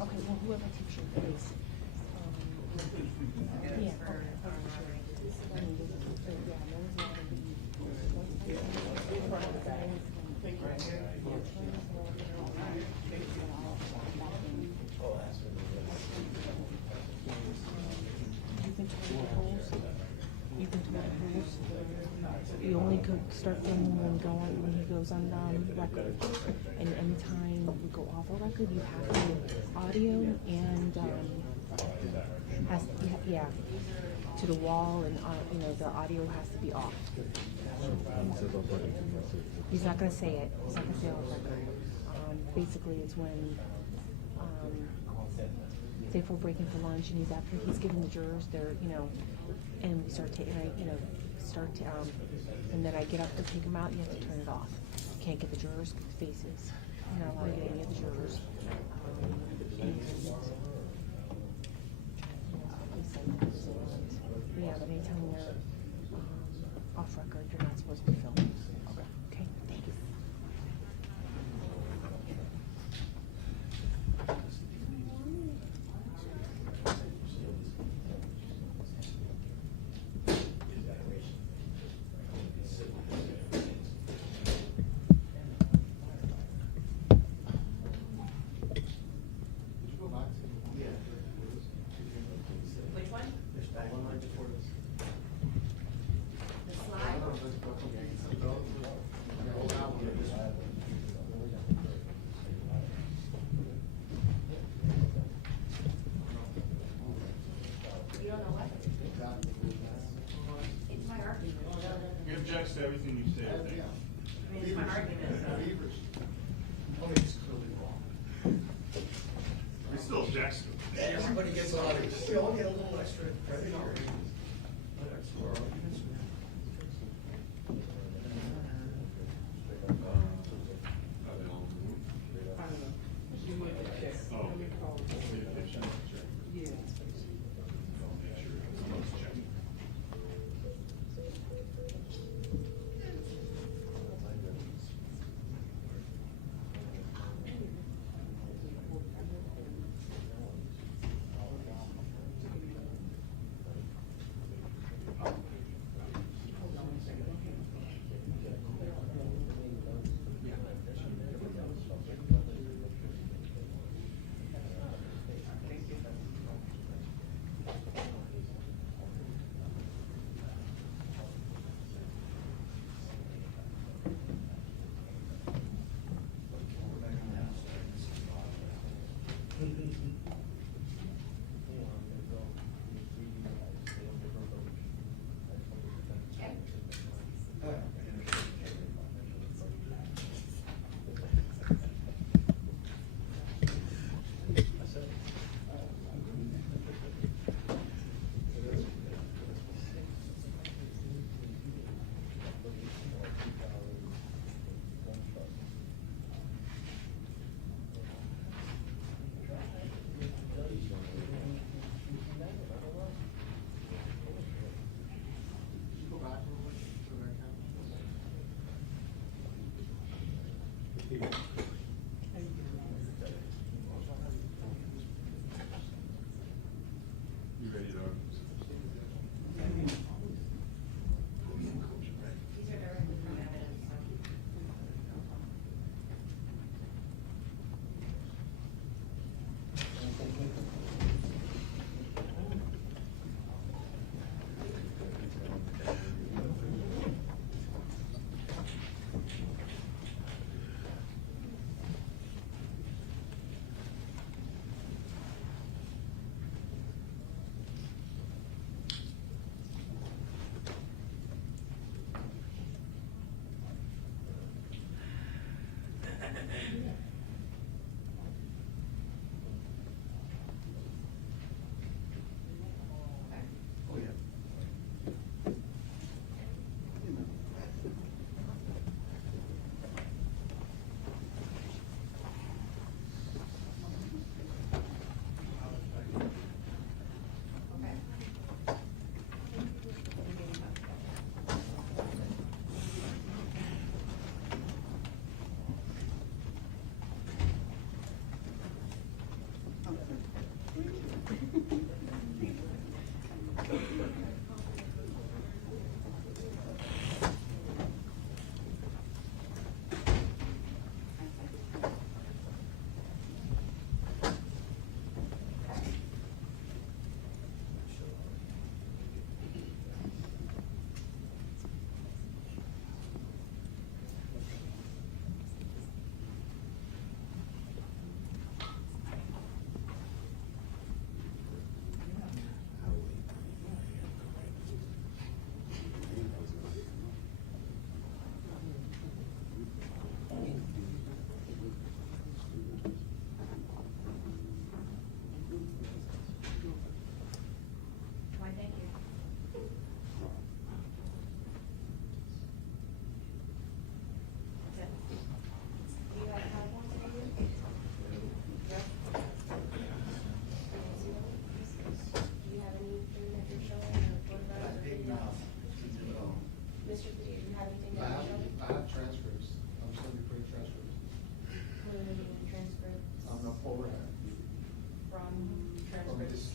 Okay, well, whoever takes your place. Yeah, okay, sure. I mean, yeah, there was a lot of you can tell the rules. You only could start filming when he goes on record. And anytime we go off a record, you have to audio and to the wall, and you know, the audio has to be off. He's not gonna say it. He's not gonna say it on record. Basically, it's when say if we're breaking for lunch and he's giving the jurors their, you know, and we start taking, and then I get up to take them out. You have to turn it off. You can't get the jurors' faces. You're not allowed to get any of the jurors. Yeah, but anytime you're off record, you're not supposed to be filming. Okay, thank you. Which one? The slide? You don't know what? It's my argument. He objects to everything you say, I think. I mean, it's my argument, so. It's clearly wrong. He still objects to it. Everybody gets on it. We all get a little extra credit here.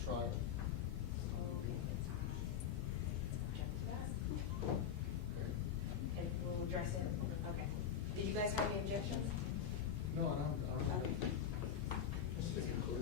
try it. And we'll address it, okay. Did you guys have any objections? No, I don't. Okay. Just make it clear.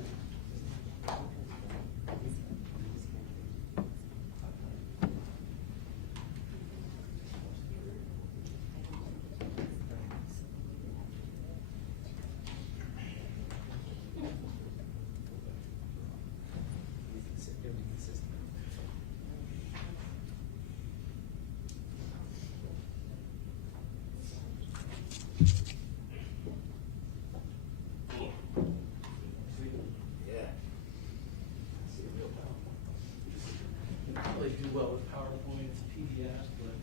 You probably do well with PowerPoint, it's PDF, but.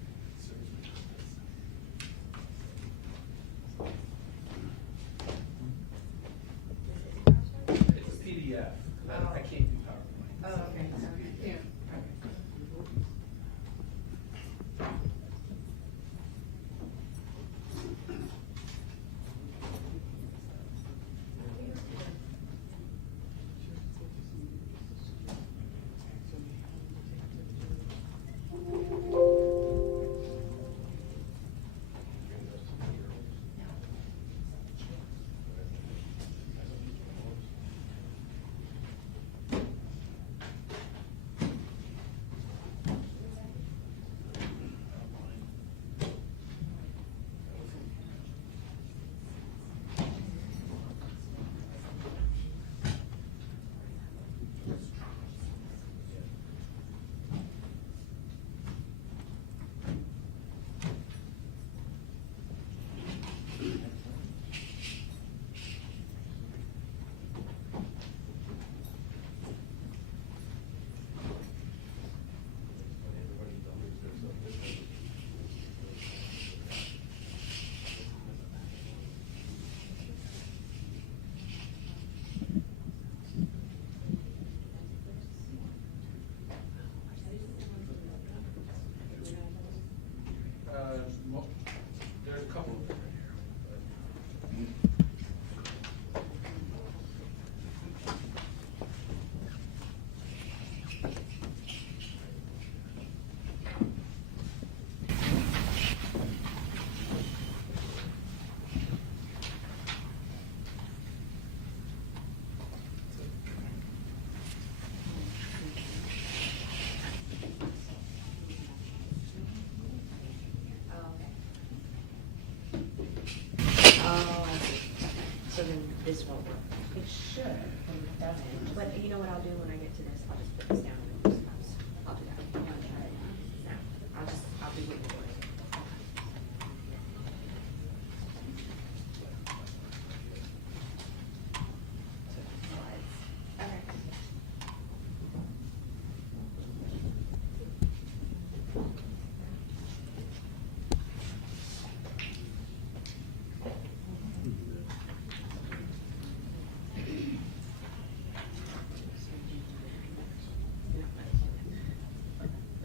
It's a PDF, 'cause I can't do PowerPoint. Oh, okay. Yeah. There's a couple of them right here. Oh, I see. So then this won't work. It should, but it doesn't. But you know what I'll do when I get to this? I'll just put this down and I'll do that. I'm gonna try it now. I'll be waiting for it. All right.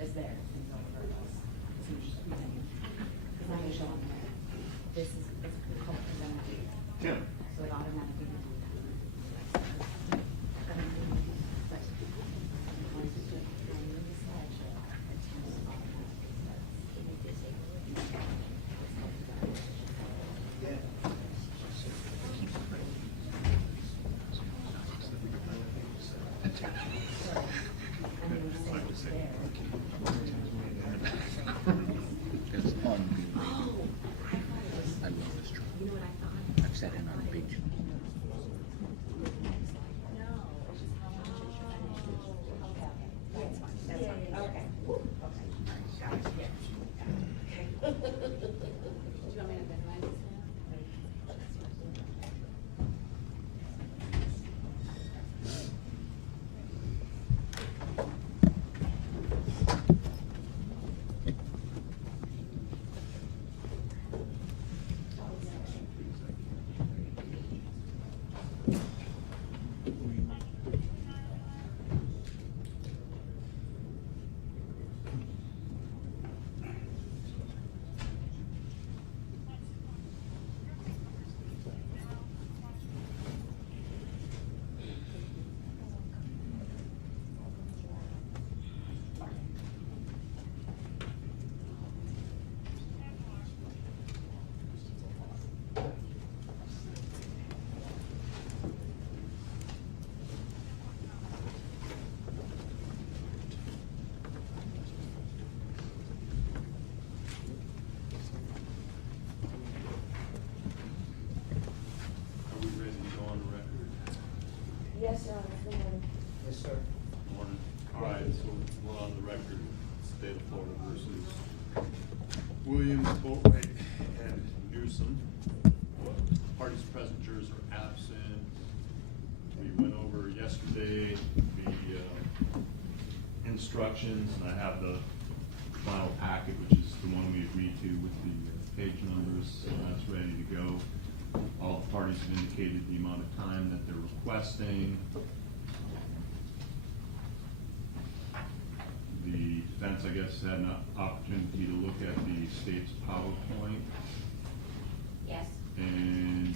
It's there. It's on the purpose. Because I'm gonna show them that this is, it's called presented. Yeah. So it automatically will do that. But once you put it on the slideshow, it's just automatic. And then you say it's there. It's unbelievable. Oh, I love this truck. you know what I thought? I've sat in on the beach. No, it's just how much it's your okay, that's fine, that's fine, okay. Okay, got it, yeah. Okay. Do you want me to minimize this now? Yes, Your Honor. Good morning. Yes, sir. Morning. All right, so we're on the record, State of Florida versus Williams, Bori, and Newsom. Parties present, jurors are absent. We went over yesterday the instructions, and I have the final packet, which is the one we agreed to with the page numbers, so that's ready to go. All the parties have indicated the amount of time that they're requesting. The defense, I guess, had an opportunity to look at the state's PowerPoint, Yes. and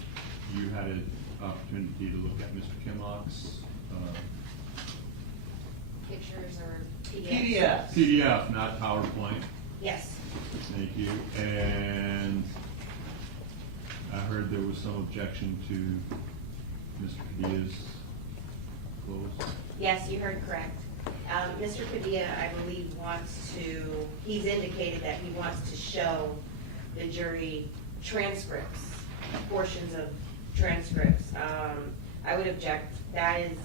you had an opportunity to look at Mr. Kimlock's Pictures or PDFs? PDF, not PowerPoint. Yes. Thank you. And I heard there was some objection to Mr. Padilla's close. Yes, you heard correct. Mr. Padilla, I believe, he's indicated that he wants to show the jury transcripts, portions of transcripts. I would object. That is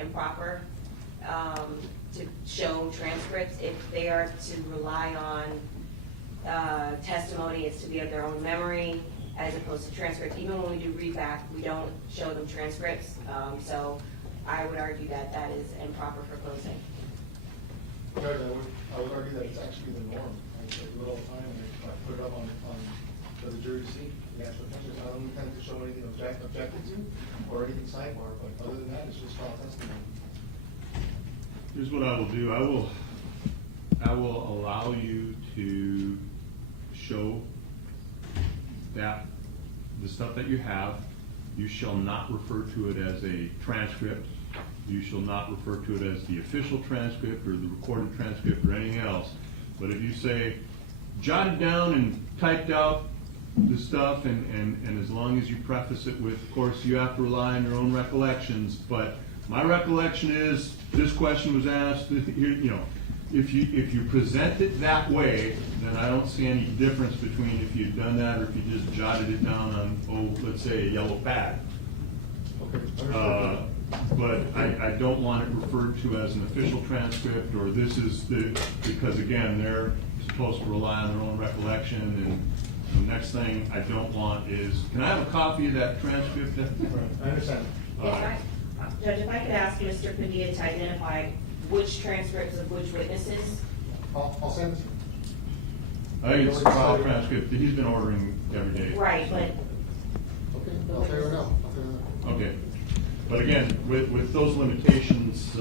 improper, to show transcripts. If they are to rely on testimony, it's to be of their own memory as opposed to transcripts. Even when we do readback, we don't show them transcripts. So I would argue that that is improper for closing. Judge, I would argue that it's actually the norm. I do it all the time, and I put it up on for the jury to see. The actual pictures, I don't intend to show anything objected to or anything sidebar, but other than that, it's just trial testimony. Here's what I will do. I will allow you to show that the stuff that you have. You shall not refer to it as a transcript. You shall not refer to it as the official transcript or the recorded transcript or anything else. But if you say, jotted down and typed out the stuff, and as long as you preface it with, of course, you have to rely on your own recollections, but my recollection is this question was asked, you know, if you present it that way, then I don't see any difference between if you'd done that or if you just jotted it down on, let's say, a yellow pad. Okay. But I don't want it referred to as an official transcript, or this is because again, they're supposed to rely on their own recollection, and the next thing I don't want is, can I have a copy of that transcript? I understand. Judge, if I could ask Mr. Padilla to identify which transcripts of which witnesses? I'll send it to you. I think it's a trial transcript that he's been ordering every day. Right, but Okay, I'll figure it out. Okay, but again, with those limitations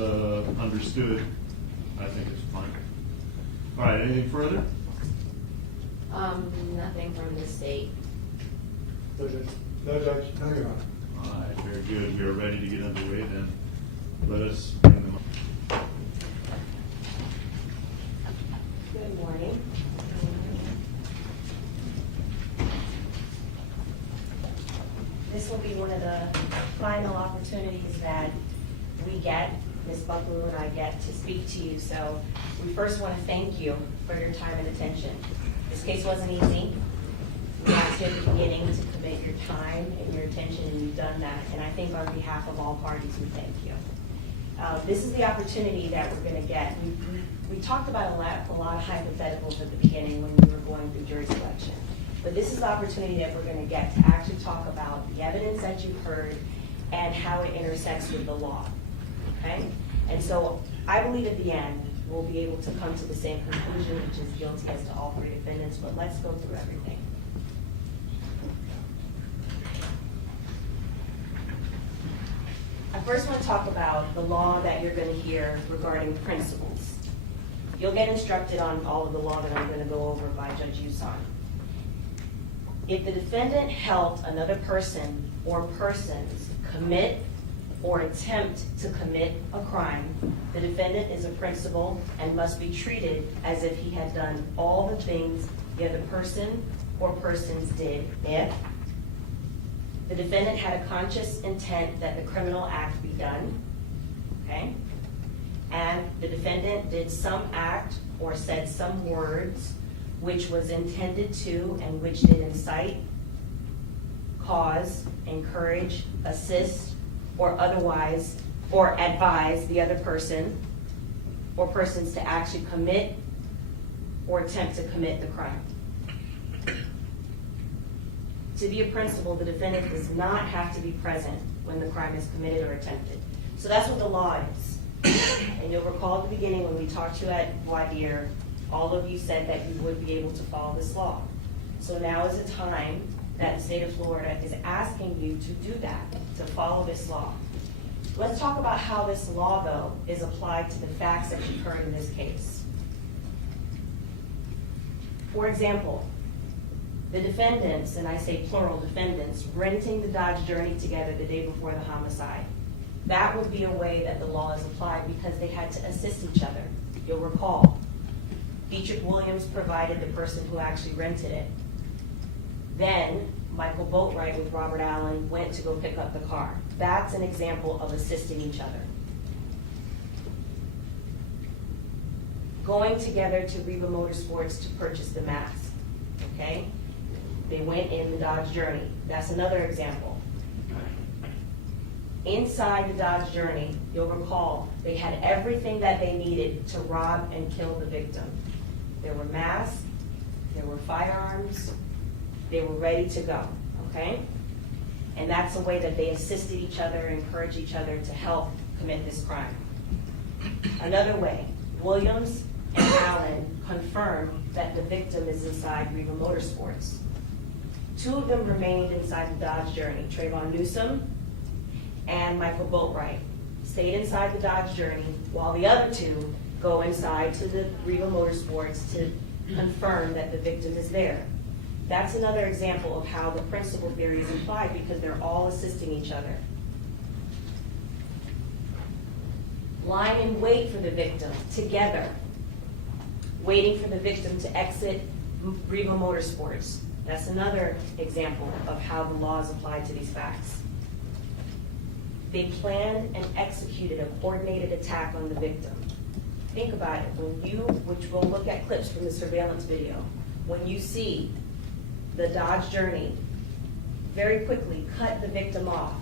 understood, I think it's fine. All right, anything further? nothing from the state. No, Judge. No, Judge. No, Your Honor. All right, very good. We are ready to get underway then. Let us bring them up. Good morning. This will be one of the final opportunities that we get, Ms. Buckaloo and I get to speak to you. So we first want to thank you for your time and attention. This case wasn't easy. We asked you at the beginning to commit your time and your attention, and you've done that. And I think on behalf of all parties, we thank you. This is the opportunity that we're going to get. We talked about a lot of hypotheticals at the beginning when we were going through jury selection. But this is the opportunity that we're going to get to actually talk about the evidence that you've heard and how it intersects with the law. Okay? And so I believe at the end, we'll be able to come to the same conclusion, which is guilty as to all three defendants. But let's go through everything. I first want to talk about the law that you're going to hear regarding principles. You'll get instructed on all of the law that I'm going to go over by Judge Uson. If the defendant helped another person or persons commit or attempt to commit a crime, the defendant is a principal and must be treated as if he had done all the things the other person or persons did if the defendant had a conscious intent that the criminal act be done, okay? And the defendant did some act or said some words which was intended to and which did incite, cause, encourage, assist, or otherwise, or advise the other person or persons to actually commit or attempt to commit the crime. To be a principal, the defendant does not have to be present when the crime is committed or attempted. So that's what the law is. And you'll recall at the beginning when we talked to you at voir dire, all of you said that you would be able to follow this law. So now is the time that the state of Florida is asking you to do that, to follow this law. Let's talk about how this law, though, is applied to the facts that you've heard in this case. For example, the defendants, and I say plural defendants, renting the Dodge Journey together the day before the homicide. That would be a way that the law is applied because they had to assist each other. You'll recall, Dietrich Williams provided the person who actually rented it. Then Michael Boatwright with Robert Allen went to go pick up the car. That's an example of assisting each other. Going together to Reba Motorsports to purchase the mask, okay? They went in the Dodge Journey. That's another example. Inside the Dodge Journey, you'll recall, they had everything that they needed to rob and kill the victim. There were masks, there were firearms, they were ready to go, okay? And that's a way that they assisted each other, encouraged each other to help commit this crime. Another way, Williams and Allen confirmed that the victim is inside Reba Motorsports. Two of them remained inside the Dodge Journey, Trayvon Newsom and Michael Boatwright. Stayed inside the Dodge Journey while the other two go inside to the Reba Motorsports to confirm that the victim is there. That's another example of how the principal theory is applied because they're all assisting each other. Lying in wait for the victim together, waiting for the victim to exit Reba Motorsports. That's another example of how the law is applied to these facts. They planned and executed a coordinated attack on the victim. Think about it. Which we'll look at clips from the surveillance video, when you see the Dodge Journey very quickly cut the victim off,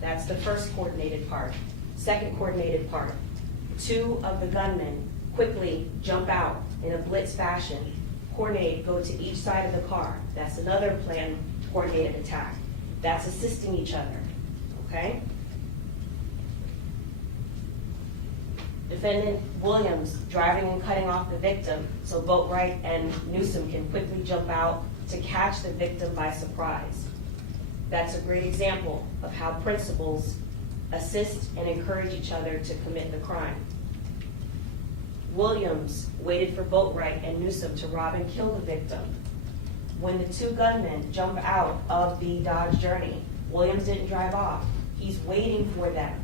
that's the first coordinated part. Second coordinated part, two of the gunmen quickly jump out in a blitz fashion, coordinate, go to each side of the car. That's another planned coordinated attack. That's assisting each other, okay? Defendant Williams driving and cutting off the victim so Boatwright and Newsom can quickly jump out to catch the victim by surprise. That's a great example of how principals assist and encourage each other to commit the crime. Williams waited for Boatwright and Newsom to rob and kill the victim. When the two gunmen jump out of the Dodge Journey, Williams didn't drive off. He's waiting for them.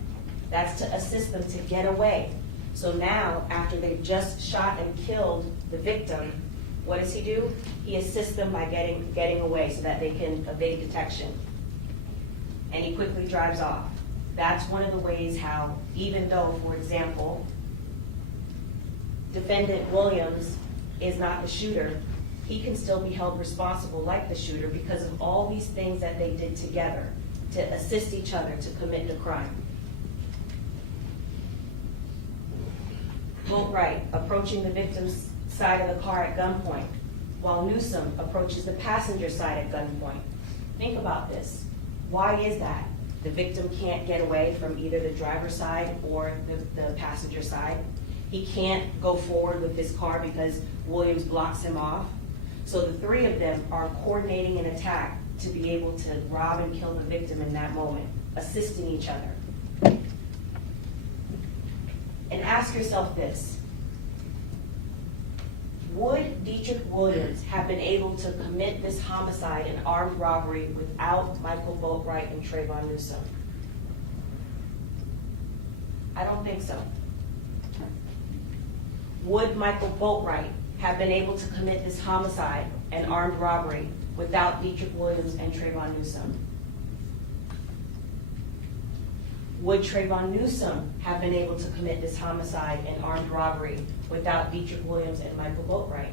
That's to assist them to get away. So now, after they've just shot and killed the victim, what does he do? He assists them by getting away so that they can evade detection. And he quickly drives off. That's one of the ways how, even though, for example, defendant Williams is not the shooter, he can still be held responsible like the shooter because of all these things that they did together to assist each other to commit the crime. Boatwright approaching the victim's side of the car at gunpoint, while Newsom approaches the passenger side at gunpoint. Think about this. Why is that? The victim can't get away from either the driver's side or the passenger side. He can't go forward with his car because Williams blocks him off. So the three of them are coordinating an attack to be able to rob and kill the victim in that moment, assisting each other. And ask yourself this: would Dietrich Williams have been able to commit this homicide and armed robbery without Michael Boatwright and Trayvon Newsom? I don't think so. Would Michael Boatwright have been able to commit this homicide and armed robbery without Dietrich Williams and Trayvon Newsom? Would Trayvon Newsom have been able to commit this homicide and armed robbery without Dietrich Williams and Michael Boatwright?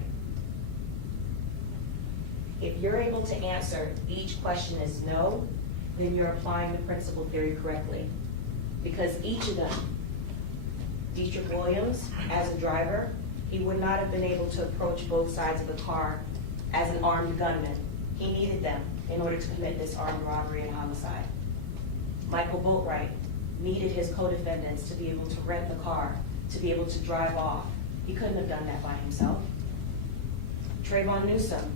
If you're able to answer each question as no, then you're applying the principal theory correctly. Because each of them, Dietrich Williams, as a driver, he would not have been able to approach both sides of the car as an armed gunman. He needed them in order to commit this armed robbery and homicide. Michael Boatwright needed his co-defendants to be able to rent the car, to be able to drive off. He couldn't have done that by himself. Trayvon Newsom,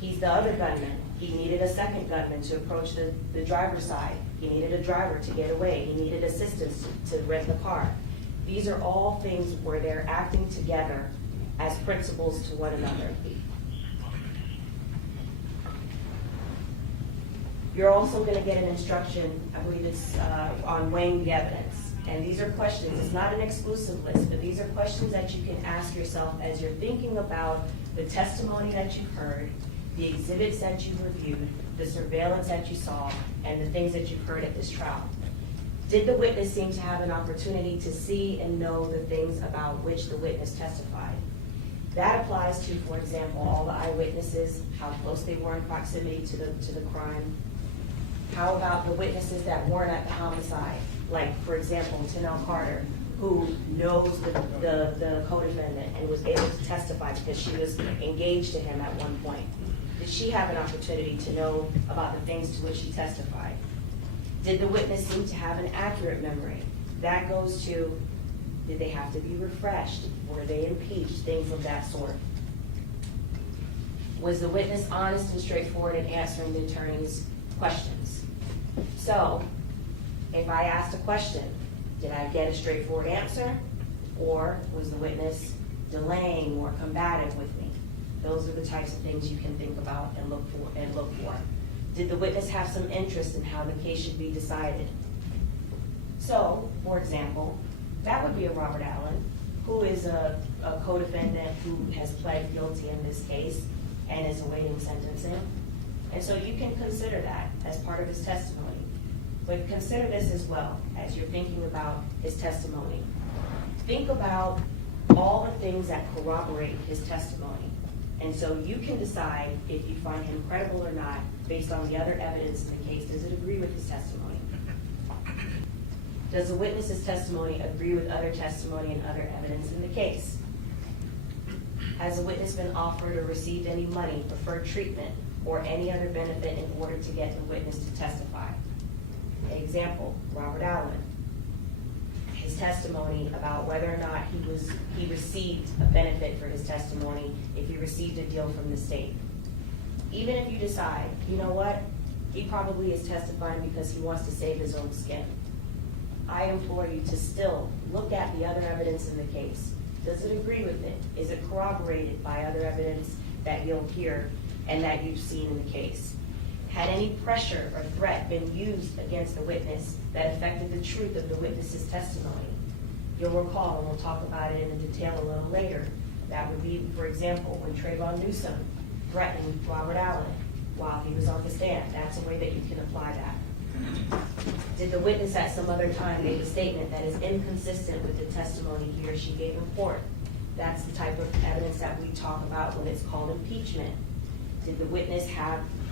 he's the other gunman. He needed a second gunman to approach the driver's side. He needed a driver to get away. He needed assistance to rent the car. These are all things where they're acting together as principals to one another. You're also going to get an instruction, I believe it's on weighing the evidence. And these are questions, it's not an exclusive list, but these are questions that you can ask yourself as you're thinking about the testimony that you've heard, the exhibits that you've reviewed, the surveillance that you saw, and the things that you've heard at this trial. Did the witness seem to have an opportunity to see and know the things about which the witness testified? That applies to, for example, all the eyewitnesses, how close they were in proximity to the crime. How about the witnesses that weren't at the homicide? Like, for example, Tanel Carter, who knows the co-defendant and was able to testify because she was engaged to him at one point. Did she have an opportunity to know about the things to which she testified? Did the witness seem to have an accurate memory? That goes to, did they have to be refreshed? Were they impeached? Things of that sort. Was the witness honest and straightforward in answering the attorney's questions? So, if I asked a question, did I get a straightforward answer? Or was the witness delaying or combative with me? Those are the types of things you can think about and look for. Did the witness have some interest in how the case should be decided? So, for example, that would be a Robert Allen, who is a co-defendant who has pled guilty in this case and is awaiting sentencing. And so you can consider that as part of his testimony. But consider this as well as you're thinking about his testimony. Think about all the things that corroborate his testimony. And so you can decide if you find him credible or not based on the other evidence in the case. Does it agree with his testimony? Does the witness's testimony agree with other testimony and other evidence in the case? Has the witness been offered or received any money, preferred treatment, or any other benefit in order to get the witness to testify? Example, Robert Allen. His testimony about whether or not he received a benefit for his testimony, if he received a deal from the state. Even if you decide, you know what, he probably is testifying because he wants to save his own skin. I implore you to still look at the other evidence in the case. Does it agree with it? Is it corroborated by other evidence that you'll hear and that you've seen in the case? Had any pressure or threat been used against the witness that affected the truth of the witness's testimony? You'll recall, and we'll talk about it in detail a little later, that would be, for example, when Trayvon Newsom threatened Robert Allen while he was on the stand. That's a way that you can apply that. Did the witness at some other time make a statement that is inconsistent with the testimony he or she gave in court? That's the type of evidence that we talk about when it's called impeachment. Did the witness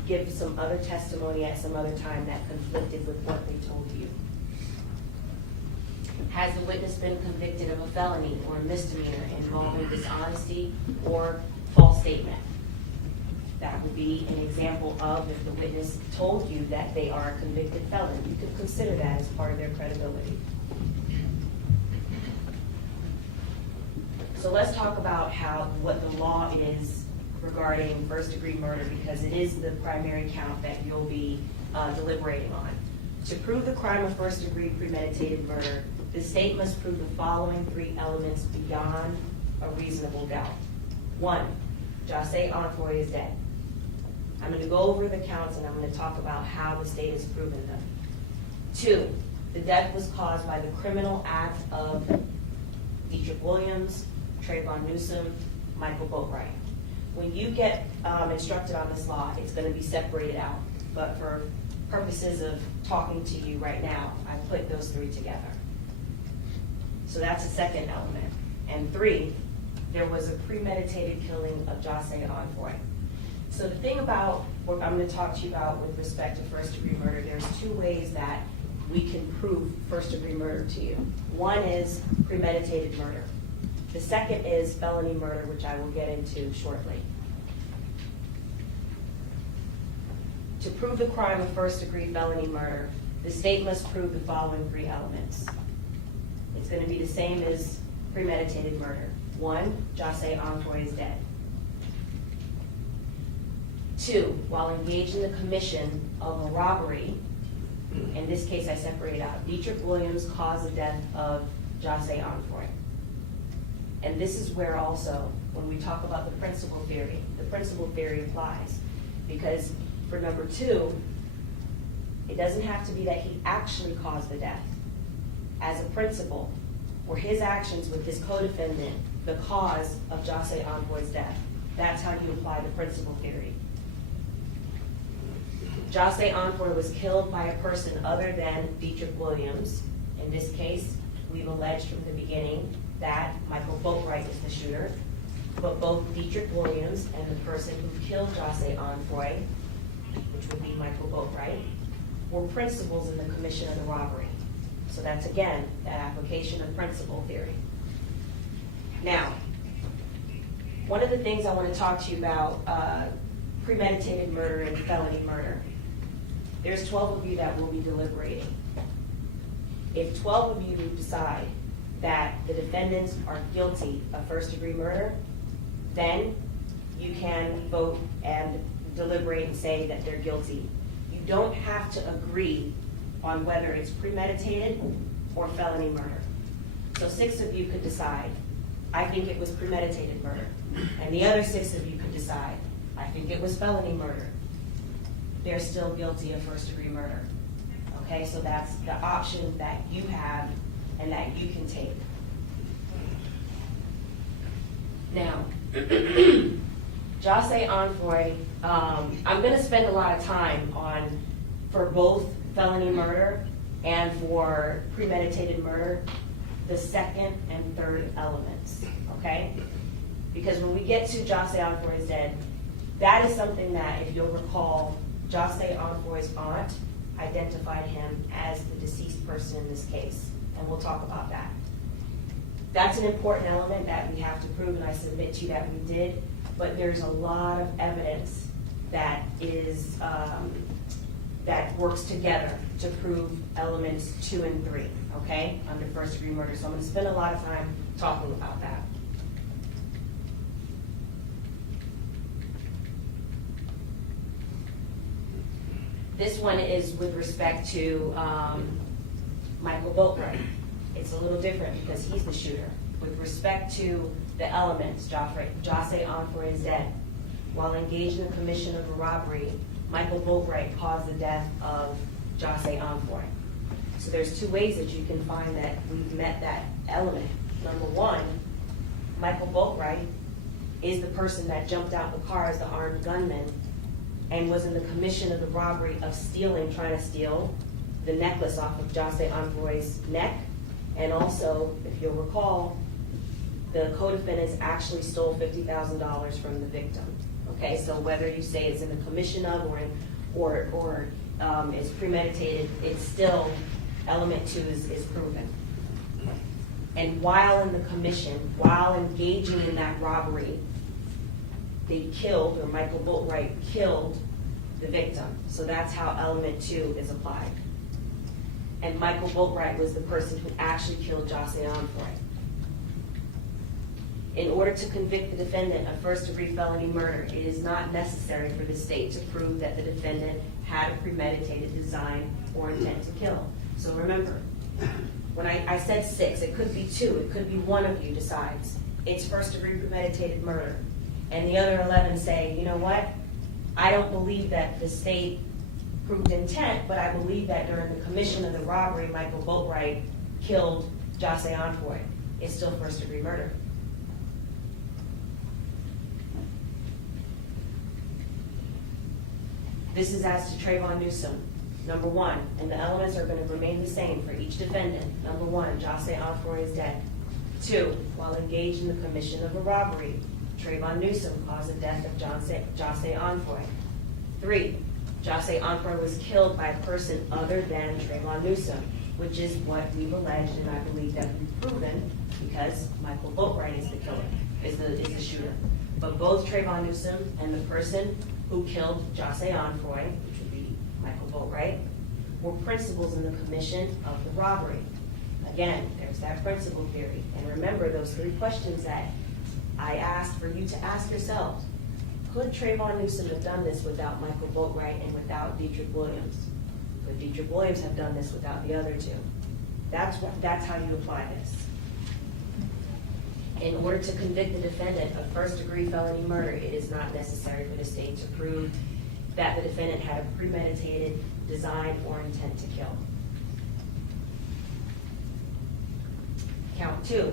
give some other testimony at some other time that conflicted with what they told you? Has the witness been convicted of a felony or a misdemeanor involving dishonesty or false statement? That would be an example of if the witness told you that they are a convicted felon. You could consider that as part of their credibility. So let's talk about what the law is regarding first-degree murder, because it is the primary count that you'll be deliberating on. To prove the crime of first-degree premeditated murder, the state must prove the following three elements beyond a reasonable doubt. 1, José Onofre is dead. I'm going to go over the counts and I'm going to talk about how the state has proven them. 2, the death was caused by the criminal act of Dietrich Williams, Trayvon Newsom, Michael Boatwright. When you get instructed on this law, it's going to be separated out. But for purposes of talking to you right now, I put those three together. So that's the second element. And 3, there was a premeditated killing of José Onofre. So the thing about what I'm going to talk to you about with respect to first-degree murder, there's 2 ways that we can prove first-degree murder to you. One is premeditated murder. The second is felony murder, which I will get into shortly. To prove the crime of first-degree felony murder, the state must prove the following three elements. It's going to be the same as premeditated murder. One, Jose Onfroy is dead. Two, while engaged in the commission of a robbery, in this case I separate out, Dietrich Williams caused the death of Jose Onfroy. And this is where also, when we talk about the principal theory applies. Because for number two, it doesn't have to be that he actually caused the death. As a principal, were his actions with his co-defendant the cause of Jose Onfroy's death? That's how you apply the principal theory. Jose Onfroy was killed by a person other than Dietrich Williams. In this case, we've alleged from the beginning that Michael Boatwright is the shooter, but both Dietrich Williams and the person who killed Jose Onfroy, which would be Michael Boatwright, were principals in the commission of the robbery. So that's, again, that application of principal theory. Now, one of the things I want to talk to you about, premeditated murder and felony murder. There's 12 of you that will be deliberating. If 12 of you decide that the defendants are guilty of first-degree murder, then you can vote and deliberate and say that they're guilty. You don't have to agree on whether it's premeditated or felony murder. So 6 of you could decide, I think it was premeditated murder. And the other 6 of you could decide, I think it was felony murder. They're still guilty of first-degree murder. Okay, so that's the option that you have and that you can take. Now, Jose Onfroy, I'm going to spend a lot of time on, for both felony murder and for premeditated murder, the second and third elements, okay? Because when we get to Jose Onfroy is dead, that is something that, if you'll recall, Jose Onfroy's aunt identified him as the deceased person in this case, and we'll talk about that. That's an important element that we have to prove, and I submit to you that we did, but there's a lot of evidence that is, that works together to prove elements 2 and 3, okay, under first-degree murder. So I'm going to spend a lot of time talking about that. This one is with respect to Michael Boatwright. It's a little different because he's the shooter. With respect to the elements, Jose Onfroy is dead. While engaged in the commission of a robbery, Michael Boatwright caused the death of Jose Onfroy. So there's 2 ways that you can find that we've met that element. Number 1, Michael Boatwright is the person that jumped out the car as the armed gunman and was in the commission of the robbery of trying to steal the necklace off of Jose Onfroy's neck. And also, if you'll recall, the co-defendants actually stole $50,000 from the victim. Okay, so whether you say it's in the commission of or it's premeditated, it's still element 2 is proven. And while in the commission, while engaging in that robbery, they killed, or Michael Boatwright killed the victim. So that's how element 2 is applied. And Michael Boatwright was the person who actually killed Jose Onfroy. In order to convict the defendant of first-degree felony murder, it is not necessary for the state to prove that the defendant had a premeditated design or intent to kill. So remember, when I said 6, it could be 2, it could be 1 of you decides it's first-degree premeditated murder. And the other 11 say, you know what, I don't believe that the state proved intent, but I believe that during the commission of the robbery, Michael Boatwright killed Jose Onfroy. It's still first-degree murder. This is as to Trayvon Newsom. Number 1, and the elements are going to remain the same for each defendant. Number 1, Jose Onfroy is dead. 2, while engaged in the commission of a robbery, Trayvon Newsom caused the death of Jose Onfroy. 3, Jose Anfroy was killed by a person other than Trayvon Newsom, which is what we've alleged, and I believe that we've proven, because Michael Boatwright is the killer, is the shooter. But both Trayvon Newsom and the person who killed Jose Anfroy, which would be Michael Boatwright, were principals in the commission of the robbery. Again, there's that principal theory. And remember those 3 questions that I asked for you to ask yourselves. Could Trayvon Newsom have done this without Michael Boatwright and without Dietrich Williams? Could Dietrich Williams have done this without the other 2? That's how you apply this. In order to convict the defendant of first-degree felony murder, it is not necessary for the state to prove that the defendant had a premeditated design or intent to kill. Count 2.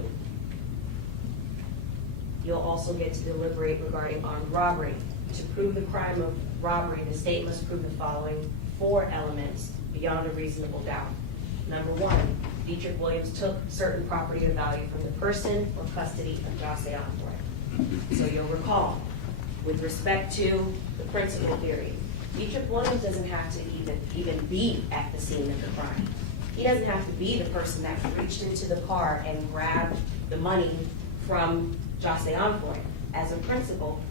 You'll also get to deliberate regarding armed robbery. To prove the crime of robbery, the state must prove the following 4 elements beyond a reasonable doubt. Number 1, Dietrich Williams took certain property of value from the person or custody of Jose Anfroy. So you'll recall, with respect to the principal theory, Dietrich Williams doesn't have to even be at the scene of the crime. He doesn't have to be the person that reached into the car and grabbed the money from Jose Anfroy. As a principal,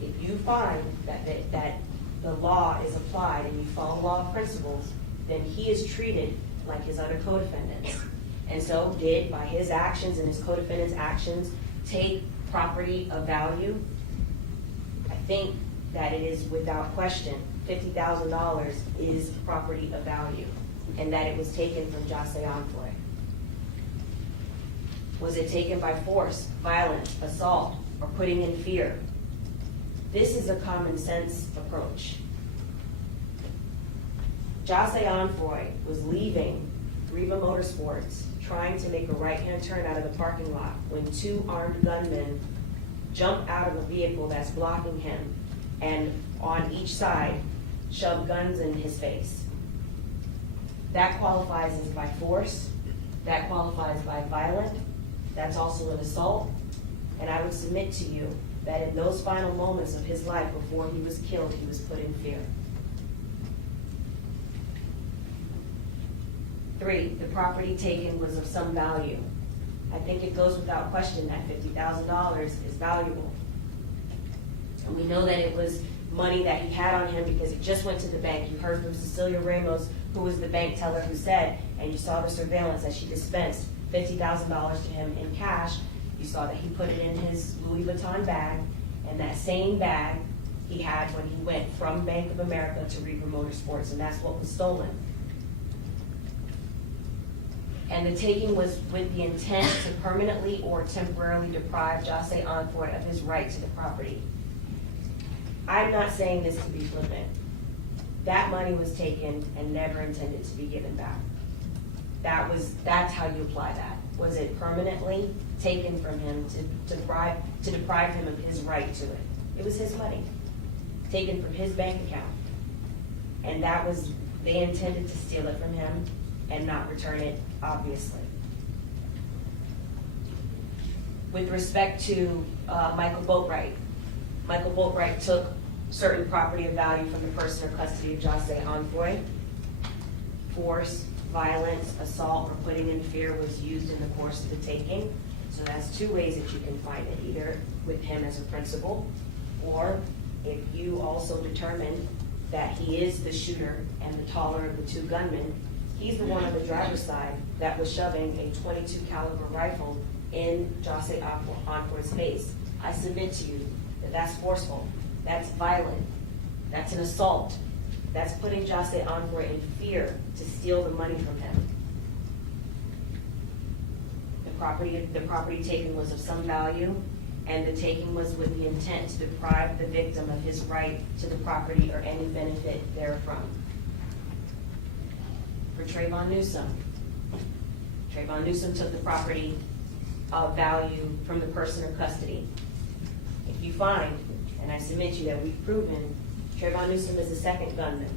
if you find that the law is applied and you follow law of principles, then he is treated like his other co-defendants. And so did, by his actions and his co-defendants' actions, take property of value. I think that it is without question, $50,000 is property of value, and that it was taken from Jose Anfroy. Was it taken by force, violence, assault, or putting in fear? This is a common sense approach. Jose Anfroy was leaving Riva Motorsports, trying to make a right-hand turn out of the parking lot when 2 armed gunmen jump out of a vehicle that's blocking him and on each side shove guns in his face. That qualifies as by force, that qualifies by violent, that's also an assault, and I would submit to you that in those final moments of his life before he was killed, he was put in fear. 3, the property taken was of some value. I think it goes without question that $50,000 is valuable. And we know that it was money that he had on him because it just went to the bank. You heard from Cecilia Ramos, who was the bank teller, who said, and you saw the surveillance as she dispensed $50,000 to him in cash. You saw that he put it in his Louis Vuitton bag, and that same bag he had when he went from Bank of America to Riva Motorsports, and that's what was stolen. And the taking was with the intent to permanently or temporarily deprive Jose Anfroy of his right to the property. I'm not saying this to be flippant. That money was taken and never intended to be given back. That's how you apply that. Was it permanently taken from him to deprive him of his right to it? It was his money, taken from his bank account. And they intended to steal it from him and not return it, obviously. With respect to Michael Boatwright took certain property of value from the person or custody of Jose Anfroy. Force, violence, assault, or putting in fear was used in the course of the taking. So that's 2 ways that you can find it, either with him as a principal, or if you also determine that he is the shooter and the taller of the 2 gunmen, he's the one on the driver's side that was shoving a .22 caliber rifle in Jose Anfroy's face. I submit to you that that's forceful, that's violent, that's an assault, that's putting Jose Anfroy in fear to steal the money from him. The property taken was of some value, and the taking was with the intent to deprive the victim of his right to the property or any benefit therefrom. For Trayvon Newsom took the property of value from the person or custody. If you find, and I submit to you that we've proven, Trayvon Newsom is the second gunman.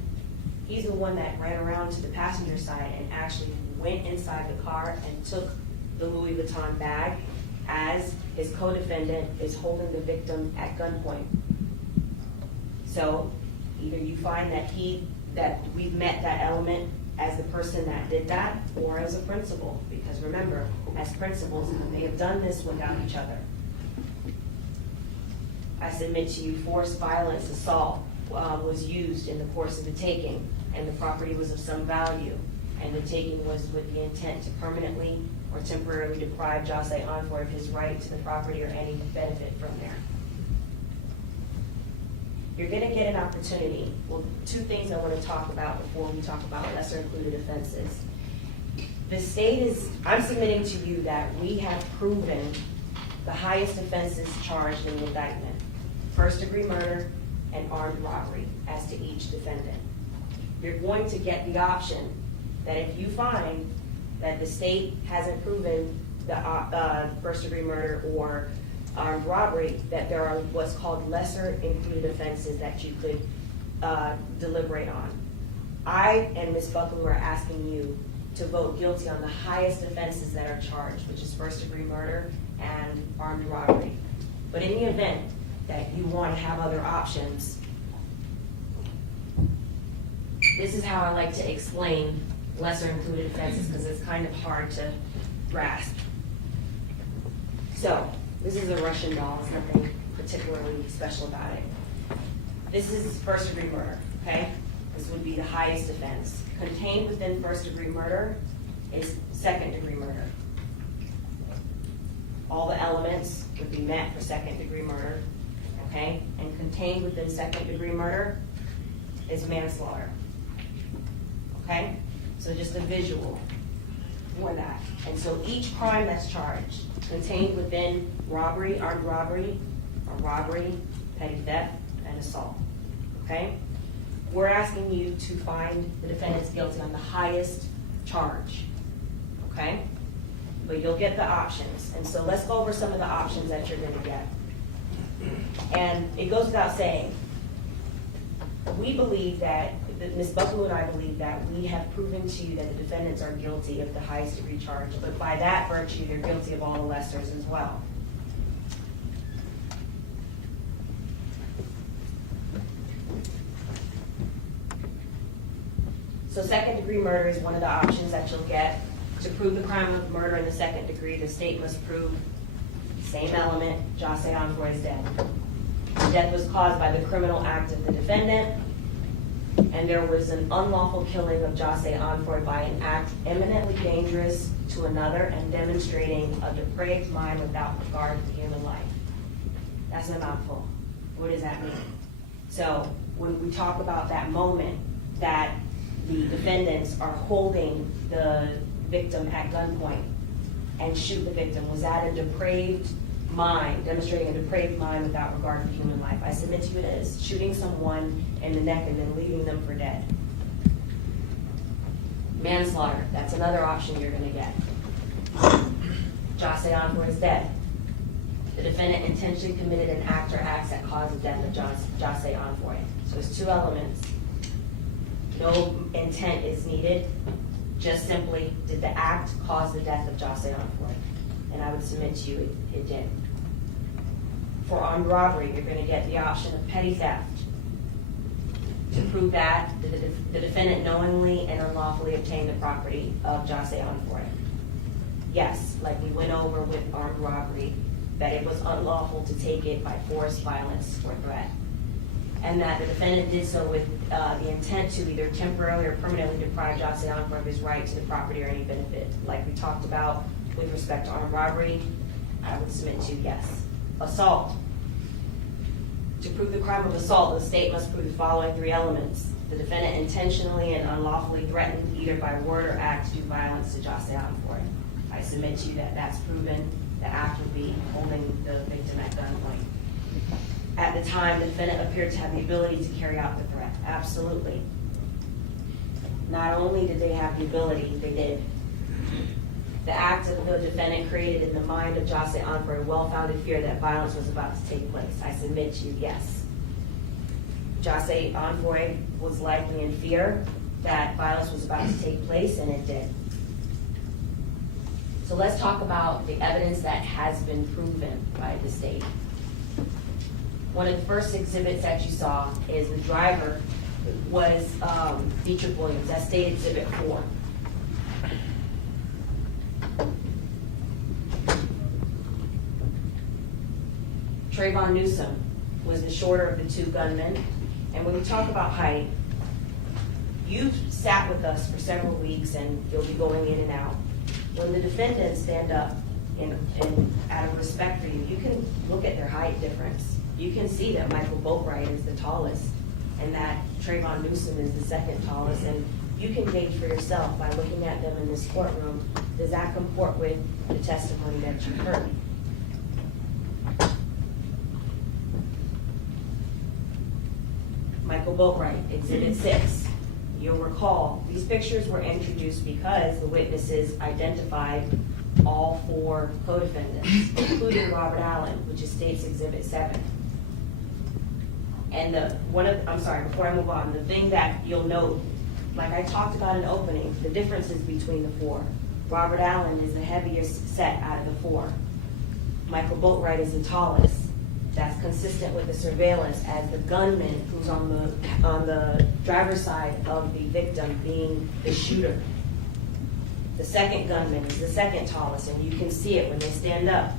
He's the one that ran around to the passenger side and actually went inside the car and took the Louis Vuitton bag as his co-defendant is holding the victim at gunpoint. So Either you find that we've met that element as the person that did that, or as a principal, because remember, as principals, they have done this without each other. I submit to you, force, violence, assault was used in the course of the taking, and the property was of some value, and the taking was with the intent to permanently or temporarily deprive Jose Envoy of his right to the property or any benefit from there. You're gonna get an opportunity. Well, two things I wanna talk about before we talk about lesser included offenses. The state is, I'm submitting to you that we have proven the highest offenses charged in the indictment: first-degree murder and armed robbery as to each defendant. You're going to get the option that if you find that the state hasn't proven the first-degree murder or armed robbery, that there are what's called lesser included offenses that you could deliberate on. I and Ms. Buckler are asking you to vote guilty on the highest offenses that are charged, which is first-degree murder and armed robbery. But in the event that you want to have other options, this is how I like to explain lesser included offenses, because it's kind of hard to grasp. So, this is a Russian doll. There's nothing particularly special about it. This is first-degree murder, okay? This would be the highest offense. Contained within first-degree murder is second-degree murder. All the elements would be met for second-degree murder, okay? And contained within second-degree murder is manslaughter, okay? So just a visual for that. And so each crime that's charged, contained within robbery, armed robbery, or robbery, petty theft, and assault, okay? We're asking you to find the defendants guilty on the highest charge, okay? But you'll get the options. And so let's go over some of the options that you're gonna get. And it goes without saying, we believe that, Ms. Buckler and I believe that we have proven to you that the defendants are guilty of the highest degree charge, but by that virtue, they're guilty of all the lessers as well. So second-degree murder is one of the options that you'll get. To prove the crime of murder in the second degree, the state must prove same element, Jose Envoy's death. The death was caused by the criminal act of the defendant, and there was an unlawful killing of Jose Envoy by an act eminently dangerous to another and demonstrating a depraved mind without regard for human life. That's a mouthful. What does that mean? So when we talk about that moment that the defendants are holding the victim at gunpoint and shoot the victim, was that a depraved mind, demonstrating a depraved mind without regard for human life? I submit to you it is. Shooting someone in the neck and then leaving them for dead. Manslaughter, that's another option you're gonna get. Jose Envoy is dead. The defendant intentionally committed an act or acts that caused the death of Jose Envoy. So it's two elements. No intent is needed. Just simply, did the act cause the death of Jose Envoy? And I would submit to you it did. For armed robbery, you're going to get the option of petty theft. To prove that, the defendant knowingly and unlawfully obtained the property of Jose Envoy. Yes, like we went over with armed robbery, that it was unlawful to take it by force, violence, or threat. And that the defendant did so with the intent to either temporarily or permanently deprive Jose Envoy of his right to the property or any benefit. Like we talked about with respect to armed robbery, I would submit to yes. Assault. To prove the crime of assault, the state must prove the following three elements. The defendant intentionally and unlawfully threatened either by word or act to do violence to Jose Envoy. I submit to you that that's proven. The act would be holding the victim at gunpoint. At the time, the defendant appeared to have the ability to carry out the threat. Absolutely. Not only did they have the ability, they did. The act of the defendant created in the mind of Jose Envoy a well-founded fear that violence was about to take place. I submit to you, yes. Jose Envoy was likely in fear that violence was about to take place, and it did. So let's talk about the evidence that has been proven by the state. One of the first exhibits that you saw is the driver was Dietrich Williams. That's State Exhibit 4. Trayvon Newsom was the shorter of the two gunmen. And when we talk about height, you've sat with us for several weeks and you'll be going in and out. When the defendants stand up and out of respect for you, you can look at their height difference. You can see that Michael Boatwright is the tallest and that Trayvon Newsom is the second tallest. And you can gauge for yourself by looking at them in this courtroom, does that comport with the testimony that you heard? Michael Boatwright, Exhibit 6. You'll recall, these pictures were introduced because the witnesses identified all 4 co-defendants, including Robert Allen, which is State's Exhibit 7. And before I move on, the thing that you'll note, like I talked about in opening, the differences between the 4. Robert Allen is the heaviest set out of the 4. Michael Boatwright is the tallest. That's consistent with the surveillance as the gunman who's on the driver's side of the victim being the shooter. The second gunman is the second tallest, and you can see it when they stand up.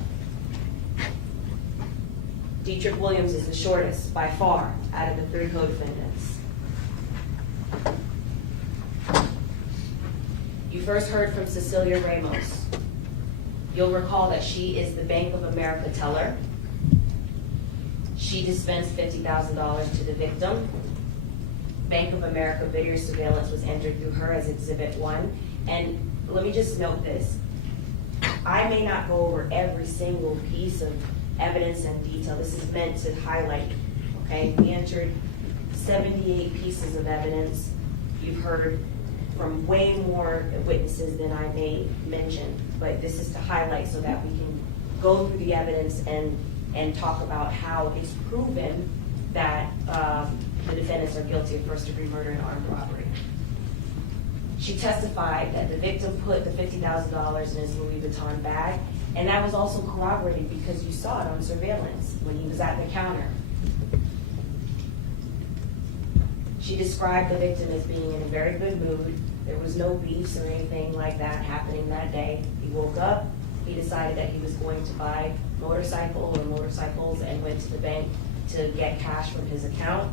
Dietrich Williams is the shortest by far out of the 3 co-defendants. You first heard from Cecilia Ramos. You'll recall that she is the Bank of America teller. She dispensed $50,000 to the victim. Bank of America video surveillance was entered through her as Exhibit 1. And let me just note this. I may not go over every single piece of evidence and detail. This is meant to highlight, okay? We entered 78 pieces of evidence. You've heard from way more witnesses than I may mention, but this is to highlight so that we can go through the evidence and talk about how it's proven that the defendants are guilty of first-degree murder and armed robbery. She testified that the victim put the $50,000 in his Louis Vuitton bag, and that was also corroborated because you saw it on surveillance when he was at the counter. She described the victim as being in a very good mood. There was no beefs or anything like that happening that day. He woke up, he decided that he was going to buy motorcycles and went to the bank to get cash from his account.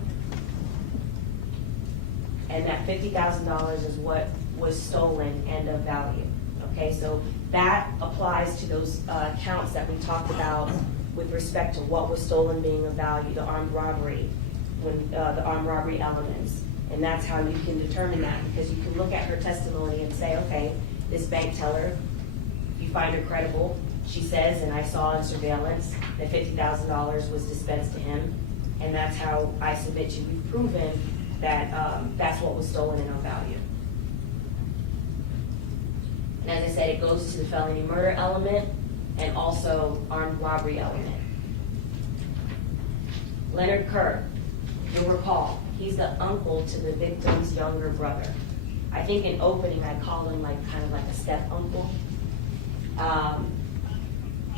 And that $50,000 is what was stolen and of value. Okay, so that applies to those counts that we talked about with respect to what was stolen being of value, the armed robbery, the armed robbery elements. And that's how you can determine that, because you can look at her testimony and say, okay, this bank teller, you find her credible. She says, and I saw in surveillance, that $50,000 was dispensed to him. And that's how I submit to you. We've proven that that's what was stolen and of value. And as I said, it goes to the felony murder element and also armed robbery element. Leonard Kerr, you'll recall, he's the uncle to the victim's younger brother. I think in opening I called him kind of like a step uncle.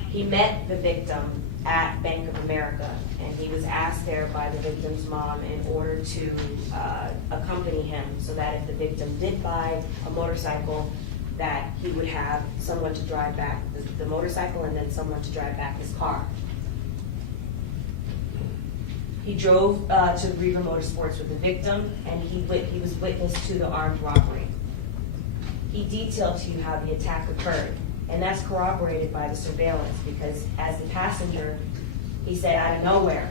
He met the victim at Bank of America, and he was asked there by the victim's mom in order to accompany him so that if the victim did buy a motorcycle, that he would have someone to drive back the motorcycle and then someone to drive back his car. He drove to Riva Motorsports with the victim, and he was witness to the armed robbery. He detailed to you how the attack occurred, and that's corroborated by the surveillance, because as the passenger, he said out of nowhere,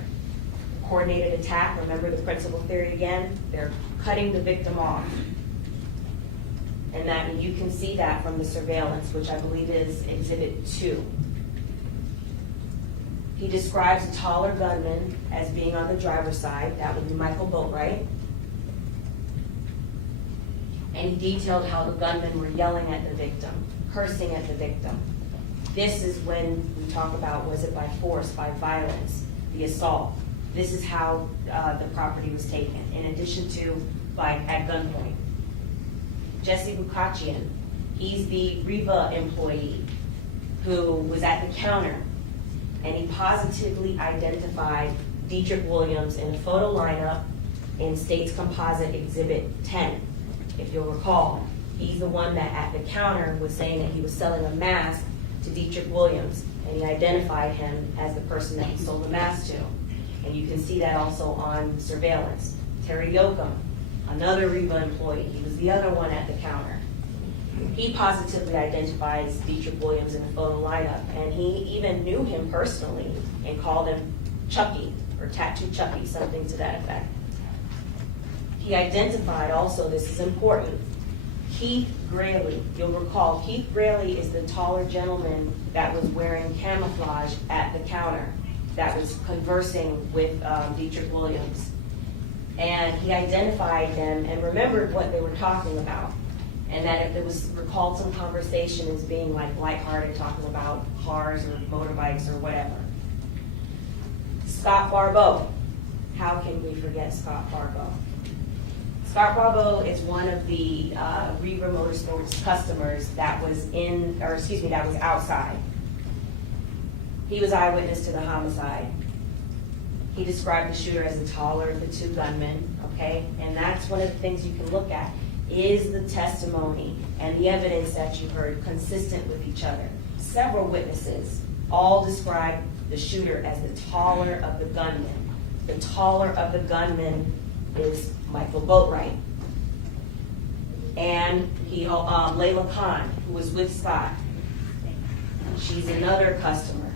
coordinated attack. Remember the principal theory again? They're cutting the victim off. And that you can see that from the surveillance, which I believe is Exhibit 2. He describes a taller gunman as being on the driver's side. That would be Michael Boatwright. And he detailed how the gunmen were yelling at the victim, cursing at the victim. This is when we talk about, was it by force, by violence, the assault. This is how the property was taken, in addition to at gunpoint. Jesse Bukachian, he's the Riva employee who was at the counter, and he positively identified Dietrich Williams in a photo lineup in State's Composite Exhibit 10. If you'll recall, he's the one that at the counter was saying that he was selling a mask to Dietrich Williams, and he identified him as the person that he sold the mask to. And you can see that also on surveillance. Terry Yoakum, another Reba employee, he was the other one at the counter. He positively identifies Dietrich Williams in the photo lineup, and he even knew him personally and called him Chucky, or Tattoo Chucky, something to that effect. He identified also, this is important, Keith Graley. You'll recall, Keith Graley is the taller gentleman that was wearing camouflage at the counter, that was conversing with Dietrich Williams. And he identified them and remembered what they were talking about. And that it was recalled some conversation as being like lighthearted, talking about cars or motorbikes or whatever. Scott Barbeau. How can we forget Scott Barbeau? Scott Barbeau is one of the Reba Motorsports customers that was that was outside. He was eyewitness to the homicide. He described the shooter as the taller of the two gunmen, okay? And that's one of the things you can look at. Is the testimony and the evidence that you heard consistent with each other? Several witnesses all described the shooter as the taller of the gunmen. The taller of the gunmen is Michael Boatwright. And Layla Khan, who was with Scott. She's another customer.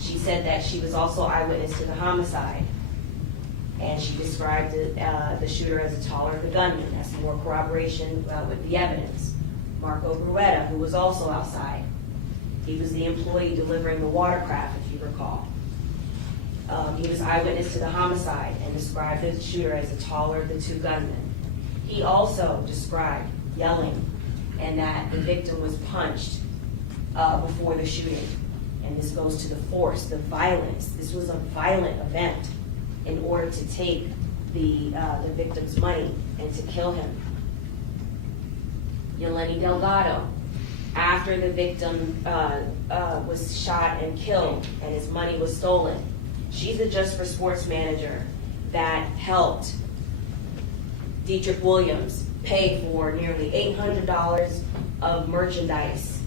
She said that she was also eyewitness to the homicide. And she described the shooter as the taller of the gunman. That's more corroboration with the evidence. Marco Bruetta, who was also outside. He was the employee delivering the watercraft, if you recall. He was eyewitness to the homicide and described the shooter as the taller of the two gunmen. He also described yelling and that the victim was punched before the shooting. And this goes to the force, the violence. This was a violent event in order to take the victim's money and to kill him. Yeleni Delgado, after the victim was shot and killed and his money was stolen, she's the Just for Sports manager that helped Dietrich Williams pay for nearly $800 of merchandise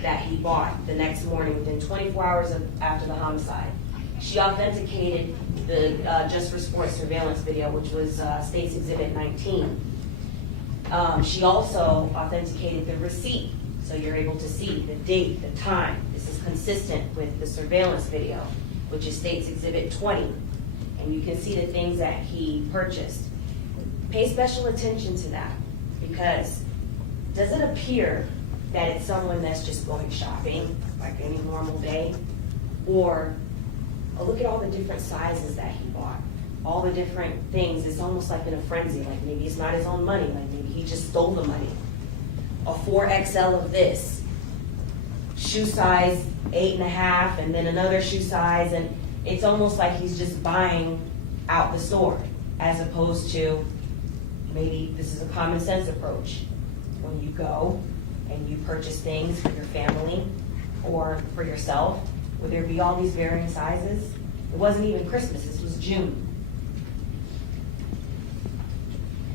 that he bought the next morning within 24 hours after the homicide. She authenticated the Just for Sports surveillance video, which was State's Exhibit 19. She also authenticated the receipt, so you're able to see the date, the time. This is consistent with the surveillance video, which is State's Exhibit 20. And you can see the things that he purchased. Pay special attention to that, because does it appear that it's someone that's just going shopping like any normal day? Or look at all the different sizes that he bought, all the different things. It's almost like in a frenzy, like maybe it's not his own money, like maybe he just stole the money. A 4XL of this, shoe size 8.5, and then another shoe size, and it's almost like he's just buying out the store, as opposed to maybe this is a common sense approach. When you go and you purchase things for your family or for yourself, would there be all these varying sizes? It wasn't even Christmas, this was June.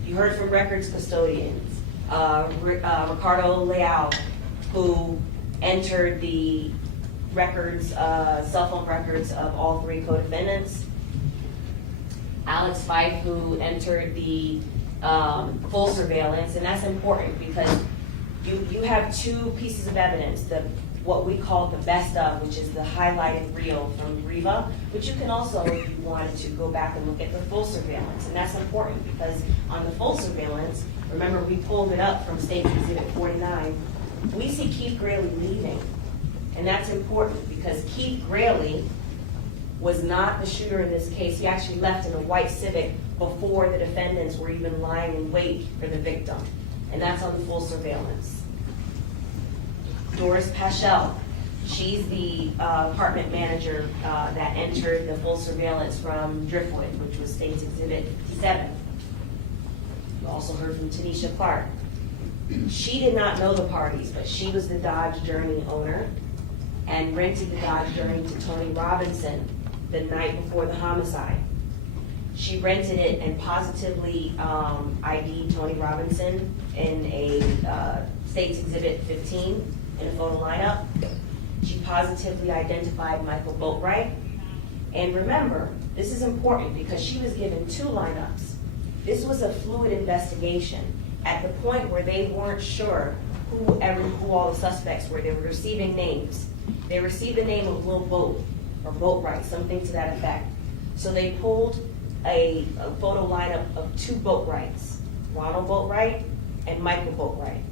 You heard from records custodians, Ricardo Leal, who entered the records, cell phone records of all three co-defendants. Alex Fife, who entered the full surveillance, and that's important because you have two pieces of evidence, what we call the best of, which is the highlighted reel from Riva, but you can also, if you wanted to, go back and look at the full surveillance, and that's important because on the full surveillance, remember we pulled it up from State Exhibit 49, we see Keith Graley leaving, and that's important because Keith Graley was not the shooter in this case. He actually left in a white Civic before the defendants were even lying in wait for the victim, and that's on the full surveillance. Doris Paschel, she's the apartment manager that entered the full surveillance from Driftwood, which was State's Exhibit 57. You also heard from Tanisha Clark. She did not know the parties, but she was the Dodge Journey owner and rented the Dodge Journey to Tony Robinson the night before the homicide. She rented it and positively ID'd Tony Robinson in a State's Exhibit 15 in a photo lineup. She positively identified Michael Boatwright. And remember, this is important because she was given 2 lineups. This was a fluid investigation. At the point where they weren't sure who all the suspects were, they were receiving names. They received the name of Will Boat, or Boatwright, something to that effect. So they pulled a photo lineup of 2 Boatwrights, Ronald Boatwright and Michael Boatwright.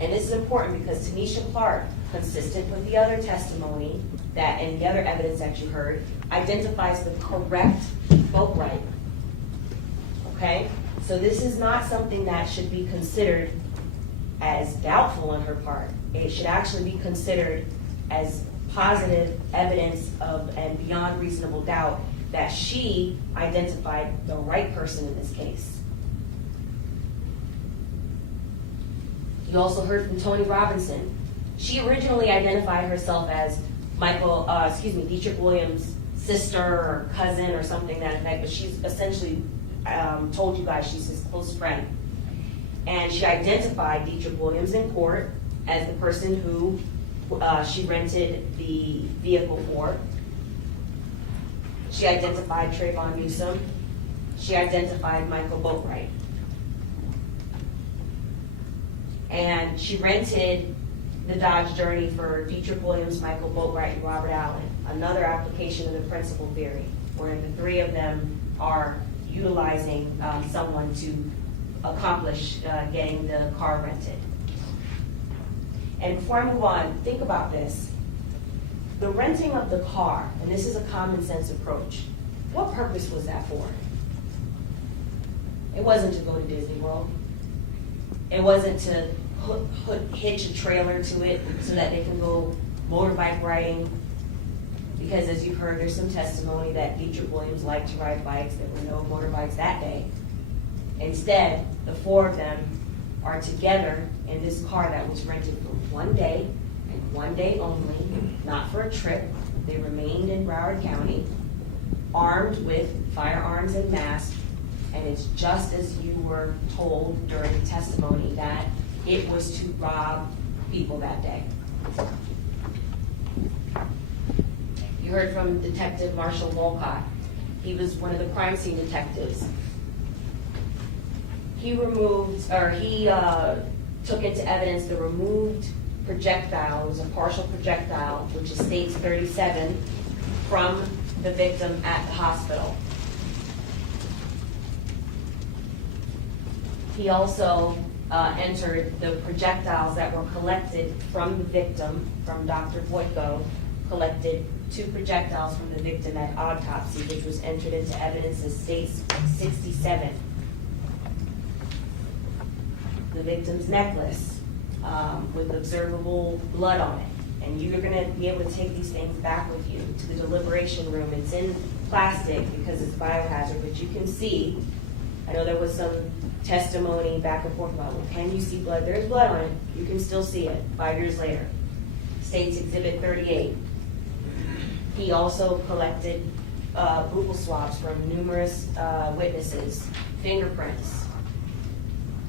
And this is important because Tanisha Clark, consistent with the other testimony that and the other evidence that you heard, identifies the correct Boatwright. Okay? So this is not something that should be considered as doubtful on her part. It should actually be considered as positive evidence of and beyond reasonable doubt that she identified the right person in this case. You also heard from Tony Robinson. She originally identified herself as Dietrich Williams' sister or cousin or something that effect, but she's essentially told you guys she's his close friend. And she identified Dietrich Williams in court as the person who she rented the vehicle for. She identified Trayvon Newsom. She identified Michael Boatwright. And she rented the Dodge Journey for Dietrich Williams, Michael Boatwright, and Robert Allen, another application of the principal theory, where the 3 of them are utilizing someone to accomplish getting the car rented. And before I move on, think about this. The renting of the car, and this is a common sense approach, what purpose was that for? It wasn't to go to Disney World. It wasn't to hitch a trailer to it so that they can go motorbike riding. Because as you've heard, there's some testimony that Dietrich Williams liked to ride bikes. There were no motorbikes that day. Instead, the 4 of them are together in this car that was rented for 1 day and 1 day only, not for a trip. They remained in Broward County, armed with firearms and masks, and it's just as you were told during the testimony that it was to rob people that day. You heard from Detective Marshall Wolcott. He was one of the crime scene detectives. He took into evidence the removed projectile. It was a partial projectile, which is States 37, from the victim at the hospital. He also entered the projectiles that were collected from the victim, from Dr. Boyko, collected 2 projectiles from the victim at autopsy, which was entered into evidence as States 67. The victim's necklace with observable blood on it. And you're gonna be able to take these things back with you to the deliberation room. It's in plastic because it's biohazard, but you can see, I know there was some testimony back and forth about, well, can you see blood? There's blood on it. You can still see it 5 years later. States Exhibit 38. He also collected buccal swabs from numerous witnesses, fingerprints,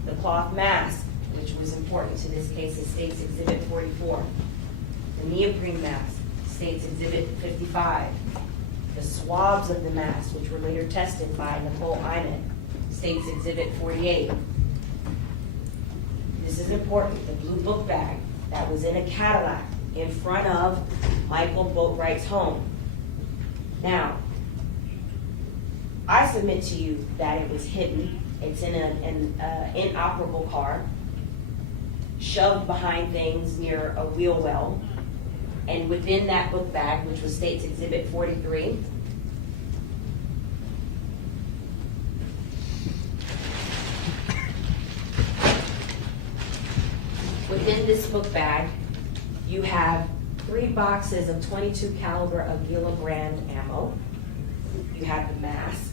the cloth mask, which was important to this case, is States Exhibit 44. The neoprene mask, States Exhibit 55. The swabs of the mask, which were later tested by Nicole Hyman, States Exhibit 48. This is important, the blue book bag that was in a Cadillac in front of Michael Boatwright's home. Now, I submit to you that it was hidden. It's in an inoperable car, shoved behind things near a wheel well, and within that book bag, which was States Exhibit 43, within this book bag, you have 3 boxes of .22 caliber Aguila brand ammo. You have the mask.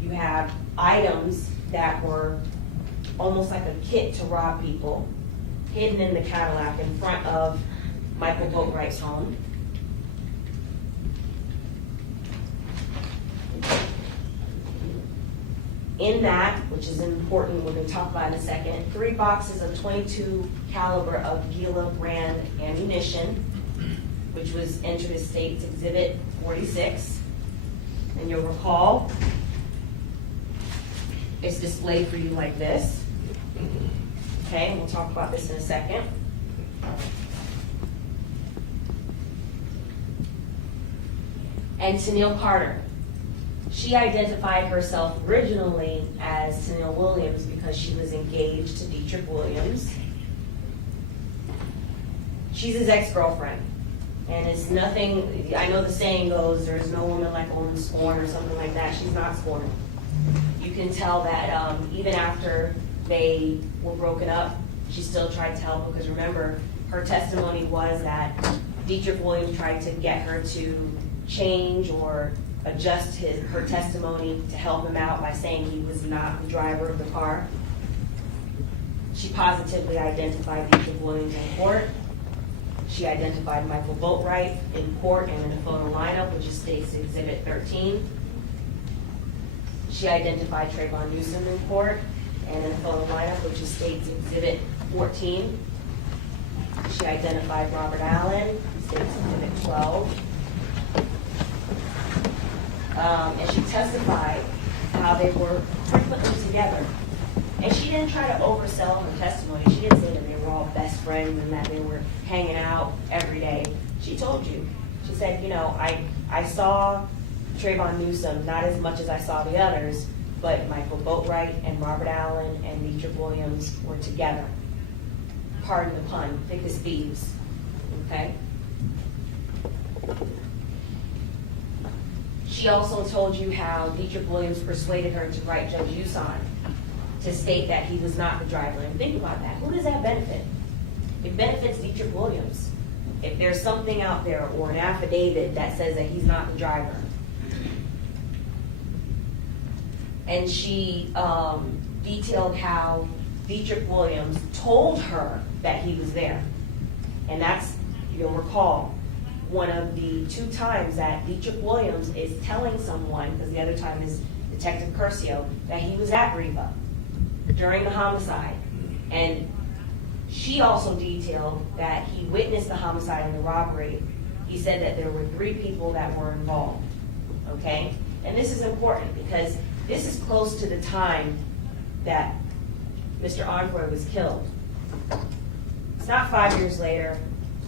You have items that were almost like a kit to rob people, hidden in the Cadillac in front of Michael Boatwright's home. In that, which is important, we're gonna talk about in a second, 3 boxes of 22 caliber of Gila brand ammunition, which was entered as State's Exhibit 46. And you'll recall, it's displayed for you like this. Okay, and we'll talk about this in a second. And Tennille Carter. She identified herself originally as Tennille Williams because she was engaged to Dietrich Williams. She's his ex-girlfriend. And it's nothing, I know the saying goes, there's no woman like a woman scorned or something like that. She's not scorned. You can tell that even after they were broken up, she still tried to help, because remember, her testimony was that Dietrich Williams tried to get her to change or adjust her testimony to help him out by saying he was not the driver of the car. She positively identified Dietrich Williams in court. She identified Michael Boatwright in court and in the photo lineup, which is State's Exhibit 13. She identified Trayvon Newsom in court and in the photo lineup, which is State's Exhibit 14. She identified Robert Allen, State's Exhibit 12. And she testified how they were frequently together. And she didn't try to oversell her testimony. She didn't say that they were all best friends and that they were hanging out every day. She told you. She said, you know, I saw Trayvon Newsom, not as much as I saw the others, but Michael Boatwright and Robert Allen and Dietrich Williams were together. Pardon the pun, thick as thieves. Okay? She also told you how Dietrich Williams persuaded her to write Judge Usan to state that he was not the driver. And think about that. Who does that benefit? It benefits Dietrich Williams. If there's something out there or an affidavit that says that he's not the driver. And she detailed how Dietrich Williams told her that he was there. And that's, you'll recall, one of the 2 times that Dietrich Williams is telling someone, because the other time is Detective Curcio, that he was at Riva during the homicide. And she also detailed that he witnessed the homicide and the robbery. He said that there were 3 people that were involved, okay? And this is important because this is close to the time that Mr. Onfroy was killed. It's not 5 years later.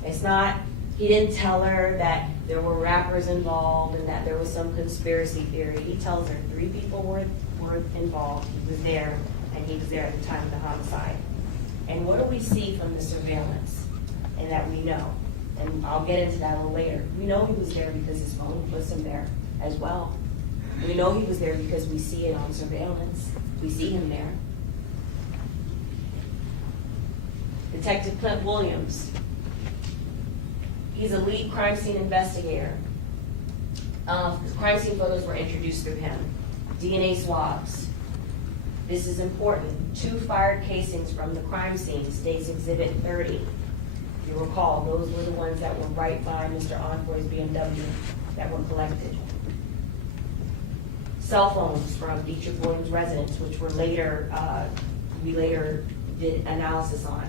It's not, he didn't tell her that there were rappers involved and that there was some conspiracy theory. He tells her 3 people were involved. He was there, and he was there at the time of the homicide. And what do we see from the surveillance? And that we know, and I'll get into that a little later. We know he was there because his phone puts him there as well. We know he was there because we see it on surveillance. We see him there. Detective Clint Williams. He's a lead crime scene investigator. Crime scene photos were introduced through him. DNA swabs. This is important. 2 fired casings from the crime scene, State's Exhibit 30. You recall, those were the ones that were right by Mr. Onfroy's BMW that were collected. Cell phones from Dietrich Williams' residence, which were later, we later did analysis on.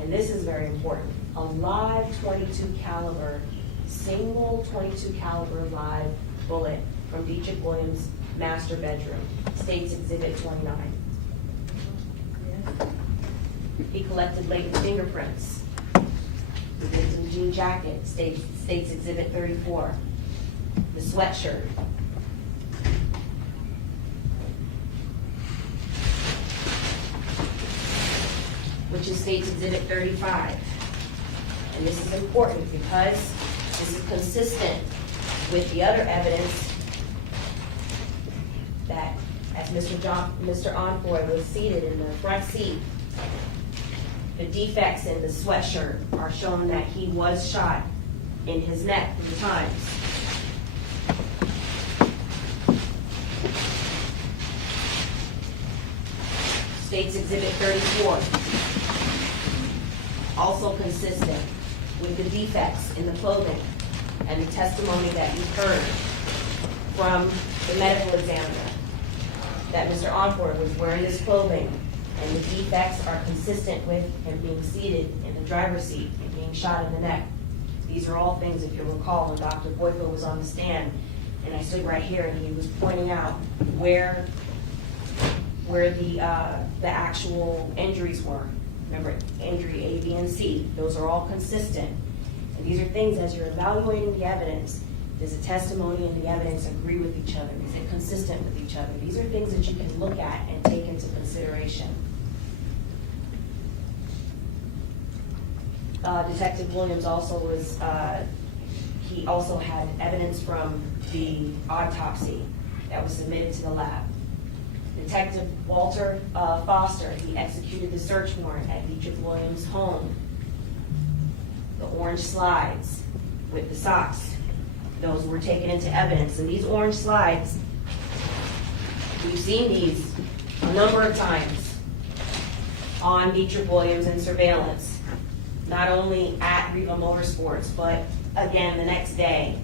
And this is very important. A live 22 caliber, single 22 caliber live bullet from Dietrich Williams' master bedroom, State's Exhibit 29. He collected latent fingerprints. The victim's jean jacket, State's Exhibit 34. The sweatshirt. Which is State's Exhibit 35. And this is important because this is consistent with the other evidence that as Mr. Onfroy was seated in the front seat, the defects in the sweatshirt are showing that he was shot in his neck 3 times. State's Exhibit 34, also consistent with the defects in the clothing and the testimony that you heard from the medical examiner. that Mr. Onford was wearing this clothing, and the defects are consistent with him being seated in the driver's seat and being shot in the neck. These are all things, if you'll recall, when Dr. Boyko was on the stand, and I stood right here, and he was pointing out where the actual injuries were. Remember, injury A, B, and C, those are all consistent. And these are things, as you're evaluating the evidence, does the testimony and the evidence agree with each other? Is it consistent with each other? These are things that you can look at and take into consideration. Detective Williams also was, he also had evidence from the autopsy that was submitted to the lab. Detective Walter Foster, he executed the search warrant at Dietrich Williams' home. The orange slides with the socks, those were taken into evidence. And these orange slides, we've seen these a number of times on Dietrich Williams in surveillance, not only at Riva Motorsports, but again the next day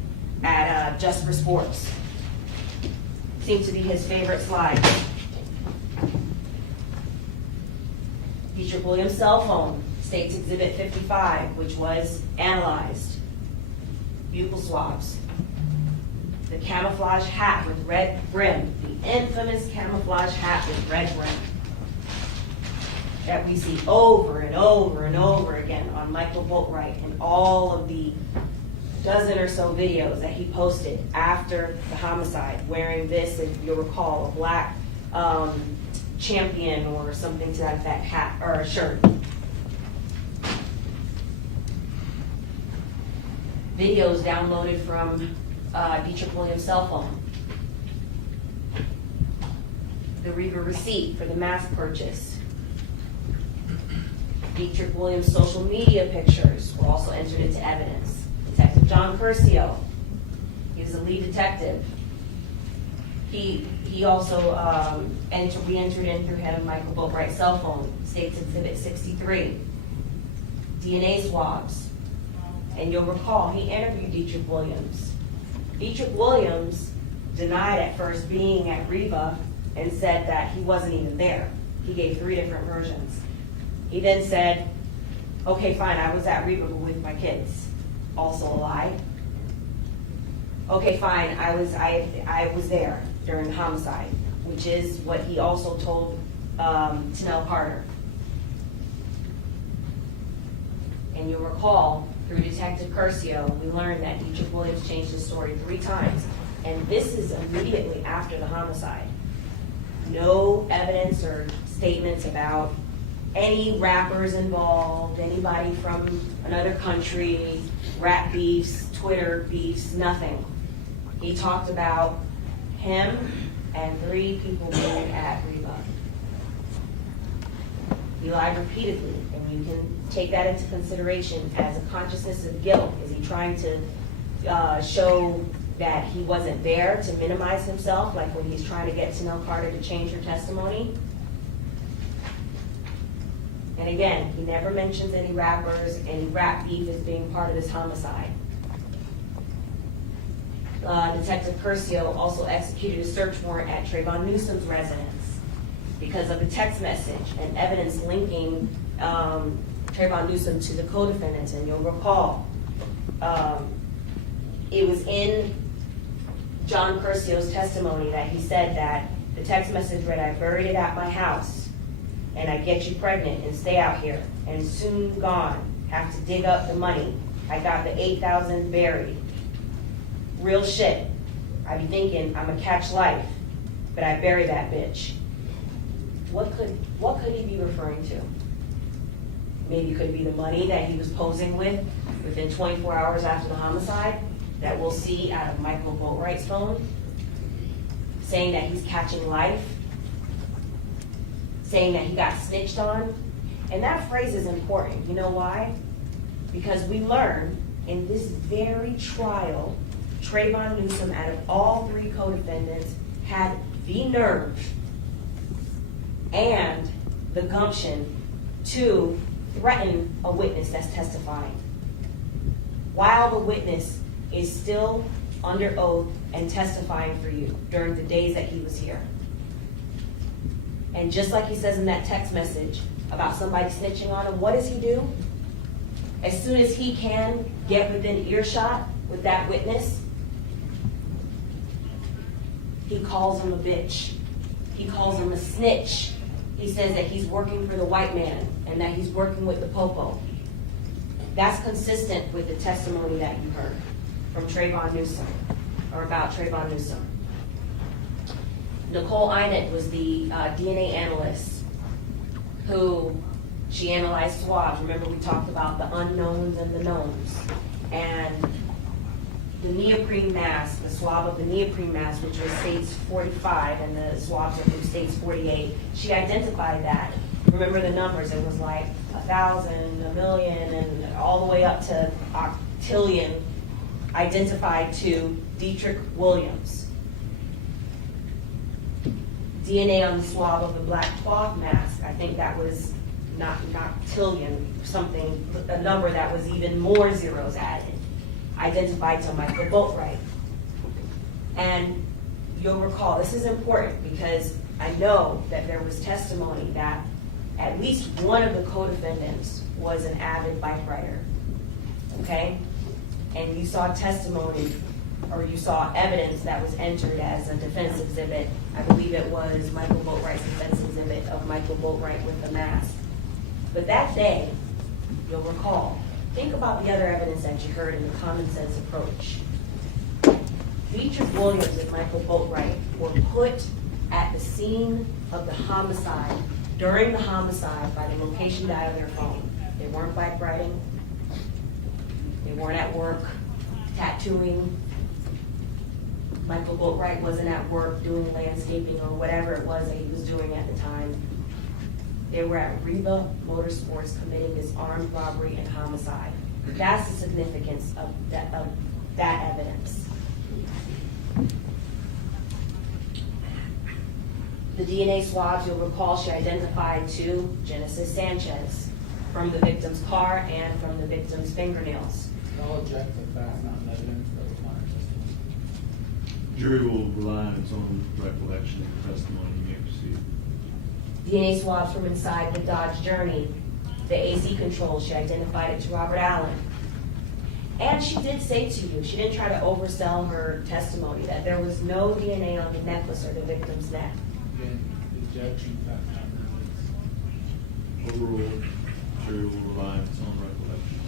at Just for Sports. Seems to be his favorite slide. Dietrich Williams' cell phone, State's Exhibit 55, which was analyzed. Buccal swabs. The camouflage hat with red brim, the infamous camouflage hat with red brim that we see over and over and over again on Michael Boatwright and all of the dozen or so videos that he posted after the homicide, wearing this, if you'll recall, a black champion or something to that effect hat or a shirt. Videos downloaded from Dietrich Williams' cell phone. The Riva receipt for the mask purchase. Dietrich Williams' social media pictures were also entered into evidence. Detective John Curcio, he was the lead detective. He also we entered in through head of Michael Boatwright's cell phone, State's Exhibit 63. DNA swabs. And you'll recall, he interviewed Dietrich Williams. Dietrich Williams denied at first being at Riva and said that he wasn't even there. He gave 3 different versions. He then said, okay, fine, I was at Riva with my kids. Also a lie. Okay, fine, I was there during the homicide, which is what he also told Tanel Carter. And you'll recall, through Detective Curcio, we learned that Dietrich Williams changed his story 3 times. And this is immediately after the homicide. No evidence or statements about any rappers involved, anybody from another country, rap beefs, Twitter beefs, nothing. He talked about him and 3 people being at Riva. He lied repeatedly, and you can take that into consideration as a consciousness of guilt. Is he trying to show that he wasn't there to minimize himself, like when he's trying to get Tanel Carter to change her testimony? And again, he never mentions any rappers, any rap beef as being part of this homicide. Detective Curcio also executed a search warrant at Trayvon Newsom's residence because of a text message and evidence linking Trayvon Newsom to the co-defendants. And you'll recall, it was in John Curcio's testimony that he said that the text message read, I buried it at my house, and I get you pregnant and stay out here, and soon gone, have to dig up the money. I got the $8,000 buried. Real shit. I be thinking I'm a catch life, but I bury that bitch. What could he be referring to? Maybe it could be the money that he was posing with within 24 hours after the homicide that we'll see out of Michael Boatwright's phone, saying that he's catching life, saying that he got snitched on. And that phrase is important. You know why? Because we learn in this very trial, Trayvon Newsom, out of all 3 co-defendants, had the nerve and the gumption to threaten a witness that's testifying, while the witness is still under oath and testifying for you during the days that he was here. And just like he says in that text message about somebody snitching on him, what does he do? As soon as he can get within earshot with that witness, he calls him a bitch. He calls him a snitch. He says that he's working for the white man and that he's working with the popo. That's consistent with the testimony that you heard from Trayvon Newsom, or about Trayvon Newsom. Nicole Einert was the DNA analyst who, she analyzed swabs. Remember, we talked about the unknowns and the knowns. And the neoprene mask, the swab of the neoprene mask, which was states 45, and the swabs are from states 48, she identified that. Remember the numbers, it was like 1,000, 1,000,000, and all the way up to octillion identified to Dietrich Williams. DNA on the swab of the black cloth mask, I think that was not octillion, something, a number that was even more zeros added, identified to Michael Boatwright. And you'll recall, this is important because I know that there was testimony that at least one of the co-defendants was an avid bike rider, okay? And you saw testimony, or you saw evidence that was entered as a defense exhibit. I believe it was Michael Boatwright's defense exhibit of Michael Boatwright with the mask. But that day, you'll recall, think about the other evidence that you heard in the common sense approach. Dietrich Williams and Michael Boatwright were put at the scene of the homicide, during the homicide, by the location dial of their phone. They weren't bike riding. They weren't at work tattooing. Michael Boatwright wasn't at work doing landscaping or whatever it was that he was doing at the time. They were at Reba Motorsports committing this armed robbery and homicide. That's the significance of that evidence. The DNA swabs, you'll recall, she identified to Genesis Sanchez from the victim's car and from the victim's fingernails. I'll object that that's not evidence that was not testimony. Jury will rely on its own recollection of the testimony. You may proceed. DNA swabs from inside the Dodge Journey, the AC controls, she identified it to Robert Allen. And she did say to you, she didn't try to oversell her testimony, that there was no DNA on the necklace or the victim's neck. Again, the objection, that's not evidence. Overruled. Jury will rely on its own recollection.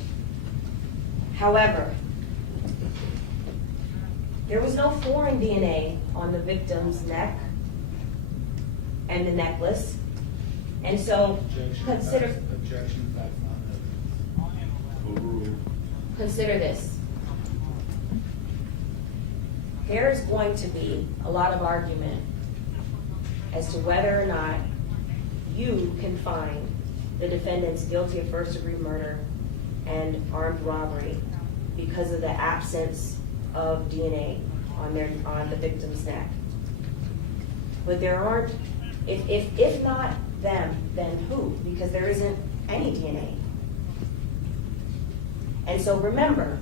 However, there was no foreign DNA on the victim's neck and the necklace. And so, consider Objection, that's not evidence. Overruled. consider this. There's going to be a lot of argument as to whether or not you can find the defendants guilty of first-degree murder and armed robbery because of the absence of DNA on the victim's neck. But there aren't, if not them, then who? Because there isn't any DNA. And so remember,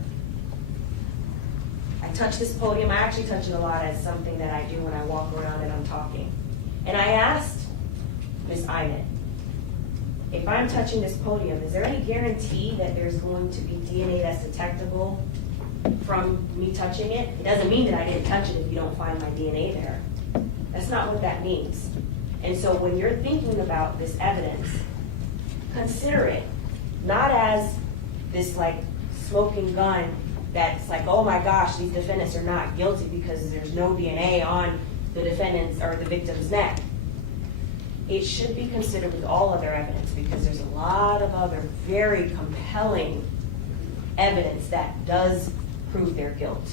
I touch this podium, I actually touch it a lot as something that I do when I walk around and I'm talking. And I asked Ms. Einert, if I'm touching this podium, is there any guarantee that there's going to be DNA that's detectable from me touching it? It doesn't mean that I didn't touch it if you don't find my DNA there. That's not what that means. And so when you're thinking about this evidence, consider it not as this like smoking gun that's like, oh my gosh, these defendants are not guilty because there's no DNA on the defendant's or the victim's neck. It should be considered with all other evidence because there's a lot of other very compelling evidence that does prove their guilt.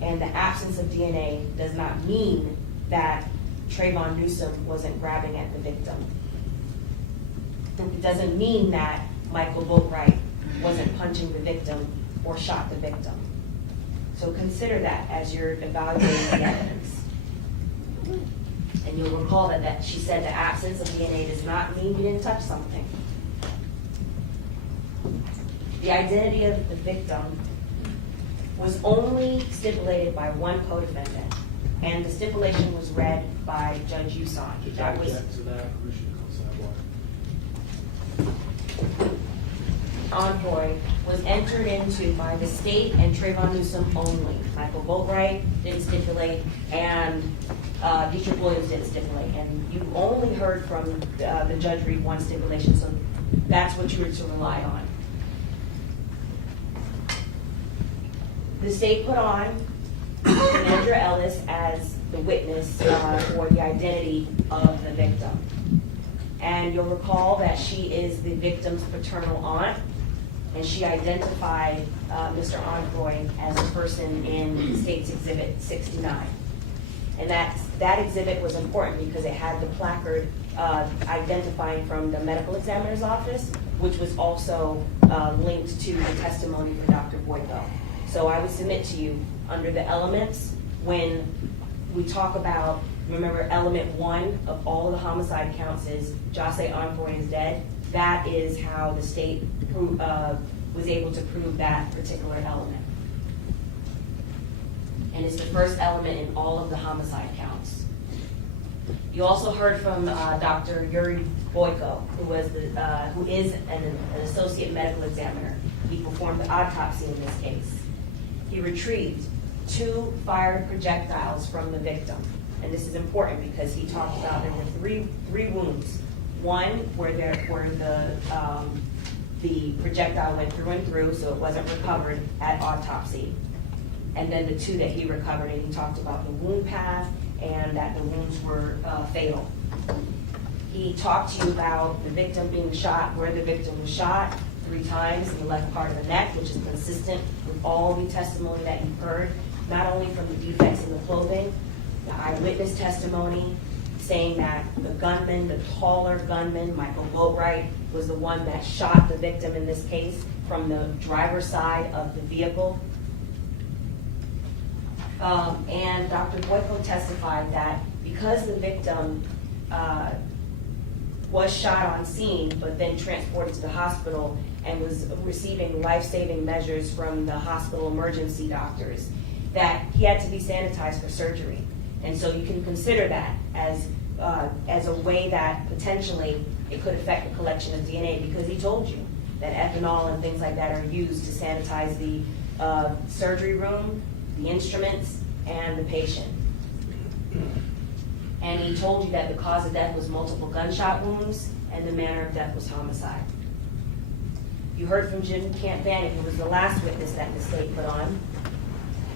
And the absence of DNA does not mean that Trayvon Newsom wasn't grabbing at the victim. It doesn't mean that Michael Boatwright wasn't punching the victim or shot the victim. So consider that as you're evaluating the evidence. And you'll recall that she said the absence of DNA does not mean you didn't touch something. The identity of the victim was only stipulated by one co-defendant, And the stipulation was read by Judge Uson. Did That I was object to that, or we should call sidewalk? Envoy was entered into by the state and Trayvon Newsom only. Michael Boatwright didn't stipulate, and Dietrich Williams didn't stipulate. And you only heard from the judge read one stipulation, so that's what you were to rely on. The state put on Commander Ellis as the witness for the identity of the victim. And you'll recall that she is the victim's paternal aunt, and she identified Mr. Envoy as a person in State's Exhibit 69. And that exhibit was important because it had the placard identifying from the medical examiner's office, which was also linked to the testimony for Dr. Boyko. So I would submit to you, under the elements, when we talk about, remember, element 1 of all of the homicide counts is Jose Envoy is dead. That is how the state was able to prove that particular element. And it's the first element in all of the homicide counts. You also heard from Dr. Yuri Boyko, who is an associate medical examiner. He performed the autopsy in this case. He retrieved 2 fired projectiles from the victim. And this is important because he talked about there were three wounds. One where the projectile went through and through, so it wasn't recovered at autopsy. And then the 2 that he recovered, and he talked about the wound path and that the wounds were fatal. He talked to you about the victim being shot, where the victim was shot 3 times in the left part of the neck, which is consistent with all the testimony that you've heard, not only from the defects in the clothing, the eyewitness testimony saying that the gunman, the taller gunman, Michael Boatwright, was the one that shot the victim in this case from the driver's side of the vehicle. And Dr. Boyko testified that because the victim was shot on scene, but then transported to the hospital and was receiving life-saving measures from the hospital emergency doctors, that he had to be sanitized for surgery. And so you can consider that as a way that potentially it could affect the collection of DNA, because he told you that ethanol and things like that are used to sanitize the surgery room, the instruments, and the patient. And he told you that the cause of death was multiple gunshot wounds and the manner of death was homicide. You heard from Jim Campbell, who was the last witness that the state put on.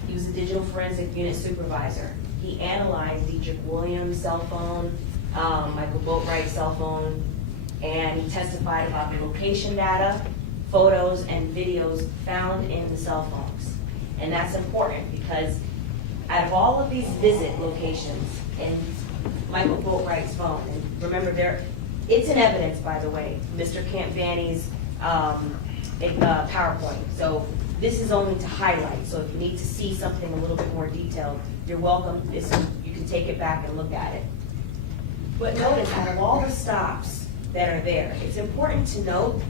He was a digital forensic unit supervisor. He analyzed Dietrich Williams' cell phone, Michael Boatwright's cell phone, and he testified about the location data, photos, and videos found in the cell phones. And that's important because out of all of these visit locations in Michael Boatwright's phone, and remember it's in evidence, by the way, Mr. Campbell's PowerPoint. So this is only to highlight. So if you need to see something a little bit more detailed, you're welcome. You can take it back and look at it. But notice, out of all the stops that are there, it's important to note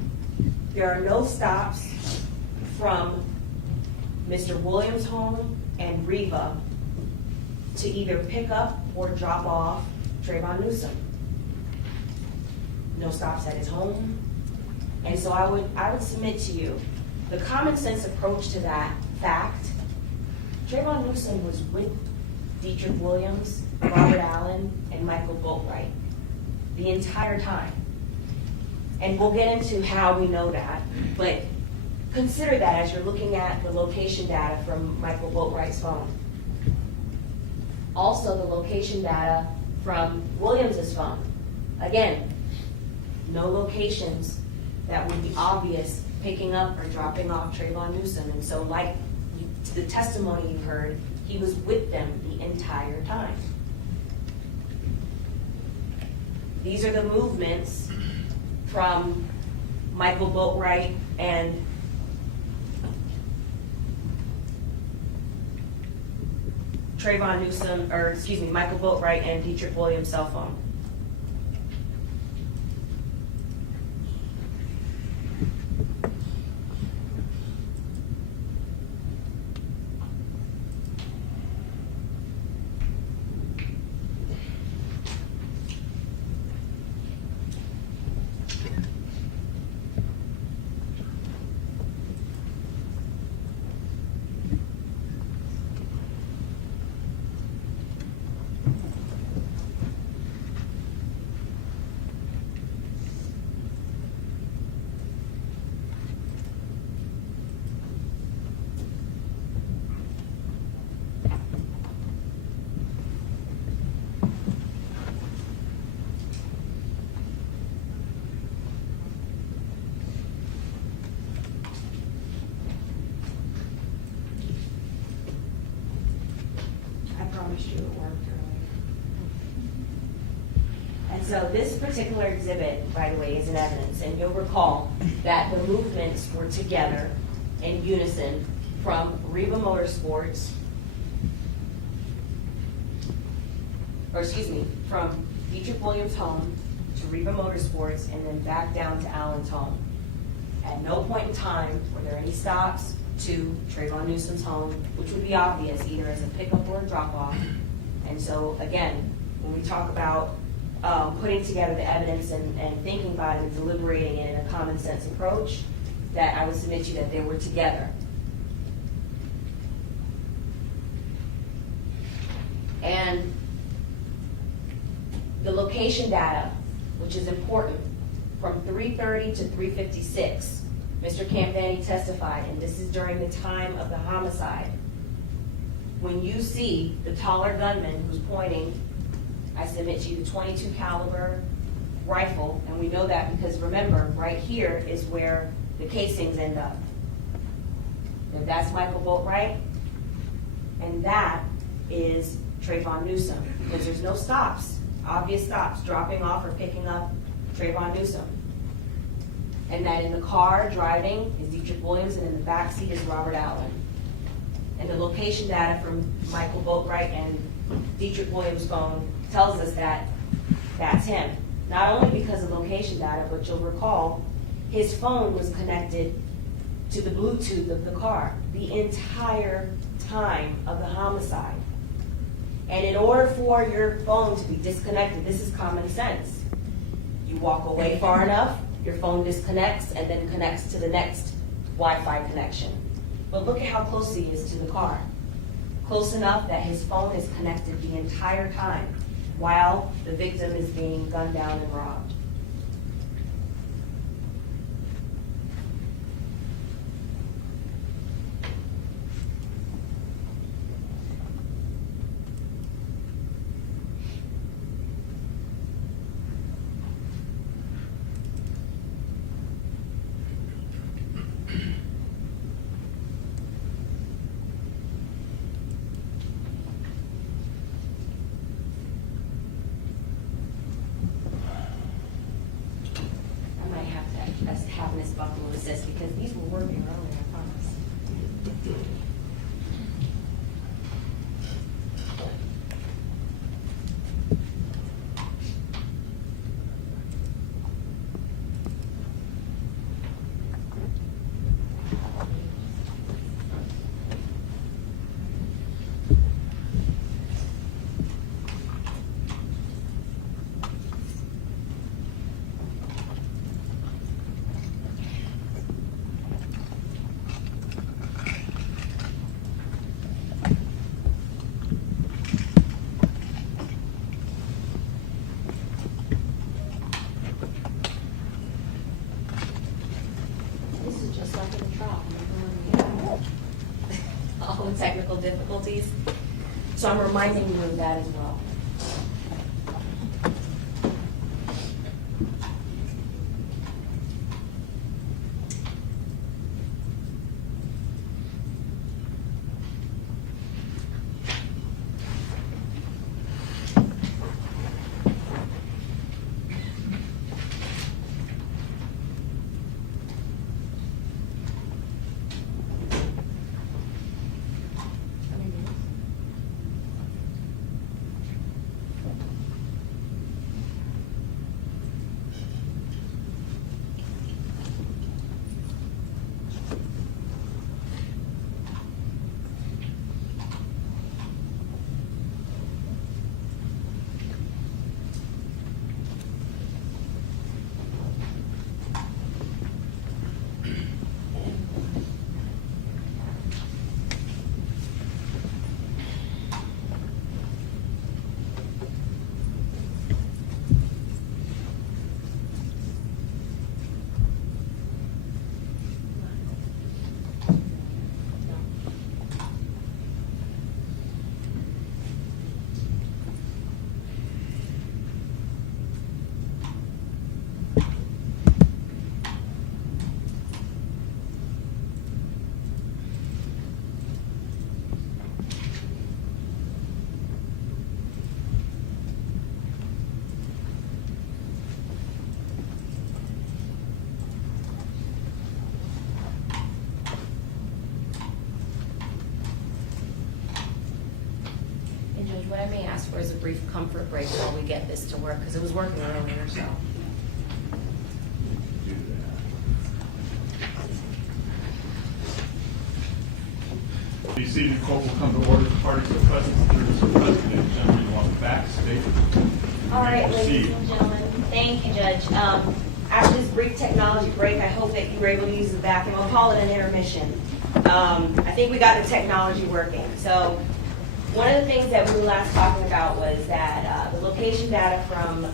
there are no stops from Mr. Williams' home and Riva to either pick up or drop off Trayvon Newsom. No stops at his home. And so I would submit to you the common sense approach to that fact. Trayvon Newsom was with Dietrich Williams, Robert Allen, and Michael Boatwright the entire time. And we'll get into how we know that, but consider that as you're looking at the location data from Michael Boatwright's phone. Also the location data from Williams's phone. Again, no locations that would be obvious picking up or dropping off Trayvon Newsom. And so like the testimony you heard, he was with them the entire time. These are the movements from Michael Boatwright and Trayvon Newsom, Michael Boatwright and Dietrich Williams' cell phone. promised you it worked earlier. And so this particular exhibit, by the way, is an evidence, and you'll recall that the movements were together in unison from Reba Motorsports, from Dietrich Williams' home to Reba Motorsports and then back down to Allen's home. At no point in time were there any stops to Trayvon Newsom's home, which would be obvious either as a pickup or a drop-off. And so, again, when we talk about putting together the evidence and thinking about it and deliberating it in a common sense approach, that I would submit to you that they were together. And the location data, which is important, from 3:30 to 3:56, Mr. Campani testified, and this is during the time of the homicide. When you see the taller gunman who's pointing, I submit to you the .22 caliber rifle, and we know that because remember, right here is where the casings end up. And that's Michael Boatwright, and that is Trayvon Newsom, because there's no stops, obvious stops, dropping off or picking up Trayvon Newsom. And that in the car driving is Dietrich Williams, and in the back seat is Robert Allen. And the location data from Michael Boatwright and Dietrich Williams' phone tells us that that's him. Not only because of location data, but you'll recall his phone was connected to the Bluetooth of the car the entire time of the homicide. And in order for your phone to be disconnected, this is common sense. You walk away far enough, your phone disconnects and then connects to the next Wi-Fi connection. But look at how close he is to the car. Close enough that his phone is connected the entire time while the victim is being gunned down and robbed. Having this buckle assist because these were working earlier, I promise. All the technical difficulties. So I'm reminding you of that as well. what I may ask for is a brief comfort break while we get this to work, because it was working earlier, so. Do that. This evening, court will come to order. The parties are present. There is a president, gentlemen, on the back stage. All right, You may ladies proceed. and gentlemen, thank you, Judge. After this brief technology break, I hope that you were able to use the bathroom. I'll call it an intermission. I think we got the technology working. So one of the things that we were last talking about was that the location data from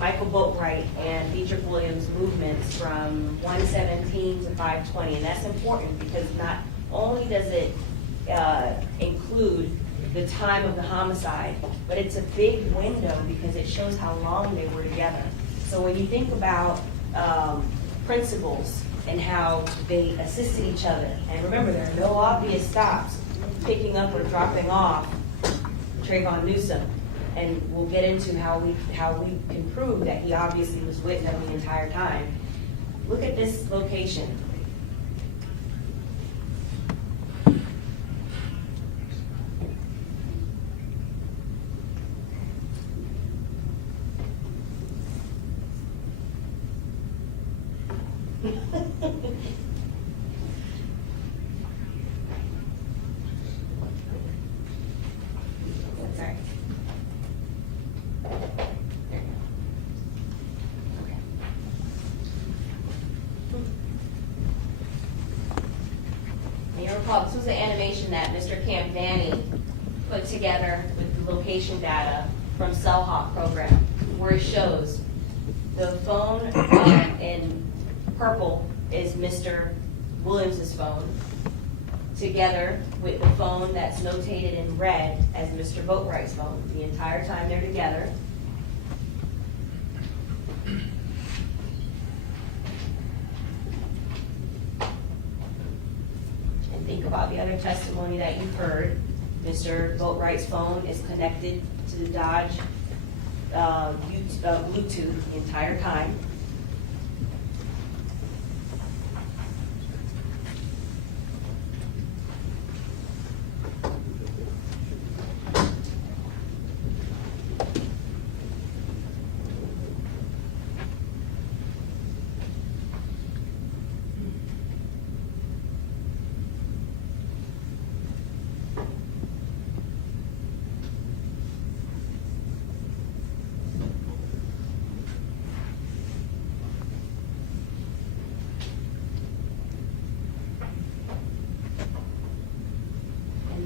Michael Boatwright and Dietrich Williams' movements from 117 to 520, and that's important because not only does it include the time of the homicide, but it's a big window because it shows how long they were together. So when you think about principals and how they assisted each other, and remember, there are no obvious stops, picking up or dropping off Trayvon Newsom, and we'll get into how we can prove that he obviously was with them the entire time. Look at this location. Sorry. And you recall, this was the animation that Mr. Camp Danny put together with the location data from Cell Hawk program, where it shows the phone in purple is Mr. Williams's phone, together with the phone that's notated in red as Mr. Boatwright's phone. The entire time they're together. And think about the other testimony that you've heard. Mr. Boatwright's phone is connected to the Dodge Bluetooth the entire time.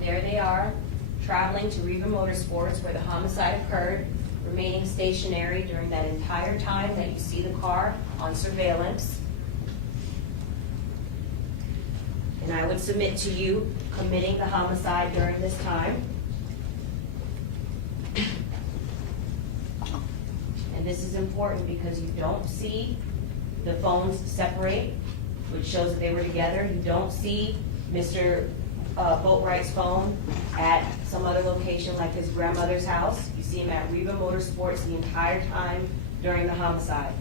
There they are, traveling to Reva Motorsports where the homicide occurred, remaining stationary during that entire time that you see the car on surveillance. And I would submit to you committing the homicide during this time. And this is important because you don't see the phones separate, which shows that they were together. You don't see Mr. Boatwright's phone at some other location like his grandmother's house. You see him at Reva Motorsports the entire time during the homicide.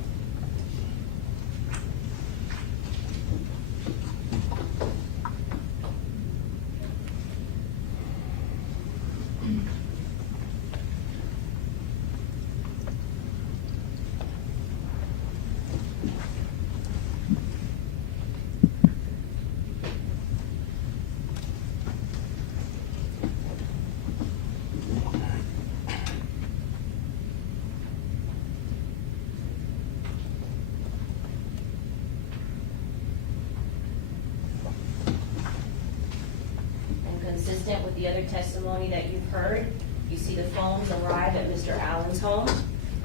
Consistent with the other testimony that you've heard, you see the phones arrive at Mr. Allen's home,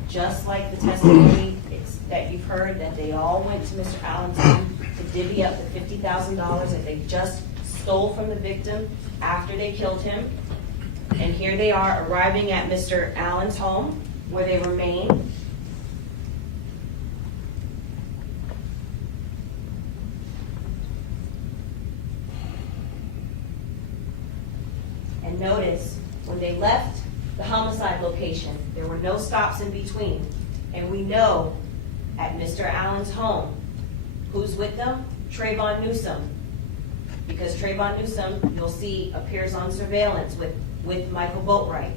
just like the testimony that you've heard that they all went to Mr. Allen's home to divvy up the $50,000 that they just stole from the victim after they killed him. And here they are arriving at Mr. Allen's home where they remain. And notice, when they left the homicide location, there were no stops in between. And we know at Mr. Allen's home, who's with them? Trayvon Newsom. Because Trayvon Newsom, you'll see, appears on surveillance with Michael Boatwright.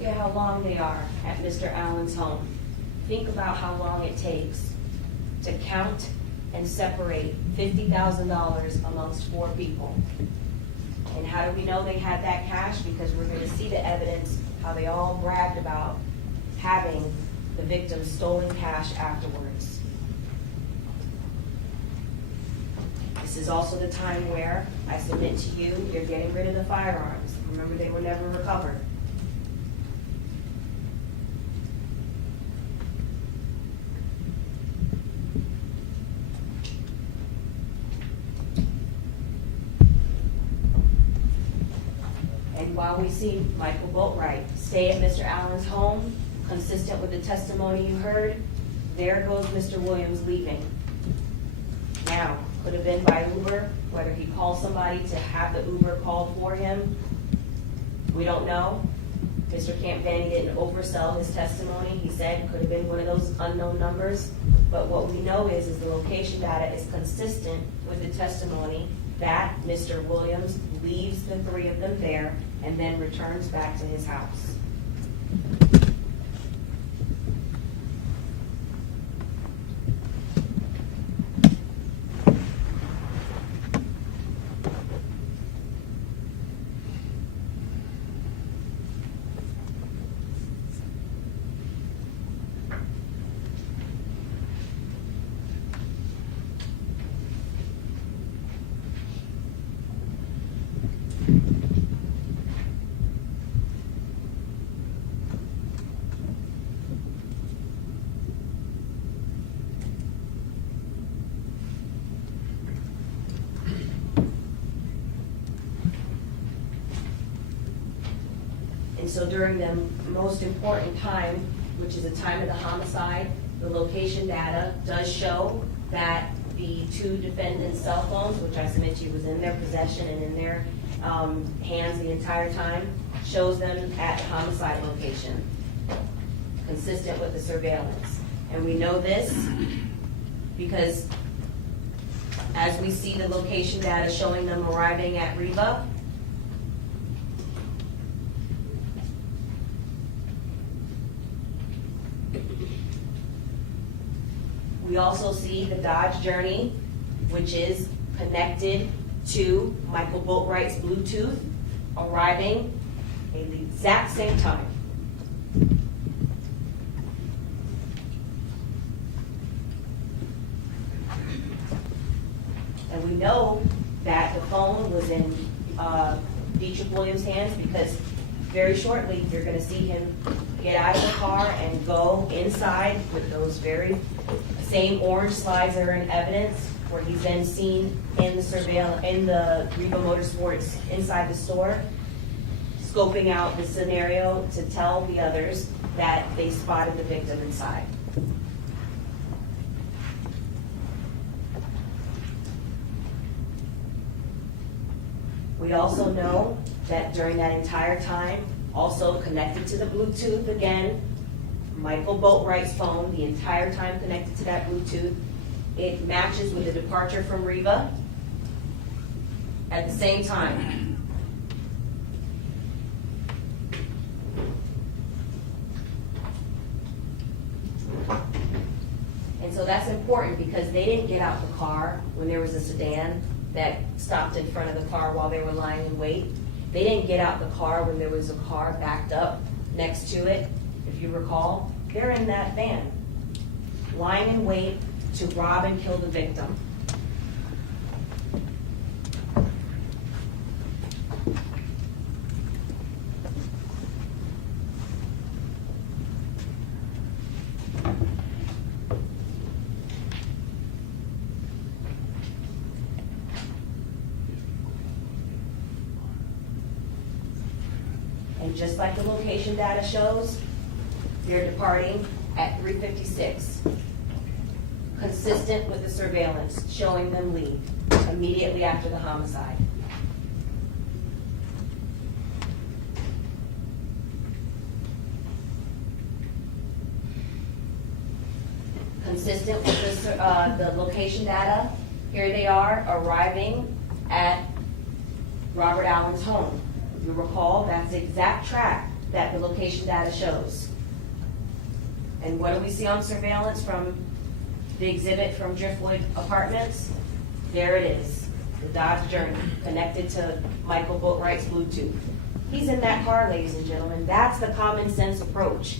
Look at how long they are at Mr. Allen's home. Think about how long it takes to count and separate $50,000 amongst 4 people. And how do we know they had that cash? Because we're gonna see the evidence, how they all bragged about having the victim's stolen cash afterwards. This is also the time where I submit to you, you're getting rid of the firearms. Remember, they were never recovered. And while we see Michael Boatwright stay at Mr. Allen's home, consistent with the testimony you heard, there goes Mr. Williams leaving. Now, could have been by Uber, whether he called somebody to have the Uber called for him, we don't know. Mr. Campani didn't oversell his testimony. He said it could have been one of those unknown numbers. But what we know is the location data is consistent with the testimony that Mr. Williams leaves the 3 of them there and then returns back to his house. And so during the most important time, which is the time of the homicide, the location data does show that the 2 defendants' cell phones, which I submit to you was in their possession and in their hands the entire time, shows them at the homicide location, consistent with the surveillance. And we know this because as we see the location data showing them arriving at Reba, we also see the Dodge Journey, which is connected to Michael Boatwright's Bluetooth, arriving at the exact same time. And we know that the phone was in Dietrich Williams' hands because very shortly you're going to see him get out of the car and go inside with those very same orange slides that are in evidence, where he's then seen in the surveillance in the Reba Motorsports inside the store, scoping out the scenario to tell the others that they spotted the victim inside. We also know that during that entire time, also connected to the Bluetooth again, Michael Boatwright's phone, the entire time connected to that Bluetooth, it matches with the departure from Reba at the same time. And so that's important because they didn't get out the car when there was a sedan that stopped in front of the car while they were lying in wait. They didn't get out the car when there was a car backed up next to it. If you recall, they're in that van, lying in wait to rob and kill the victim. And just like the location data shows, they're departing at 3:56, consistent with the surveillance showing them leave immediately after the homicide. Consistent with the location data, here they are arriving at Robert Allen's home. If you recall, that's the exact track that the location data shows. And what do we see on surveillance from the exhibit from Driftwood Apartments? There it is, the Dodge Journey, connected to Michael Boatwright's Bluetooth. He's in that car, ladies and gentlemen. That's the common sense approach.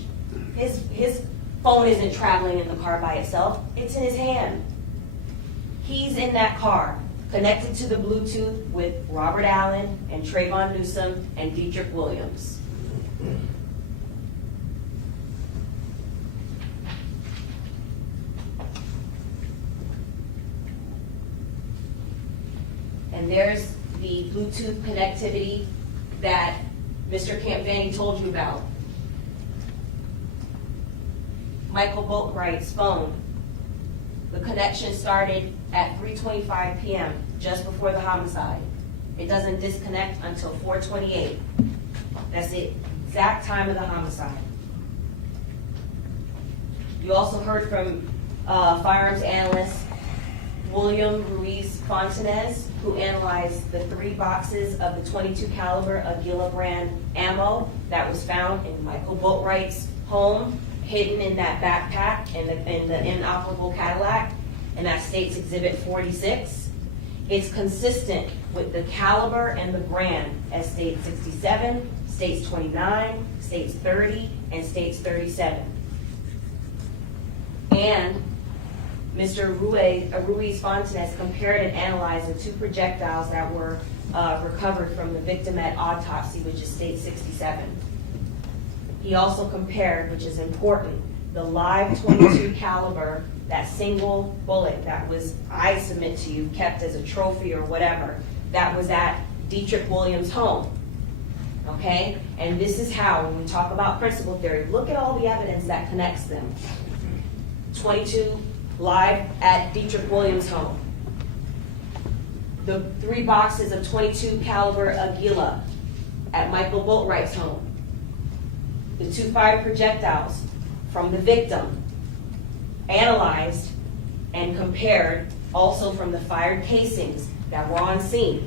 His phone isn't traveling in the car by itself, it's in his hand. He's in that car, connected to the Bluetooth with Robert Allen and Trayvon Newsom and Dietrich Williams. And there's the Bluetooth connectivity that Mr. Campani told you about. Michael Boatwright's phone. The connection started at 3:25 p.m., just before the homicide. It doesn't disconnect until 4:28. That's the exact time of the homicide. You also heard from firearms analyst William Ruiz Fontanez, who analyzed the 3 boxes of the .22 caliber Aguila brand ammo that was found in Michael Boatwright's home, hidden in that backpack in the inoperable Cadillac, and that states Exhibit 46. It's consistent with the caliber and the brand as states 67, states 29, states 30, and states 37. And Mr. Ruiz Fontanez compared and analyzed the 2 projectiles that were recovered from the victim at autopsy, which is state 67. He also compared, which is important, the live .22 caliber, that single bullet that was, I submit to you, kept as a trophy or whatever, that was at Dietrich Williams' home. Okay? And this is how, when we talk about principle theory, look at all the evidence that connects them. .22 live at Dietrich Williams' home. The 3 boxes of .22 caliber Aguila at Michael Boatwright's home. The 2 fired projectiles from the victim, analyzed and compared also from the fired casings that were on scene.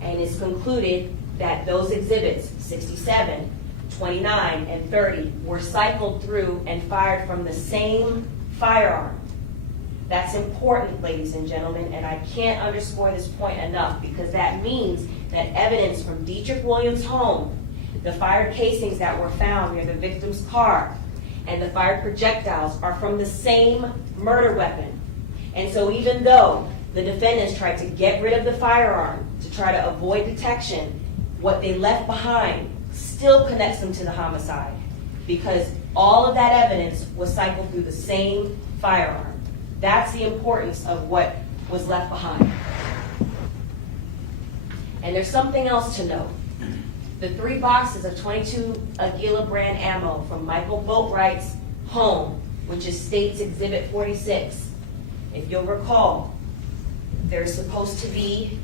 And it's concluded that those exhibits, 67, 29, and 30, were cycled through and fired from the same firearm. That's important, ladies and gentlemen, and I can't underscore this point enough, because that means that evidence from Dietrich Williams' home, the fired casings that were found near the victim's car, and the fired projectiles are from the same murder weapon. And so even though the defendants tried to get rid of the firearm to try to avoid detection, what they left behind still connects them to the homicide, because all of that evidence was cycled through the same firearm. That's the importance of what was left behind. And there's something else to note. The 3 boxes of .22 Aguila brand ammo from Michael Boatwright's home, which is State's Exhibit 46. If you'll recall, there's supposed to be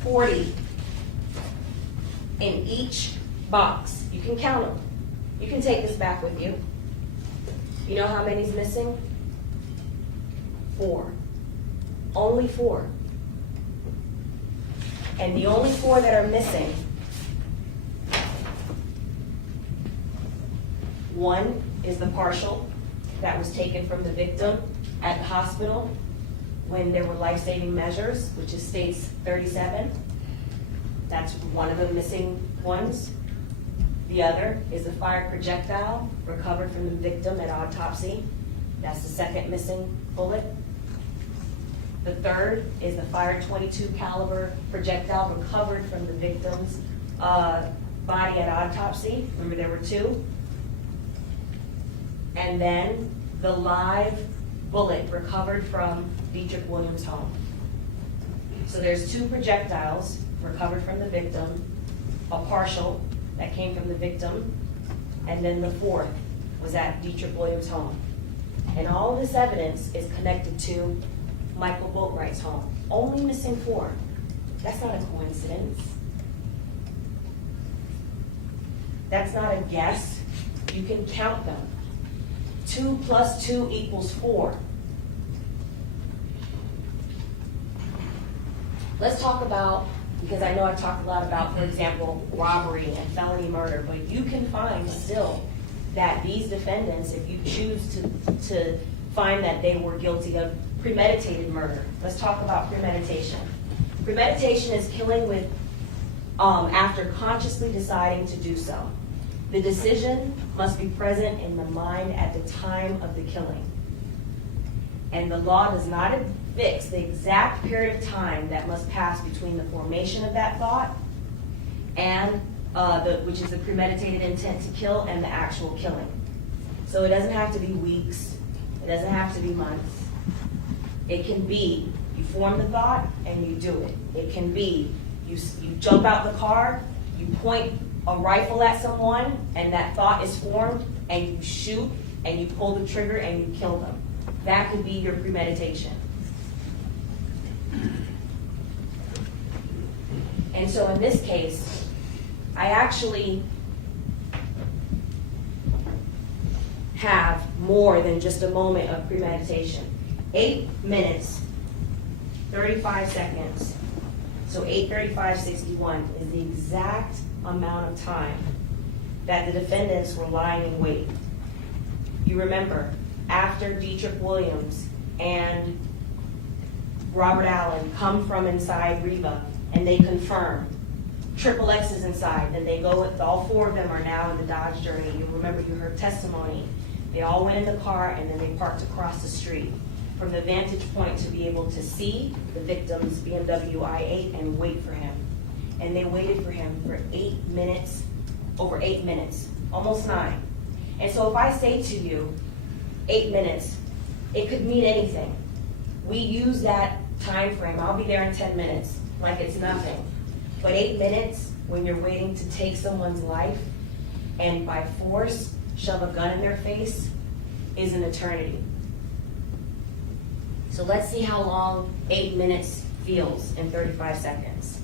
40 in each box. You can count them. You can take this back with you. You know how many's missing? 4. Only 4. And the only 4 that are missing, 1 is the partial that was taken from the victim at the hospital when there were life-saving measures, which is states 37. That's one of the missing ones. The other is the fired projectile recovered from the victim at autopsy. That's the second missing bullet. The third is the fired .22 caliber projectile recovered from the victim's body at autopsy. Remember, there were 2. And then the live bullet recovered from Dietrich Williams' home. So there's 2 projectiles recovered from the victim, a partial that came from the victim, and then the 4th was at Dietrich Williams' home. And all of this evidence is connected to Michael Boatwright's home. Only missing 4. That's not a coincidence. That's not a guess. You can count them. 2 plus 2 equals 4. Let's talk about, because I know I've talked a lot about, for example, robbery and felony murder, but you can find still that these defendants, if you choose to find that they were guilty of premeditated murder. Let's talk about premeditation. Premeditation is killing with, after consciously deciding to do so. The decision must be present in the mind at the time of the killing. And the law does not fix the exact period of time that must pass between the formation of that thought and which is the premeditated intent to kill, and the actual killing. So it doesn't have to be weeks. It doesn't have to be months. It can be you form the thought and you do it. It can be you jump out the car, you point a rifle at someone, and that thought is formed, and you shoot and you pull the trigger and you kill them. That could be your premeditation. And so in this case, I actually have more than just a moment of premeditation. 8 minutes, 35 seconds, so 8:35:61 is the exact amount of time that the defendants were lying in wait. You remember, after Dietrich Williams and Robert Allen come from inside Reba and they confirm Triple X is inside, then they go with, all four of them are now in the Dodge Journey. You remember, you heard testimony. They all went in the car and then they parked across the street from the vantage point to be able to see the victim's BMW i8 and wait for him. And they waited for him for 8 minutes, over 8 minutes, almost 9. And so if I say to you, 8 minutes, it could mean anything. We use that time frame. I'll be there in 10 minutes, like it's nothing. But 8 minutes, when you're waiting to take someone's life and by force shove a gun in their face, is an eternity. So let's see how long 8 minutes feels in 35 seconds.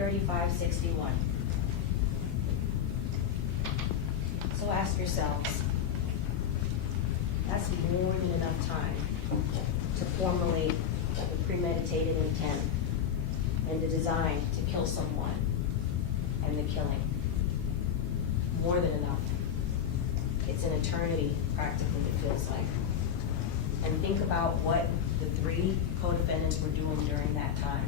3561. So ask yourselves, that's more than enough time to formulate the premeditated intent and the design to kill someone and the killing. More than enough. It's an eternity, practically, it feels like. And think about what the 3 co-defendants were doing during that time.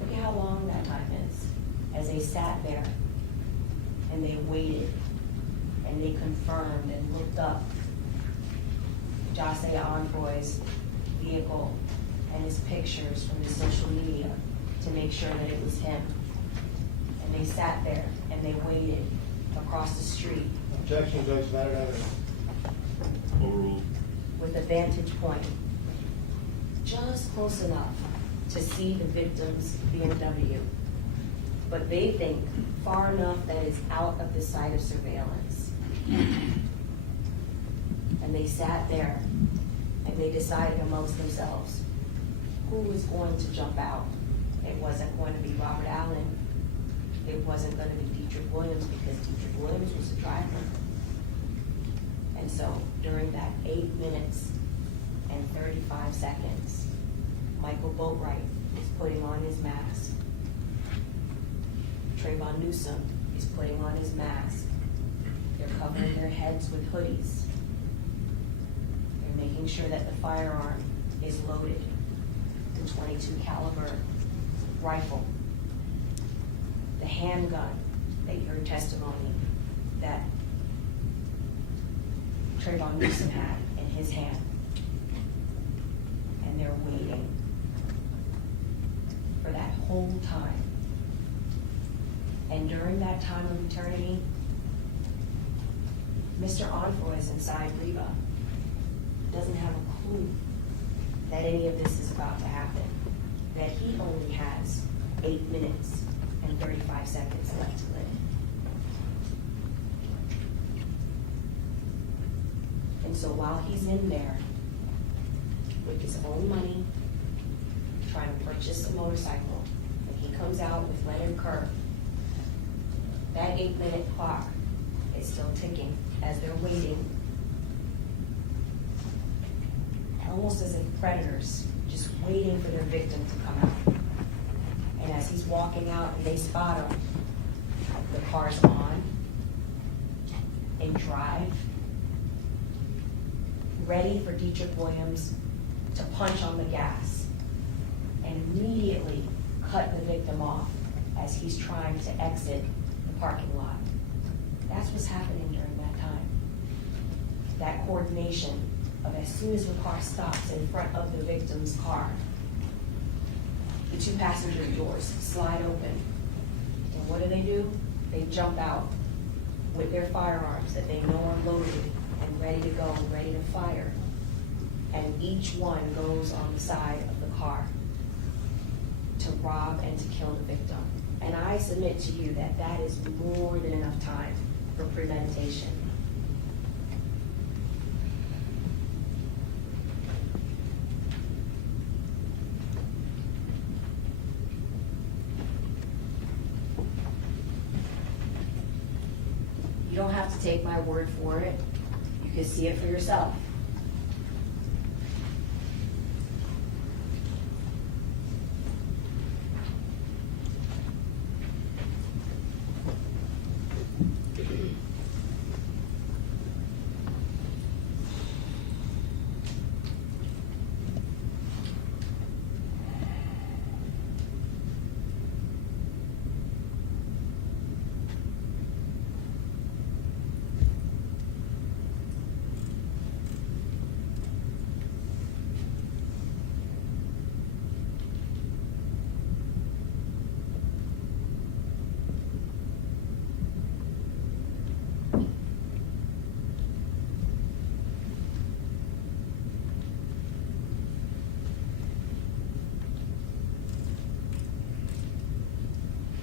Look at how long that time is. As they sat there and they waited and they confirmed and looked up Jase Envoy's vehicle and his pictures from the social media to make sure that it was him. And they sat there and they waited across the street. Objection, Judge, valid evidence. Overruled. With a vantage point just close enough to see the victim's BMW. But they think far enough that it's out of the sight of surveillance. And they sat there and they decided amongst themselves who was going to jump out. It wasn't going to be Robert Allen. It wasn't going to be Dietrich Williams, because Dietrich Williams was the driver. And so during that 8 minutes and 35 seconds, Michael Boatwright is putting on his mask. Trayvon Newsom is putting on his mask. They're covering their heads with hoodies. They're making sure that the firearm is loaded, the .22 caliber rifle, the handgun that you heard testimony that Trayvon Newsom had in his hand. And they're waiting for that whole time. And during that time of eternity, Mr. Envoy inside Reba doesn't have a clue that any of this is about to happen, that he only has 8 minutes and 35 seconds left to live. And so while he's in there with his own money, trying to purchase a motorcycle, and he comes out with Leonard Kirk, that 8-minute clock is still ticking as they're waiting, almost as if predators, just waiting for their victim to come out. And as he's walking out and they spot him, the car's on in drive, ready for Dietrich Williams to punch on the gas and immediately cut the victim off as he's trying to exit the parking lot. That's what's happening during that time. That coordination of as soon as the car stops in front of the victim's car, the 2 passenger doors slide open. And what do? They jump out with their firearms that they know are loaded and ready to go and ready to fire. And each one goes on the side of the car to rob and to kill the victim. And I submit to you that that is more than enough time for premeditation. You don't have to take my word for it. You can see it for yourself.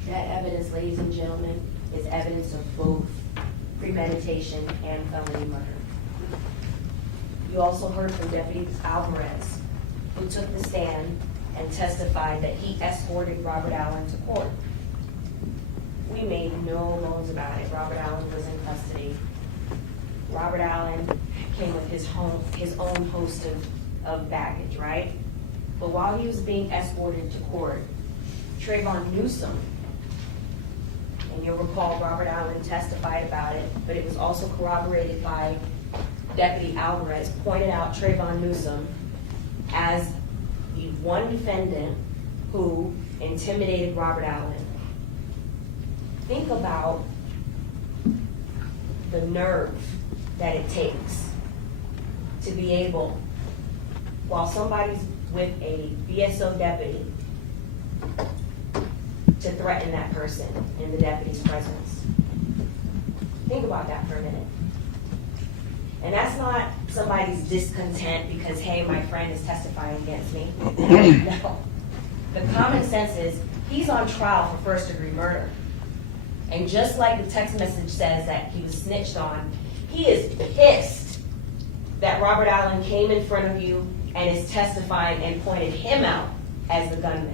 That evidence, ladies and gentlemen, is evidence of both premeditation and felony murder. You also heard from Deputy Alvarez, who took the stand and testified that he escorted Robert Allen to court. We made no bones about it. Robert Allen was in custody. Robert Allen came with his own host of baggage, right? But while he was being escorted to court, Trayvon Newsom, and you'll recall Robert Allen testified about it, but it was also corroborated by Deputy Alvarez, pointed out Trayvon Newsom as the one defendant who intimidated Robert Allen. Think about the nerve that it takes to be able, while somebody's with a BSO deputy, to threaten that person in the deputy's presence. Think about that for a minute. And that's not somebody's discontent because, hey, my friend is testifying against me. No. The common sense is he's on trial for first-degree murder. And just like the text message says that he was snitched on, he is pissed that Robert Allen came in front of you and is testifying and pointed him out as the gunman.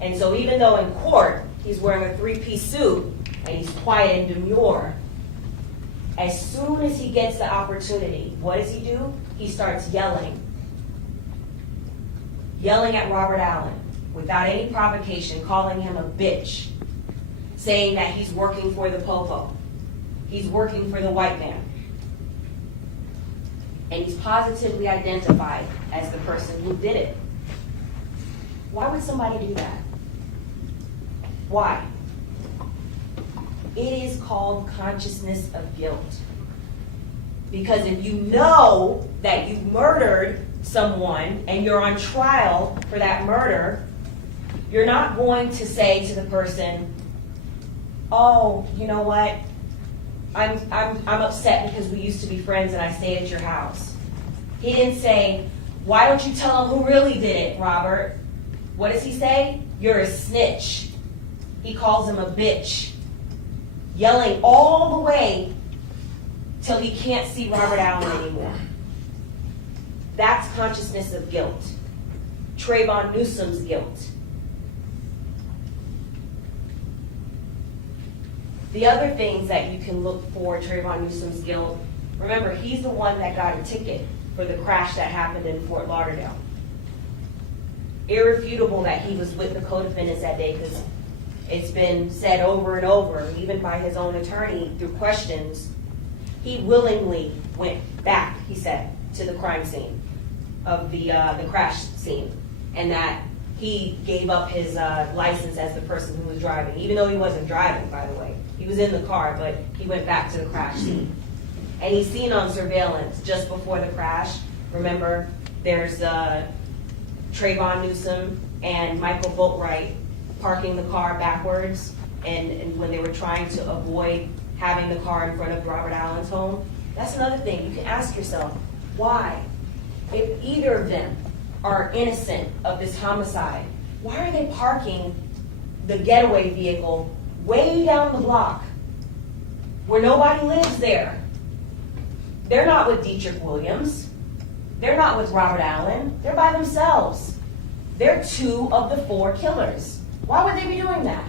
And so even though in court he's wearing a three-piece suit and he's quiet and demure, as soon as he gets the opportunity, what does he do? He starts yelling. Yelling at Robert Allen without any provocation, calling him a bitch, saying that he's working for the popo. He's working for the white man. And he's positively identified as the person who did it. Why would somebody do that? Why? It is called consciousness of guilt. Because if you know that you murdered someone and you're on trial for that murder, you're not going to say to the person, oh, you know what? I'm upset because we used to be friends and I stayed at your house. He didn't say, why don't you tell him who really did it, Robert? What does he say? You're a snitch. He calls him a bitch, yelling all the way till he can't see Robert Allen anymore. That's consciousness of guilt. Trayvon Newsom's guilt. The other things that you can look for Trayvon Newsom's guilt, remember, he's the one that got a ticket for the crash that happened in Fort Lauderdale. Irrefutable that he was with the co-defendants that day, because it's been said over and over, even by his own attorney through questions, he willingly went back, he said, to the crime scene of the crash scene, and that he gave up his license as the person who was driving, even though he wasn't driving, by the way. He was in the car, but he went back to the crash scene. And he's seen on surveillance just before the crash. Remember, there's Trayvon Newsom and Michael Boatwright parking the car backwards, and when they were trying to avoid having the car in front of Robert Allen's home. That's another thing. You can ask yourself, why? If either of them are innocent of this homicide, why are they parking the getaway vehicle way down the block where nobody lives there? They're not with Dietrich Williams. They're not with Robert Allen. They're by themselves. They're two of the four killers. Why would they be doing that?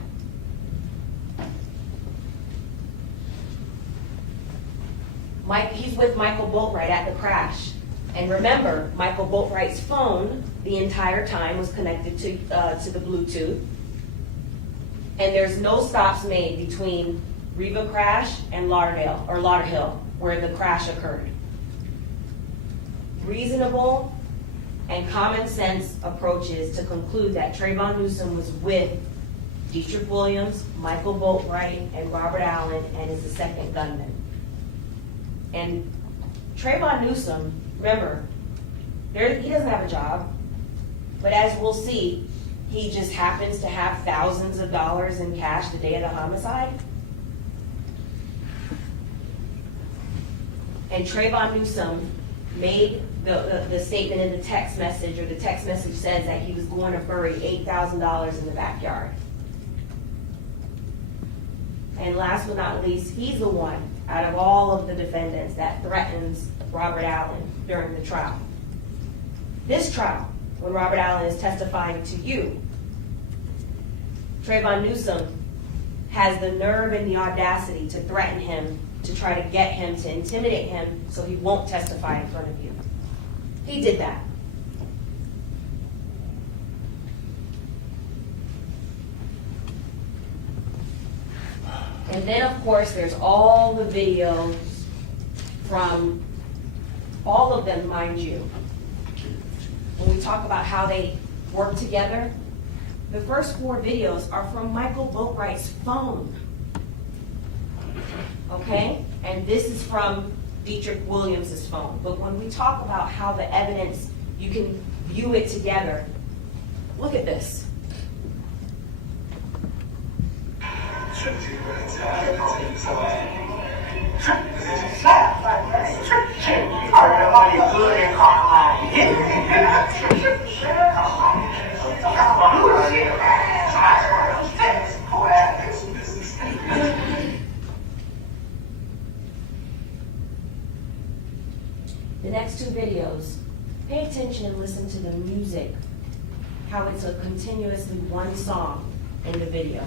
He's with Michael Boatwright at the crash. And remember, Michael Boatwright's phone the entire time was connected to the Bluetooth. And there's no stops made between Riva Crash and Lauderhill, where the crash occurred. Reasonable and common sense approaches to conclude that Trayvon Newsom was with Dietrich Williams, Michael Boatwright, and Robert Allen, and is the second gunman. And Trayvon Newsom, remember, he doesn't have a job, but as we'll see, he just happens to have thousands of dollars in cash the day of the homicide. And Trayvon Newsom made the statement in the text message, or the text message says that he was going to bury $8,000 in the backyard. And last but not least, he's the one out of all of the defendants that threatens Robert Allen during the trial. This trial, when Robert Allen is testifying to you. Trayvon Newsom has the nerve and the audacity to threaten him, to try to get him, to intimidate him so he won't testify in front of you. He did that. And then, of course, there's all the videos from all of them, mind you. When we talk about how they work together, the first 4 videos are from Michael Boatwright's phone. Okay? And this is from Dietrich Williams' phone. But when we talk about how the evidence, you can view it together, look at this. The next 2 videos, pay attention and listen to the music, how it's a continuously one song in the video.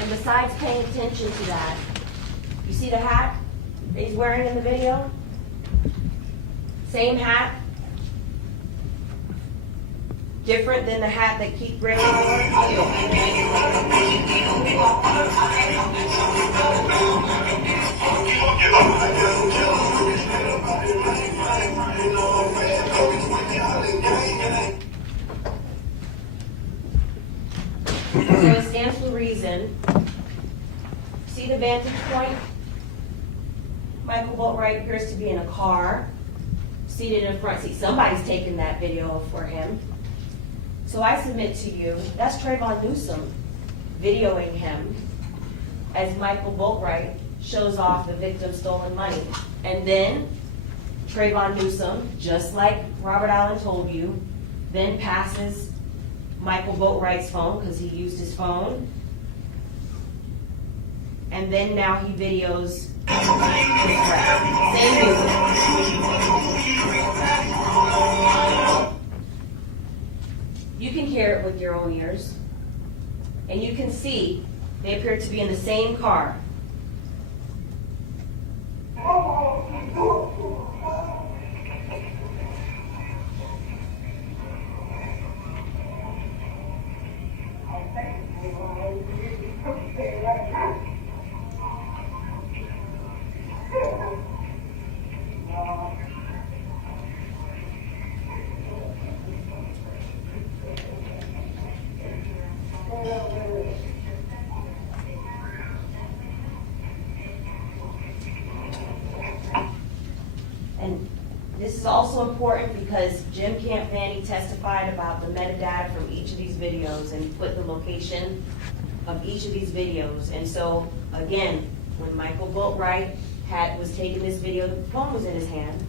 And besides paying attention to that, you see the hat that he's wearing in the video? Same hat? Different than the hat that Keith Gray wore? So it stands to reason. See the vantage point? Michael Boatwright appears to be in a car, seated in a front seat. Somebody's taken that video for him. So I submit to you, that's Trayvon Newsom videoing him as Michael Boatwright shows off the victim's stolen money. And then Trayvon Newsom, just like Robert Allen told you, then passes Michael Boatwright's phone, because he used his phone. And then now he videos the threat. Same music. You can hear it with your own ears. And you can see they appear to be in the same car. And this is also important because Jim Camp Vanny testified about the metadata from each of these videos and put the location of each of these videos. And so, again, when Michael Boatwright was taking this video, the phone was in his hand.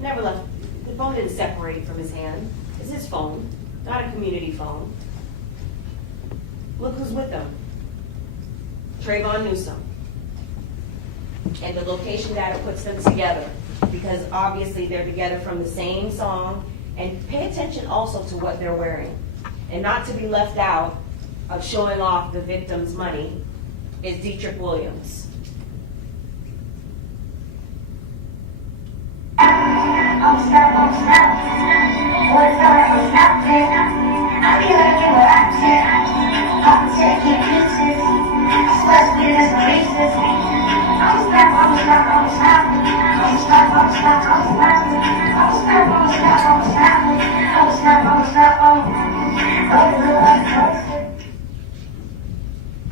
Never left. The phone didn't separate from his hand. It's his phone, not a community phone. Look who's with him. Trayvon Newsom. And the location data puts them together, because obviously they're together from the same song. And pay attention also to what they're wearing. And not to be left out of showing off the victim's money is Dietrich Williams.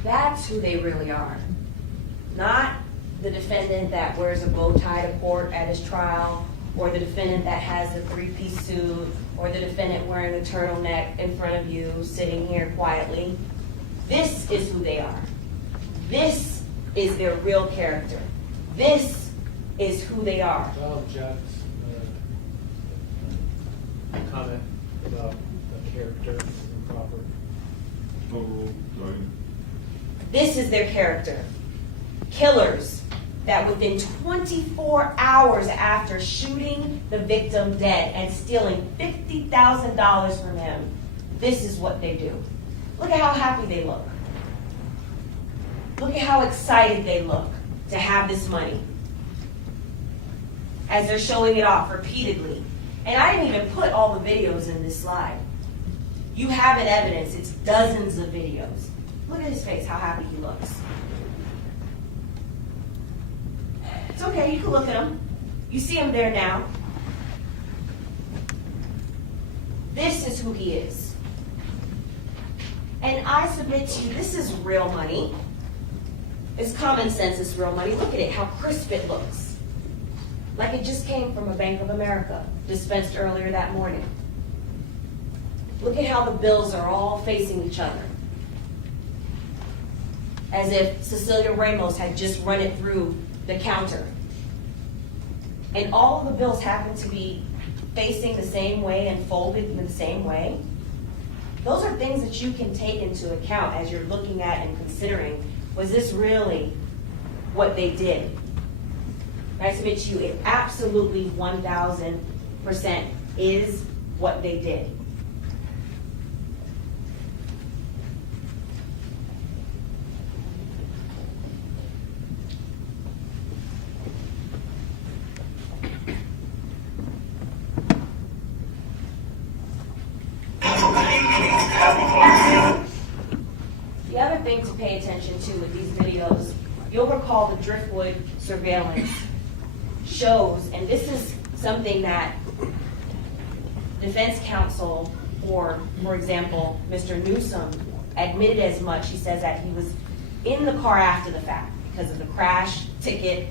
That's who they really are. Not the defendant that wears a bow tie to court at his trial, or the defendant that has the three-piece suit, or the defendant wearing a turtleneck in front of you, sitting here quietly. This is who they are. This is their real character. This is who they are. I'll object, comment about the character is improper. Overruled, sorry. This is their character. Killers that within 24 hours after shooting the victim dead and stealing $50,000 from him, this is what they do. Look at how happy they look. Look at how excited they look to have this money as they're showing it off repeatedly. And I didn't even put all the videos in this slide. You have it evidence. It's dozens of videos. Look at his face, how happy he looks. It's okay, you can look at him. You see him there now. This is who he is. And I submit to you, this is real money. It's common sense, it's real money. Look at it, how crisp it looks. Like it just came from a Bank of America, dispensed earlier that morning. Look at how the bills are all facing each other. As if Cecilia Ramos had just run it through the counter. And all of the bills happen to be facing the same way and folded in the same way. Those are things that you can take into account as you're looking at and considering, was this really what they did? And I submit to you, it absolutely 1,000% is what they did. The other thing to pay attention to with these videos, you'll recall the Driftwood surveillance shows, and this is something that defense counsel, for example, Mr. Newsom, admitted as much. He says that he was in the car after the fact because of the crash ticket.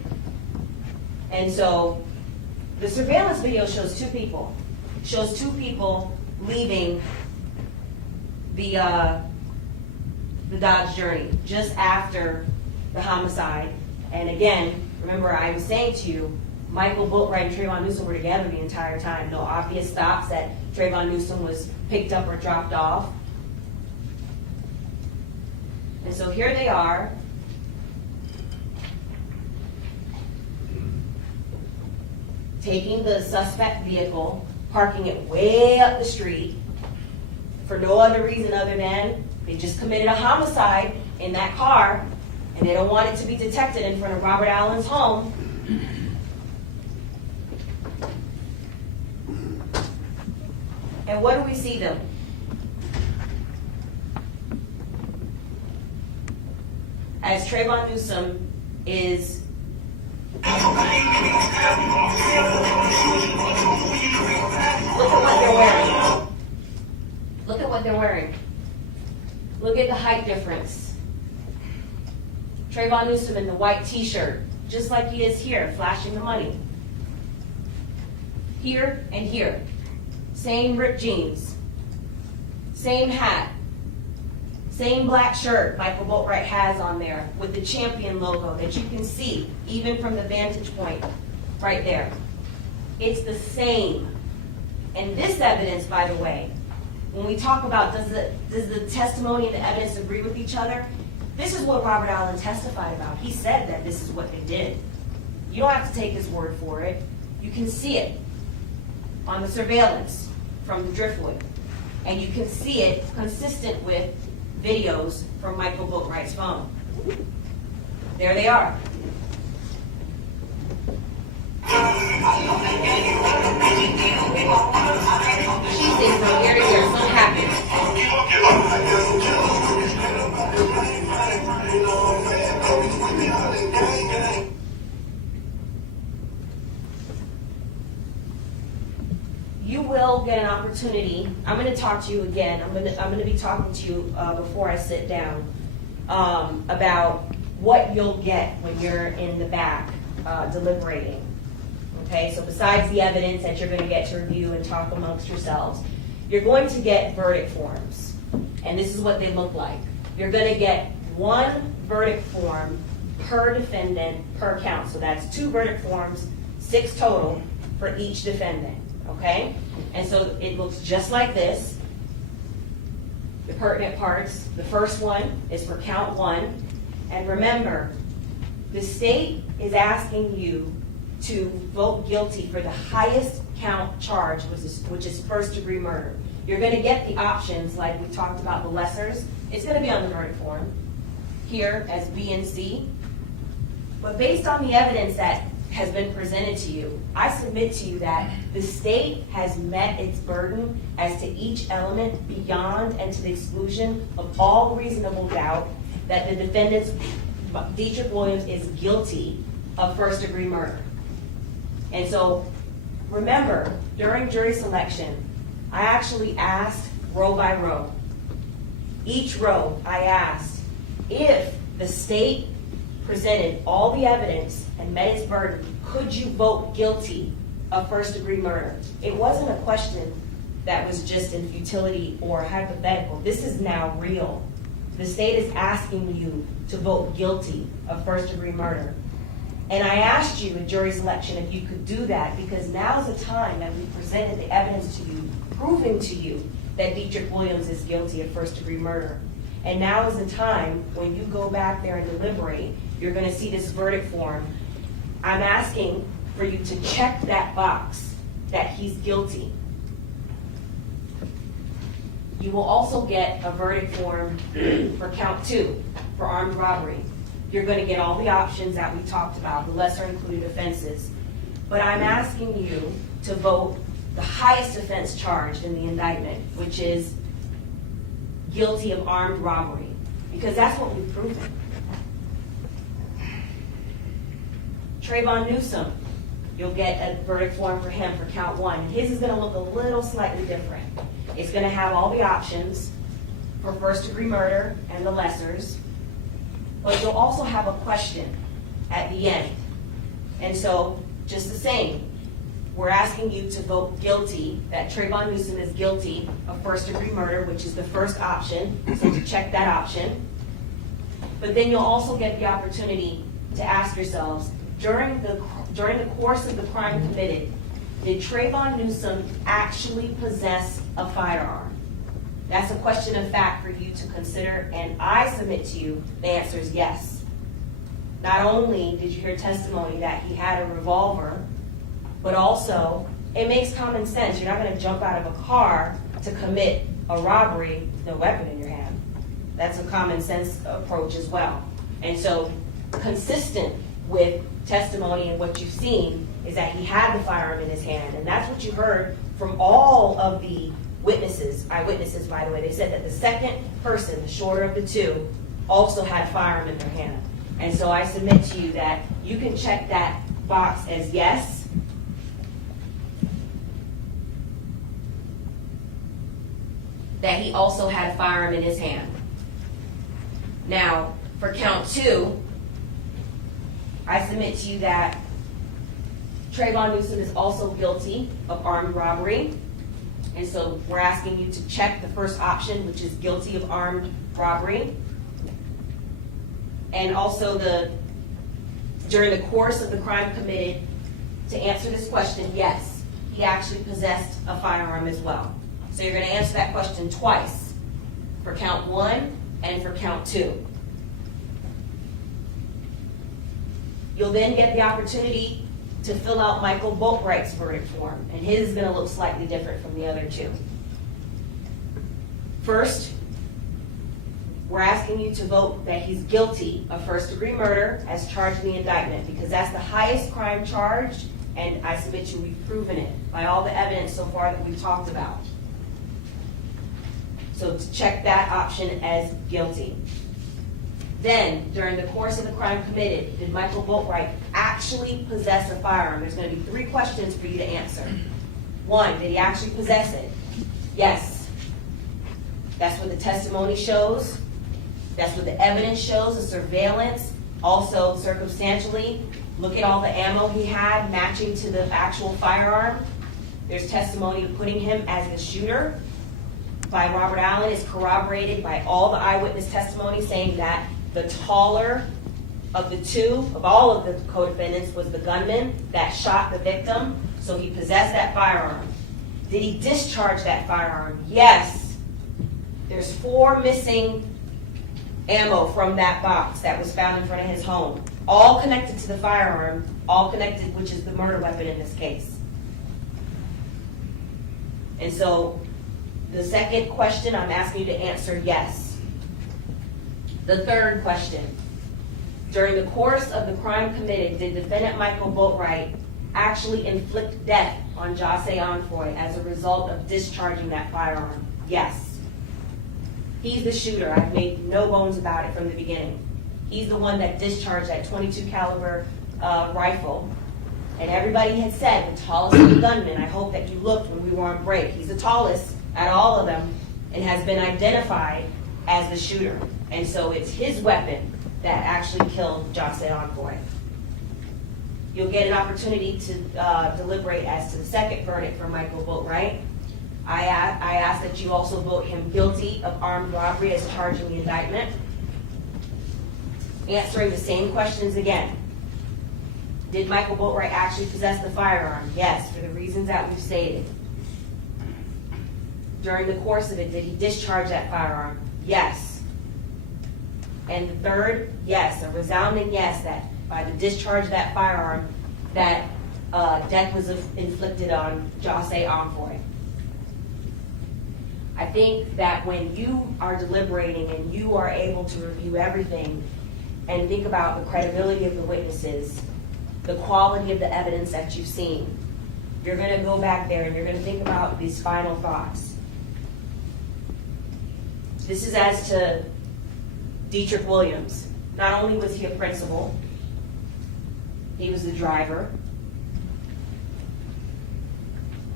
And so the surveillance video shows two people. Shows two people leaving the Dodge Journey just after the homicide. And again, remember I was saying to you, Michael Boatwright and Trayvon Newsom were together the entire time. No obvious stops that Trayvon Newsom was picked up or dropped off. And so here they are. Taking the suspect vehicle, parking it way up the street for no other reason other than they just committed a homicide in that car and they don't want it to be detected in front of Robert Allen's home. And what do we see them? As Trayvon Newsom is look at what they're wearing. Look at what they're wearing. Look at the height difference. Trayvon Newsom in the white t-shirt, just like he is here, flashing the money. Here and here. Same ripped jeans. Same hat. Same black shirt Michael Boatwright has on there with the Champion logo that you can see even from the vantage point right there. It's the same. And this evidence, by the way, when we talk about does the testimony and the evidence agree with each other, this is what Robert Allen testified about. He said that this is what they did. You don't have to take his word for it. You can see it on the surveillance from the Driftwood. And you can see it consistent with videos from Michael Boatwright's phone. There they are. She's in from ear to ear, so happy. You will get an opportunity. I'm going to talk to you again. I'm going to be talking to you before I sit down about what you'll get when you're in the back deliberating. Okay, so besides the evidence that you're going to get to review and talk amongst yourselves, you're going to get verdict forms. And this is what they look like. You're going to get one verdict form per defendant per count. So that's 2 verdict forms, 6 total for each defendant, okay? And so it looks just like this. The pertinent parts, the first one is for count 1. And remember, the state is asking you to vote guilty for the highest count charge, which is first-degree murder. You're going to get the options like we talked about, the lessers. It's going to be on the verdict form here as B and C. But based on the evidence that has been presented to you, I submit to you that the state has met its burden as to each element beyond and to the exclusion of all reasonable doubt that the defendant, Dietrich Williams, is guilty of first-degree murder. And so, remember, during jury selection, I actually asked row by row. Each row, I asked if the state presented all the evidence and met its burden, could you vote guilty of first-degree murder? It wasn't a question that was just in futility or hypothetical. This is now real. The state is asking you to vote guilty of first-degree murder. And I asked you in jury selection if you could do that, because now's the time that we presented the evidence to you, proving to you that Dietrich Williams is guilty of first-degree murder. And now is the time when you go back there and deliberate, you're going to see this verdict form. I'm asking for you to check that box that he's guilty. You will also get a verdict form for count 2, for armed robbery. You're going to get all the options that we talked about, the lesser included offenses. But I'm asking you to vote the highest offense charged in the indictment, which is guilty of armed robbery, because that's what we've proven. Trayvon Newsom, you'll get a verdict form for him for count 1. His is going to look a little slightly different. It's going to have all the options for first-degree murder and the lessers, but you'll also have a question at the end. And so, just the same, we're asking you to vote guilty, that Trayvon Newsom is guilty of first-degree murder, which is the first option, so to check that option. But then you'll also get the opportunity to ask yourselves, during the course of the crime committed, did Trayvon Newsom actually possess a firearm? That's a question of fact for you to consider, and I submit to you the answer is yes. Not only did you hear testimony that he had a revolver, but also it makes common sense. You're not going to jump out of a car to commit a robbery with no weapon in your hand. That's a common sense approach as well. And so, consistent with testimony and what you've seen is that he had the firearm in his hand, and that's what you heard from all of the witnesses, eyewitnesses, by the way. They said that the second person, the shorter of the two, also had a firearm in their hand. And so I submit to you that you can check that box as yes, that he also had a firearm in his hand. Now, for count 2, I submit to you that Trayvon Newsom is also guilty of armed robbery. And so we're asking you to check the first option, which is guilty of armed robbery. And also during the course of the crime committed, to answer this question, yes, he actually possessed a firearm as well. So you're going to answer that question twice, for count 1 and for count 2. You'll then get the opportunity to fill out Michael Boatwright's verdict form, and his is going to look slightly different from the other two. First, we're asking you to vote that he's guilty of first-degree murder as charged in the indictment, because that's the highest crime charged, and I submit you we've proven it by all the evidence so far that we've talked about. So to check that option as guilty. Then, during the course of the crime committed, did Michael Boatwright actually possess a firearm? There's going to be 3 questions for you to answer. 1, did he actually possess it? Yes. That's what the testimony shows. That's what the evidence shows, the surveillance. Also, circumstantially, look at all the ammo he had matching to the actual firearm. There's testimony putting him as the shooter by Robert Allen is corroborated by all the eyewitness testimony saying that the taller of all of the co-defendants, was the gunman that shot the victim, so he possessed that firearm. Did he discharge that firearm? Yes. There's 4 missing ammo from that box that was found in front of his home, all connected to the firearm, all connected, which is the murder weapon in this case. And so, the second question, I'm asking you to answer yes. The third question, during the course of the crime committed, did defendant Michael Boatwright actually inflict death on Jose Onfoy as a result of discharging that firearm? Yes. He's the shooter. I've made no bones about it from the beginning. He's the one that discharged that .22 caliber rifle. And everybody had said, the tallest of the gunmen. I hope that you looked when we were on break. He's the tallest out of all of them and has been identified as the shooter. And so it's his weapon that actually killed Jose Onfoy. You'll get an opportunity to deliberate as to the second verdict for Michael Boatwright. I ask that you also vote him guilty of armed robbery as charged in the indictment. Answering the same questions again. Did Michael Boatwright actually possess the firearm? Yes, for the reasons that we've stated. During the course of it, did he discharge that firearm? Yes. And the third, yes, a resounding yes, that by the discharge of that firearm, that death was inflicted on Jose Onfoy. I think that when you are deliberating and you are able to review everything and think about the credibility of the witnesses, the quality of the evidence that you've seen, you're going to go back there and you're going to think about these final thoughts. This is as to Dietrich Williams. Not only was he a principal, he was the driver.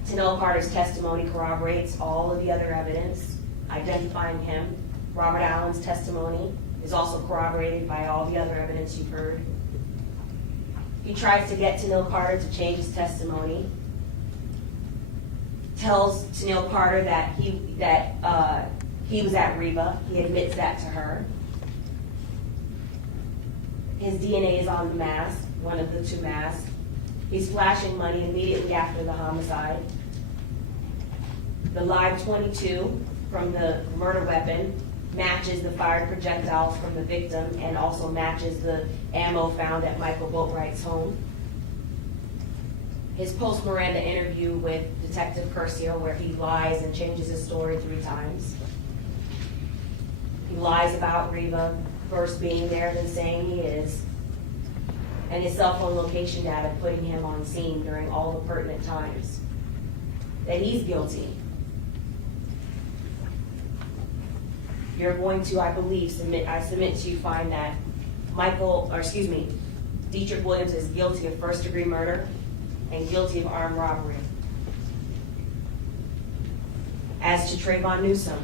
Tanel Carter's testimony corroborates all of the other evidence identifying him. Robert Allen's testimony is also corroborated by all the other evidence you've heard. He tries to get Tanel Carter to change his testimony. Tells Tanel Carter that he was at Reba. He admits that to her. His DNA is on the mask, one of the 2 masks. He's flashing money immediately after the homicide. The live .22 from the murder weapon matches the fired projectiles from the victim and also matches the ammo found at Michael Boatwright's home. His post-Miranda interview with Detective Curcio, where he lies and changes his story 3 times. He lies about Reba first being there than saying he is. And his cell phone location data putting him on scene during all the pertinent times. That he's guilty. You're going to, I believe, submit to you find that Dietrich Williams is guilty of first-degree murder and guilty of armed robbery. As to Trayvon Newsom,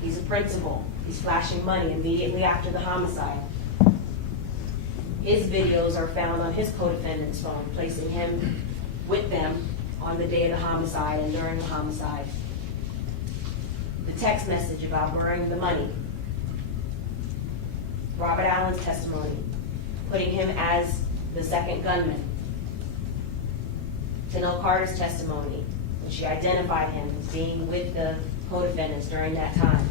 he's a principal. He's flashing money immediately after the homicide. His videos are found on his co-defendant's phone, placing him with them on the day of the homicide and during the homicide. The text message about borrowing the money. Robert Allen's testimony, putting him as the second gunman. Tanel Carter's testimony, when she identified him as being with the co-defendants during that time.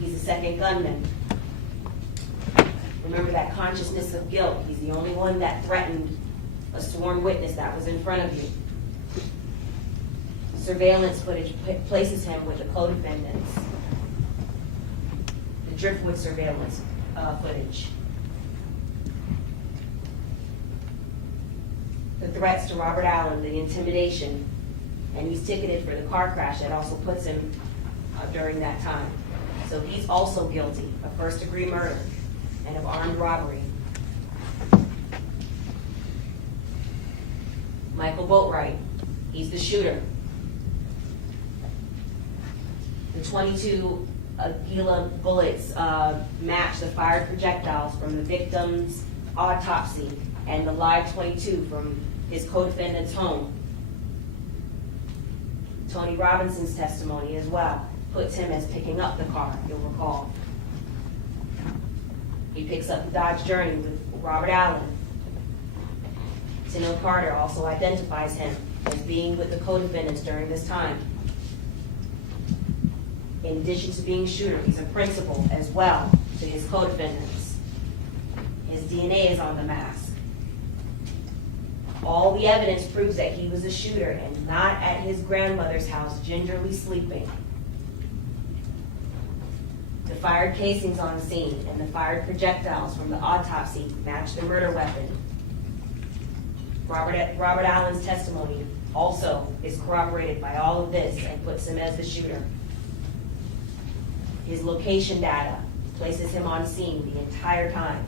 He's the second gunman. Remember that consciousness of guilt. He's the only one that threatened a sworn witness that was in front of you. Surveillance footage places him with the co-defendants. The Driftwood surveillance footage. The threats to Robert Allen, the intimidation, and he's ticketed for the car crash that also puts him during that time. So he's also guilty of first-degree murder and of armed robbery. Michael Boatwright, he's the shooter. The 22 Aguila bullets match the fired projectiles from the victim's autopsy and the live .22 from his co-defendant's home. Tony Robinson's testimony as well puts him as picking up the car, you'll recall. He picks up the Dodge Journey with Robert Allen. Tenille Carter also identifies him as being with the co-defendants during this time. In addition to being a shooter, he's a principal as well to his co-defendants. His DNA is on the mask. All the evidence proves that he was a shooter and not at his grandmother's house gingerly sleeping. The fired casings on the scene and the fired projectiles from the autopsy match the murder weapon. Robert Allen's testimony also is corroborated by all of this and puts him as the shooter. His location data places him on scene the entire time.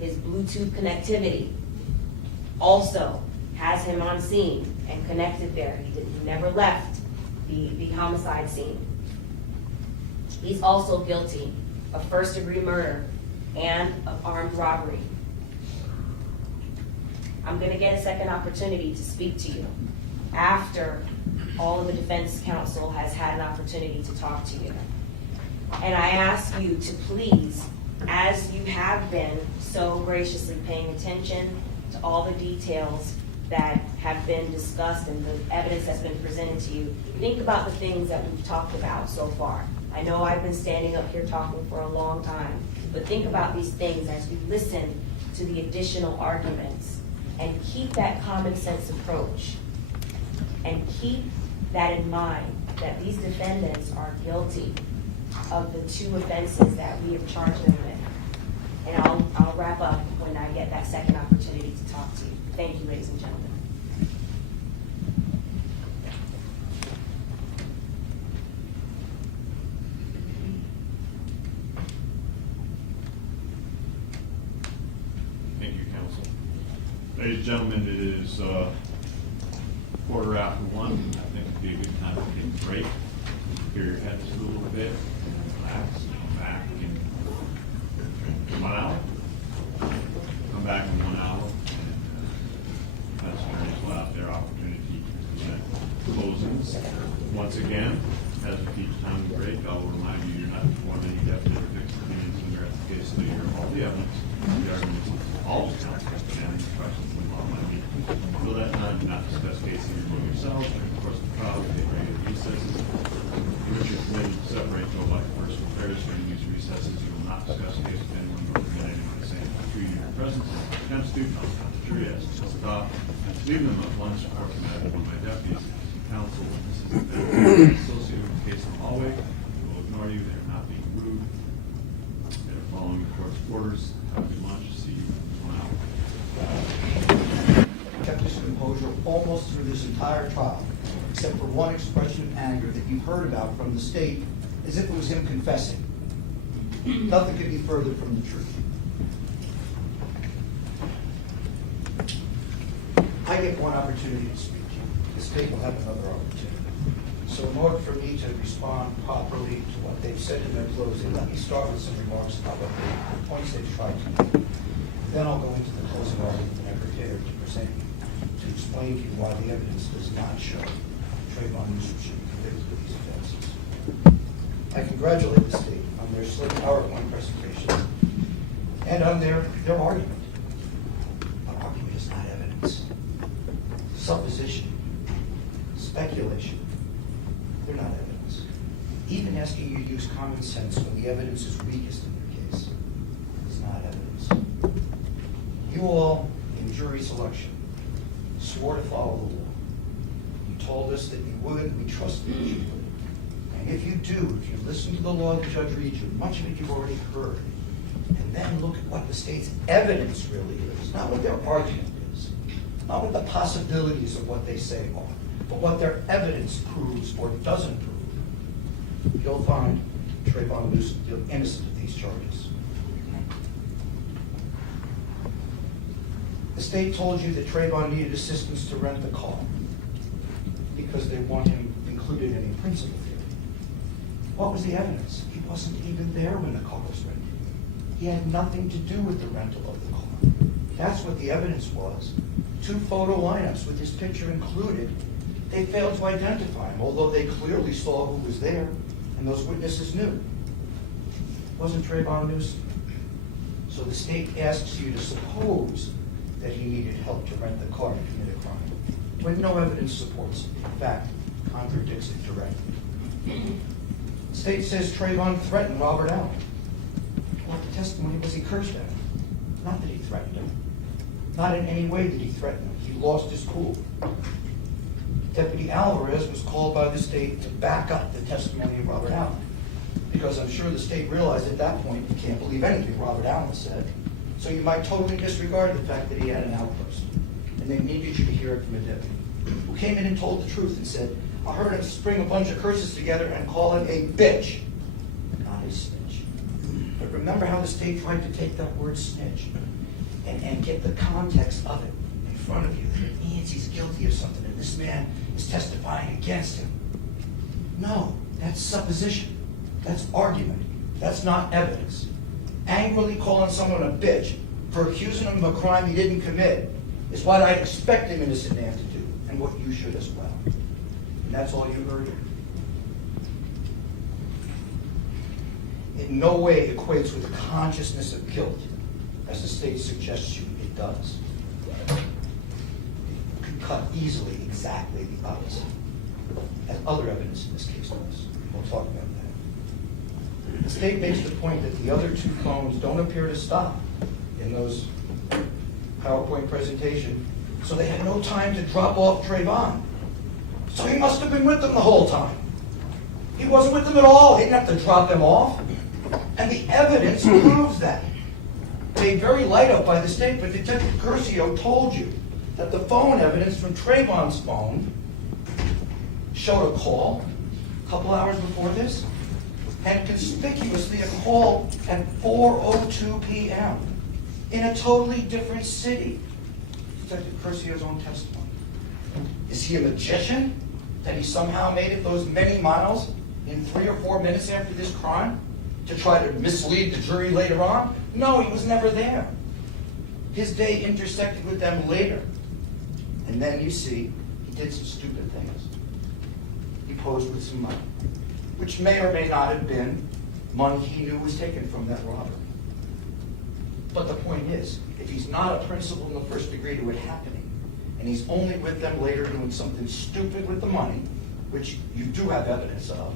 His Bluetooth connectivity also has him on scene and connected there. He never left the homicide scene. He's also guilty of first-degree murder and of armed robbery. I'm going to get a second opportunity to speak to you after all of the defense counsel has had an opportunity to talk to you. And I ask you to please, as you have been so graciously paying attention to all the details that have been discussed and the evidence that's been presented to you, think about the things that we've talked about so far. I know I've been standing up here talking for a long time, but think about these things as we listen to the additional arguments and keep that common sense approach and keep that in mind, that these defendants are guilty of the two offenses that we have charged them with. And I'll wrap up when I get that second opportunity to talk to you. Thank you, ladies and gentlemen. Thank you, counsel. Ladies and gentlemen, it is 1:15. I think it'd be a good time to take a break, clear your heads a little bit, relax, come back in 1 hour. Come back in 1 hour, and that's when we'll have their opportunity to present closings. Once again, as with each time we break, I will remind you, you're not to form any definite or fixed opinions in your case, so you hear all the evidence, the arguments, all the counsel, and any questions the law might be. Until that time, do not discuss cases among yourselves during the course of the trial. Take regular recesses. You wish your committee to separate to like personal affairs during these recesses. You will not discuss a case with anyone nor permit anyone to say anything to you in your presence. Attempts to contact the jury as to stop and to leave them at lunch or command one of my deputies. Counsel, witnesses, and defendants associated with the case in the hallway will ignore you. They are not being rude. They are following the court's orders. Have a good lunch. See you in 1 hour. Kept his composure almost through this entire trial, except for one expression of anger that you've heard about from the state, as if it was him confessing. Nothing could be further from the truth. I get one opportunity to speak to you. The state will have another opportunity. So in order for me to respond properly to what they've said in their closing, let me start with some remarks about what the points they've tried to make. Then I'll go into the closing argument that I prepared to present you, to explain to you why the evidence does not show Trayvon Newsom should be convicted of these offenses. I congratulate the state on their slick PowerPoint presentation and on their argument. But argument is not evidence. Supposition, speculation, they're not evidence. Even asking you to use common sense when the evidence is weakest in your case is not evidence. You all, in jury selection, swore to follow the law. You told us that you would, we trusted that you would. And if you do, if you listen to the law the judge reads you, much of it you've already heard, and then look at what the state's evidence really is, not what their argument is, not what the possibilities of what they say are, but what their evidence proves or doesn't prove, you'll find Trayvon Newsom innocent of these charges. The state told you that Trayvon needed assistance to rent the car because they want him included in a principal theory. What was the evidence? He wasn't even there when the car was rented. He had nothing to do with the rental of the car. That's what the evidence was. 2 photo lineups with his picture included. They failed to identify him, although they clearly saw who was there, and those witnesses knew. wasn't Trayvon Newsom. So the state asks you to suppose that he needed help to rent the car to commit a crime, when no evidence supports it. In fact, contradicts it directly. The state says Trayvon threatened Robert Allen. Well, the testimony was he cursed at him, not that he threatened him. Not in any way did he threaten him. He lost his cool. Deputy Alvarez was called by the state to back up the testimony of Robert Allen, because I'm sure the state realized at that point you can't believe anything Robert Allen said, so you might totally disregard the fact that he had an outburst. And they needed you to hear it from a deputy who came in and told the truth and said, I heard him spring a bunch of curses together and call him a bitch, not a snitch. But remember how the state tried to take that word snitch and get the context of it in front of you. That it means he's guilty of something and this man is testifying against him. No, that's supposition. That's argument. That's not evidence. Angrily calling someone a bitch for accusing him of a crime he didn't commit is what I'd expect an innocent man to do, and what you should as well. And that's all you heard. In no way equates with consciousness of guilt, as the state suggests you it does. It could cut easily exactly the opposite, as other evidence in this case does. We'll talk about that. The state makes the point that the other two phones don't appear to stop in those PowerPoint presentation, so they had no time to drop off Trayvon. So he must have been with them the whole time. He wasn't with them at all. He didn't have to drop them off. And the evidence proves that. Made very light up by the state, but Detective Curcio told you that the phone evidence from Trayvon's phone showed a call a couple hours before this, and conspicuously a call at 4:02 p.m. in a totally different city. Detective Curcio's own testimony. Is he a magician that he somehow made it those many miles in 3 or 4 minutes after this crime to try to mislead the jury later on? No, he was never there. His day intersected with them later. And then you see, he did some stupid things. He posed with some money, which may or may not have been money he knew was taken from that robbery. But the point is, if he's not a principal in the first degree to it happening, and he's only with them later doing something stupid with the money, which you do have evidence of,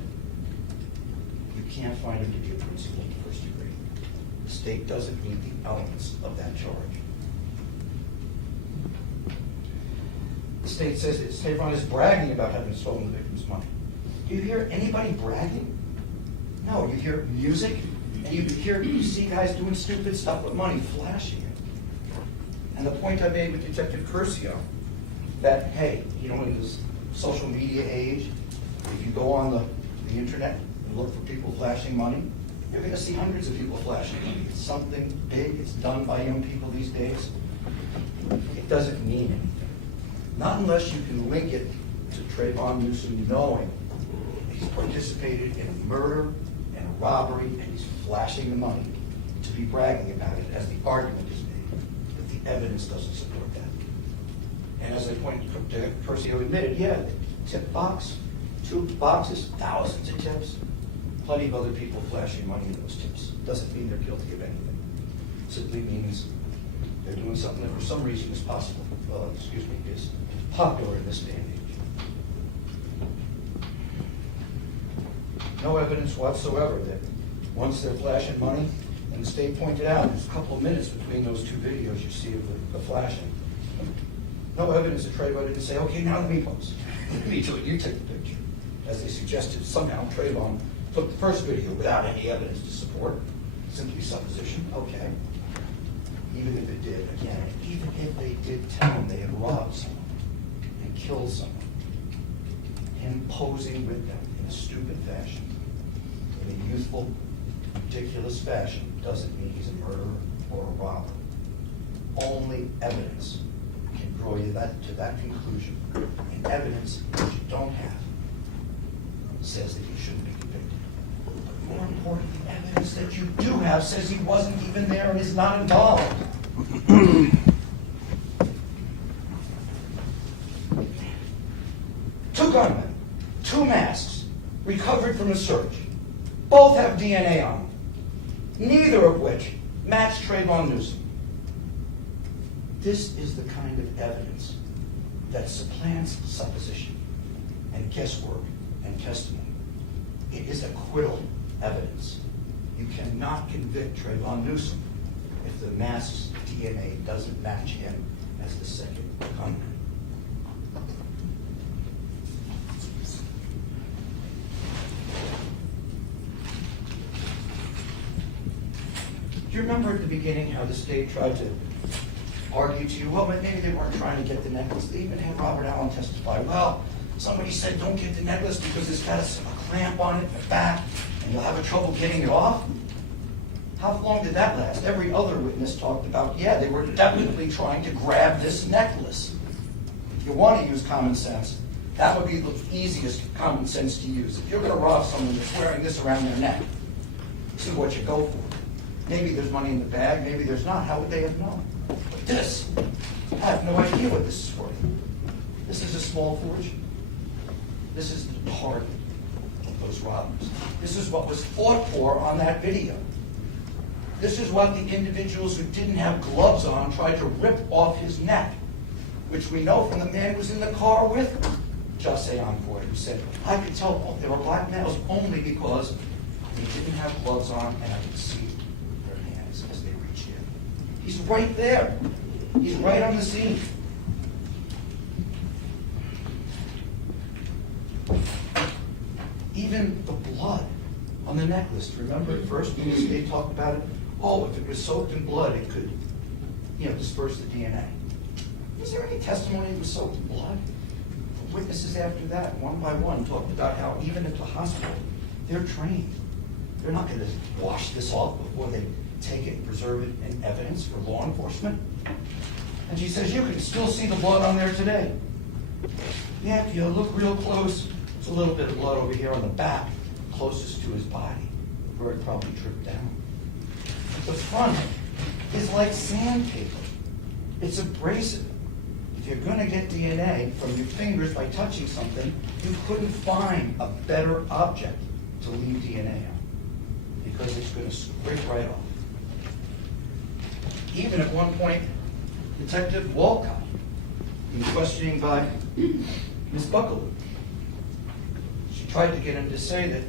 you can't find him to be a principal in the first degree. The state doesn't meet the elements of that charge. The state says that Trayvon is bragging about having stolen the victim's money. Do you hear anybody bragging? No, you hear music, and you see guys doing stupid stuff with money, flashing it. And the point I made with Detective Curcio, that, hey, you know, in this social media age, if you go on the internet and look for people flashing money, you're going to see hundreds of people flashing money. It's something big. It's done by young people these days. It doesn't mean anything. Not unless you can link it to Trayvon Newsom knowing he's participated in a murder and a robbery, and he's flashing the money to be bragging about it, as the argument is made. But the evidence doesn't support that. And as I pointed to, Curcio admitted, yeah, tip box, 2 boxes, thousands of tips. Plenty of other people flashing money in those tips. Doesn't mean they're guilty of anything. Simply means they're doing something that for some reason is possible. Is popular in this day and age. No evidence whatsoever that once they're flashing money, and the state pointed out, there's a couple of minutes between those 2 videos you see of the flashing. No evidence that Trayvon didn't say, okay, now let me pose. Let me do it, you take the picture. As they suggested, somehow Trayvon took the first video without any evidence to support it. Simply supposition, okay. Even if it did, again, even if they did tell him they had robbed someone and killed someone, him posing with them in a stupid fashion, in a youthful, ridiculous fashion, doesn't mean he's a murderer or a robber. Only evidence can draw you to that conclusion. And evidence that you don't have says that you shouldn't be convicted. But more importantly, evidence that you do have says he wasn't even there and is not involved. 2 gunmen, 2 masks, recovered from a search. Both have DNA on them. neither of which match Trayvon Newsom. This is the kind of evidence that supplants supposition and guesswork and testimony. It is acquittal evidence. You cannot convict Trayvon Newsom if the mask's DNA doesn't match him as the second gunman. Do you remember at the beginning how the state tried to argue to you, well, maybe they weren't trying to get the necklace? They even had Robert Allen testify, well, somebody said don't get the necklace because it's got a clamp on it in the back and you'll have trouble getting it off. How long did that last? Every other witness talked about, yeah, they were definitely trying to grab this necklace. If you want to use common sense, that would be the easiest common sense to use. If you're going to rob someone that's wearing this around their neck, see what you go for. Maybe there's money in the bag, maybe there's not. How would they have known? But this, I have no idea what this is worth. This is a small fortune. This is the target of those robbers. This is what was fought for on that video. This is what the individuals who didn't have gloves on tried to rip off his neck, which we know from the man who was in the car with Jose Envoy, who said, I could tell they were black males only because they didn't have gloves on and I could see their hands as they reached in. He's right there. He's right on the scene. Even the blood on the necklace. Remember at first when the state talked about it? Oh, if it was soaked in blood, it could, disperse the DNA. Was there any testimony it was soaked in blood? Witnesses after that, one by one, talked about how even at the hospital, they're trained. They're not going to wash this off before they take it and preserve it in evidence for law enforcement. And she says, you can still see the blood on there today. Yeah, if you look real close, there's a little bit of blood over here on the back, closest to his body, where it probably dripped down. But the front is like sandpaper. It's abrasive. If you're going to get DNA from your fingers by touching something, you couldn't find a better object to leave DNA on, because it's going to scrape right off. Even at one point, Detective Walcott, in questioning by Ms. Buckaloo, she tried to get him to say that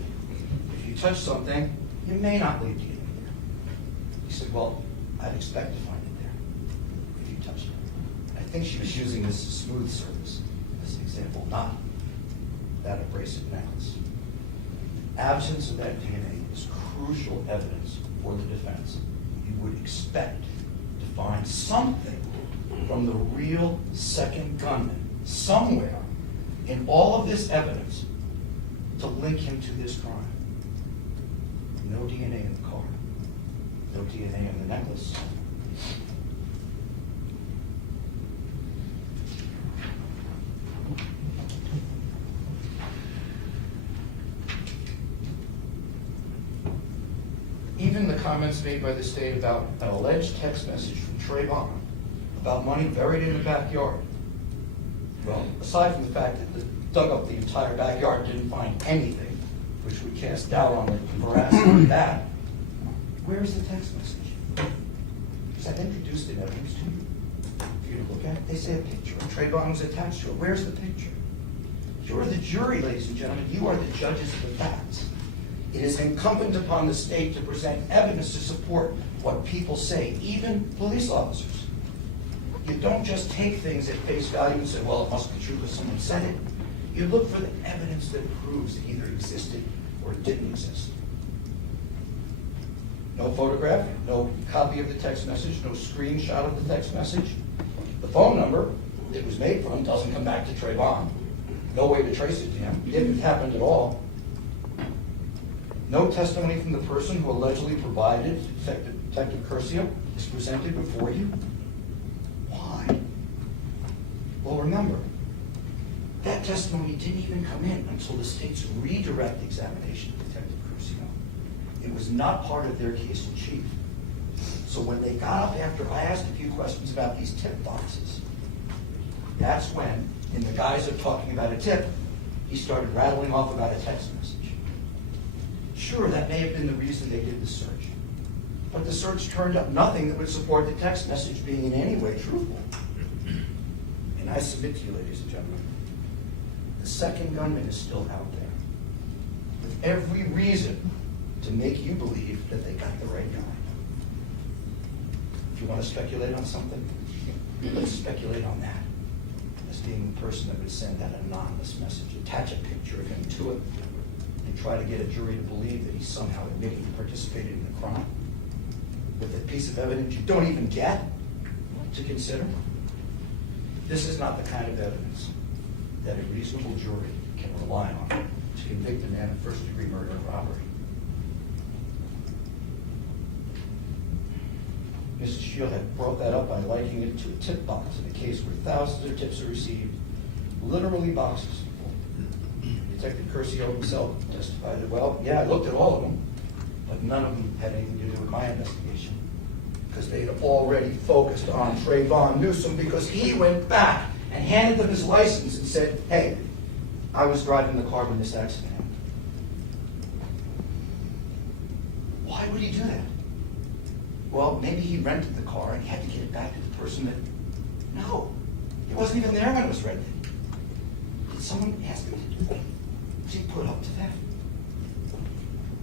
if you touch something, you may not leave DNA there. He said, well, I'd expect to find it there if you touched it. I think she was using this smooth surface as an example, not that abrasive necklace. Absence of that DNA is crucial evidence for the defense. You would expect to find something from the real second gunman somewhere in all of this evidence to link him to this crime. No DNA in the car. No DNA in the necklace. Even the comments made by the state about an alleged text message from Trayvon about money buried in the backyard. Well, aside from the fact that they dug up the entire backyard, didn't find anything, which would cast doubt on the veracity of that, where's the text message? Is that introduced in evidence to you? If you look at it, they say a picture. Trayvon was attached to it. Where's the picture? You're the jury, ladies and gentlemen. You are the judges of the facts. It is incumbent upon the state to present evidence to support what people say, even police officers. You don't just take things at face value and say, well, it must be true because someone said it. You look for the evidence that proves it either existed or it didn't exist. No photograph, no copy of the text message, no screenshot of the text message. The phone number it was made from doesn't come back to Trayvon. No way to trace it to him, if it happened at all. No testimony from the person who allegedly provided Detective Curcio is presented before you. Why? Well, remember, that testimony didn't even come in until the state's redirect examination of Detective Curcio. It was not part of their case in chief. So when they got up after I asked a few questions about these tip boxes, that's when, in the guise of talking about a tip, he started rattling off about a text message. Sure, that may have been the reason they did the search. But the search turned up nothing that would support the text message being in any way truthful. And I submit to you, ladies and gentlemen, the second gunman is still out there with every reason to make you believe that they got the right guy. If you want to speculate on something, let's speculate on that as being the person that would send that anonymous message, attach a picture of him to it, and try to get a jury to believe that he's somehow admitting he participated in the crime with a piece of evidence you don't even get to consider. This is not the kind of evidence that a reasonable jury can rely on to convict a man of first-degree murder and robbery. Mrs. Shield had brought that up by likening it to a tip box in a case where thousands of tips are received, literally boxes full. Detective Curcio himself testified that, well, yeah, I looked at all of them, but none of them had anything to do with my investigation because they had already focused on Trayvon Newsom because he went back and handed them his license and said, hey, I was driving the car when this accident happened. Why would he do that? Well, maybe he rented the car and he had to get it back to the person that... No, he wasn't even there when it was rented. Did someone ask him to do that? Was he put up to that?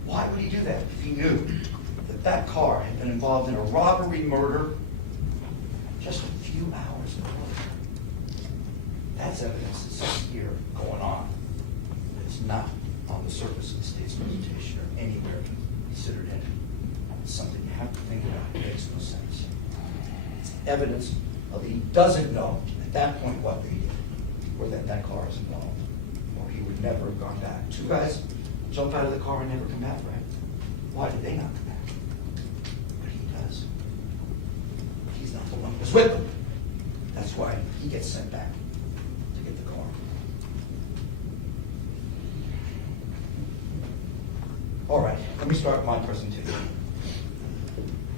Why would he do that if he knew that that car had been involved in a robbery murder just a few hours earlier? That's evidence that's just here going on. It's not on the surface of the state's presentation or anywhere considered in it. It's something you have to think about. It makes no sense. It's evidence of he doesn't know at that point what they did, or that that car is involved, or he would never have gone back. Two guys jump out of the car and never come back, right? Why did they not come back? But he does. He's not the one who was with them. That's why he gets sent back to get the car. All right, let me start my presentation.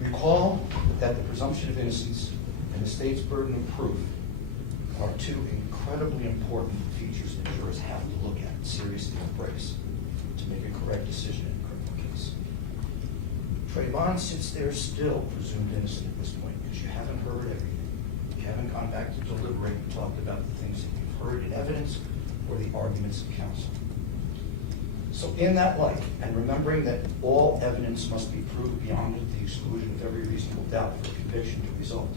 Recall that the presumption of innocence and the state's burden of proof are two incredibly important features that jurors have to look at, seriously embrace, to make a correct decision in a criminal case. Trayvon sits there still presumed innocent at this point because you haven't heard everything. You haven't gone back to deliberate and talked about the things that you've heard in evidence or the arguments of counsel. So in that light, and remembering that all evidence must be proved beyond the exclusion of every reasonable doubt for conviction to result,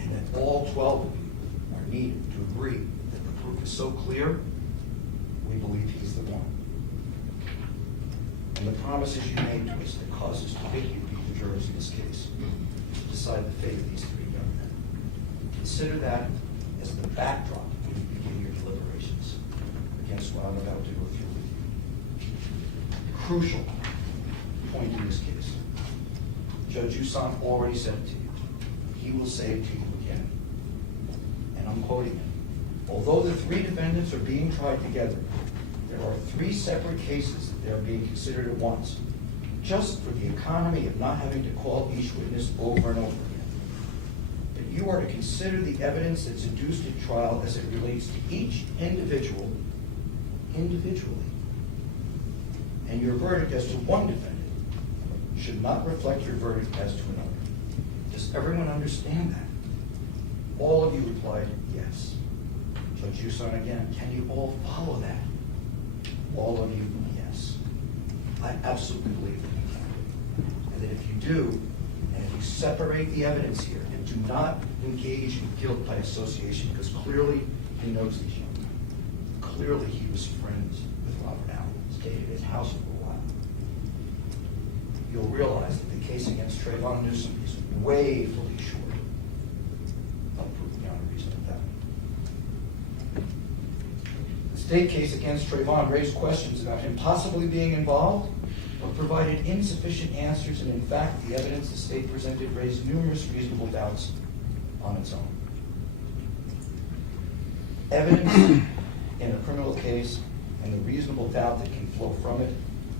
and that all 12 of you are needed to agree that the proof is so clear, we believe he's the one. And the promises you made to us that caused us to pick you, the jurors in this case, to decide the fate of these three young men. Consider that as the backdrop when you begin your deliberations against what I'm about to go through with you. Crucial point in this case. Judge Usan already said it to you. He will say it to you again. And I'm quoting him. Although the three defendants are being tried together, there are three separate cases that they are being considered at once, just for the economy of not having to call each witness over and over again. But you are to consider the evidence that's adduced at trial as it relates to each individual individually. And your verdict as to one defendant should not reflect your verdict as to another. Does everyone understand that? All of you replied, yes. Judge Usan again, can you all follow that? All of you, yes. I absolutely believe that you can. And that if you do, and if you separate the evidence here, and do not engage in guilt by association, because clearly he knows these young men. Clearly he was friends with Robert Allen, stayed at his house for a while. You'll realize that the case against Trayvon Newsom is way fully short of proof beyond a reasonable doubt. The state case against Trayvon raised questions about him possibly being involved, but provided insufficient answers, and in fact, the evidence the state presented raised numerous reasonable doubts on its own. Evidence in a criminal case and the reasonable doubt that can flow from it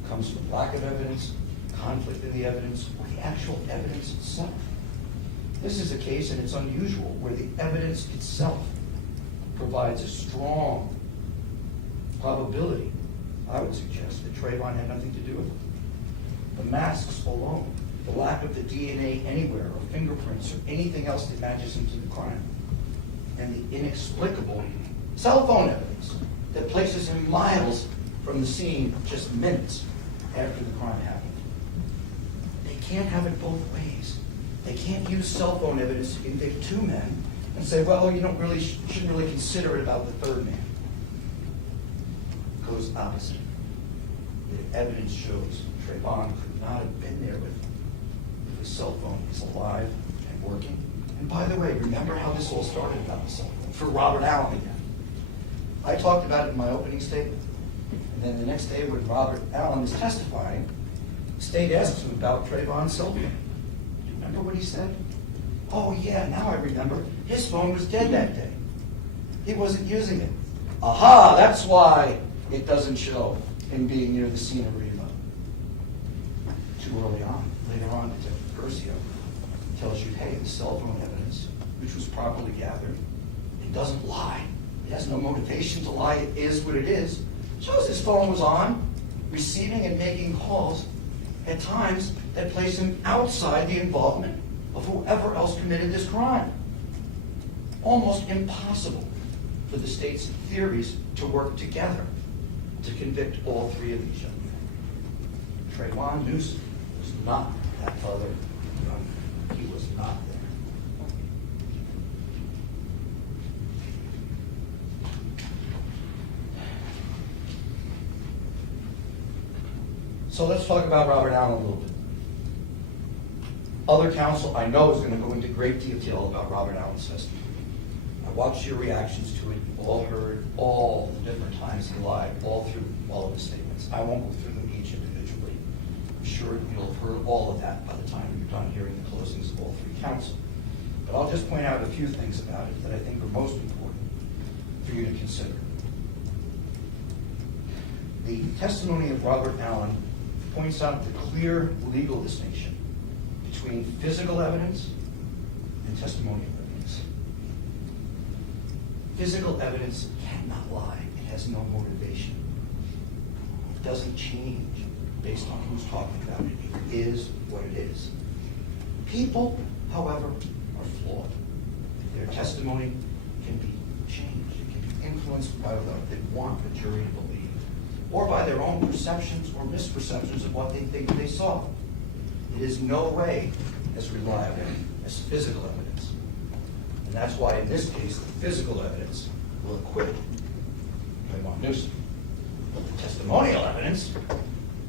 comes from lack of evidence, conflict in the evidence, or the actual evidence itself. This is a case, and it's unusual, where the evidence itself provides a strong probability, I would suggest, that Trayvon had nothing to do with it. The masks alone the lack of the DNA anywhere, or fingerprints, or anything else that matches him to the crime, and the inexplicable cell phone evidence that places him miles from the scene just minutes after the crime happened. They can't have it both ways. They can't use cell phone evidence to convict two men and say, well, you don't really shouldn't really consider it about the third man. It goes opposite. The evidence shows Trayvon could not have been there with him if his cell phone is alive and working. And by the way, remember how this all started about the cell phone? For Robert Allen again. I talked about it in my opening statement. And then the next day when Robert Allen is testifying, the state asks him about Trayvon's cell phone. Do you remember what he said? Oh yeah, now I remember. His phone was dead that day. He wasn't using it. Aha, that's why it doesn't show him being near the scene of Reva. Too early on. Later on, Detective Curcio tells you, hey, the cell phone evidence, which was properly gathered, it doesn't lie. It has no motivation to lie. It is what it is. Shows his phone was on, receiving and making calls at times that place him outside the involvement of whoever else committed this crime. Almost impossible for the state's theories to work together to convict all three of these young men. Trayvon Newsom was not that other young man. He was not there. So let's talk about Robert Allen a little bit. Other counsel I know is going to go into great detail about Robert Allen's testimony. I watched your reactions to it. You've all heard all the different times he lied, all through all of his statements. I won't go through them each individually. I'm sure you'll have heard all of that by the time you're done hearing the closings of all three counsel. But I'll just point out a few things about it that I think are most important for you to consider. The testimony of Robert Allen points out the clear legal distinction between physical evidence and testimonial evidence. Physical evidence cannot lie. It has no motivation. It doesn't change based on who's talking about it. It is what it is. People, however, are flawed. Their testimony can be changed. It can be influenced by what they want the jury to believe, or by their own perceptions or misperceptions of what they think they saw. It is no way as reliable as physical evidence. And that's why in this case, the physical evidence will acquit Trayvon Newsom. The testimonial evidence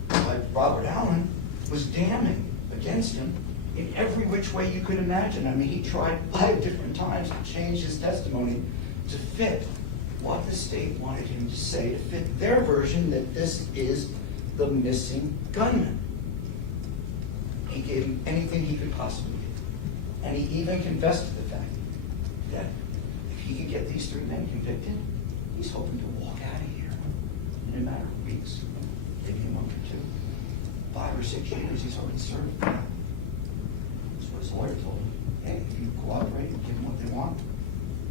by Robert Allen was damning against him in every which way you could imagine. I mean, he tried 5 different times to change his testimony to fit what the state wanted him to say, to fit their version that this is the missing gunman. He gave him anything he could possibly give. And he even confessed to the fact that if he could get these 3 men convicted, he's hoping to walk out of here in a matter of weeks, maybe a month or 2. 5 or 6 years he's already served. That's what his lawyer told him. Hey, if you cooperate and give them what they want,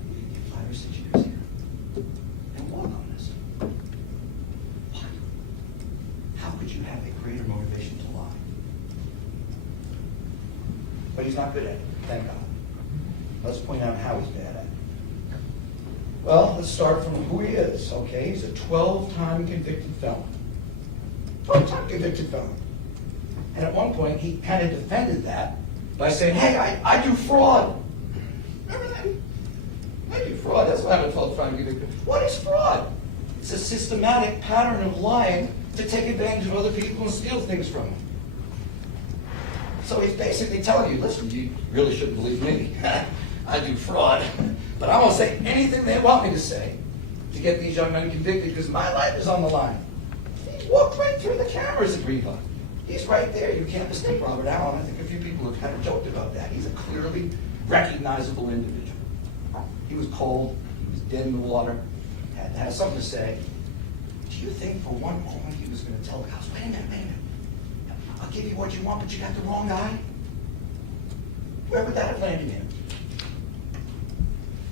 you can get 5 or 6 years here. And walk on this. Why? How could you have a greater motivation to lie? But he's not good at it, thank God. Let's point out how he's bad at it. Well, let's start from who he is, okay? He's a 12-time convicted felon. 12-time convicted felon. And at one point, he kind of defended that by saying, hey, I do fraud. Remember that? I do fraud. That's why I'm a 12-time convicted. What is fraud? It's a systematic pattern of lying to take advantage of other people and steal things from them. So he's basically telling you, listen, you really shouldn't believe me. I do fraud. But I'm going to say anything they want me to say to get these young men convicted because my life is on the line. He walked right through the cameras at Reva. He's right there. You can't mistake Robert Allen. I think a few people have kind of joked about that. He's a clearly recognizable individual. He was cold. He was dead in the water. Had something to say. Do you think for one moment he was going to tell the cops, wait a minute. I'll give you what you want, but you got the wrong guy? Where would that have landed him?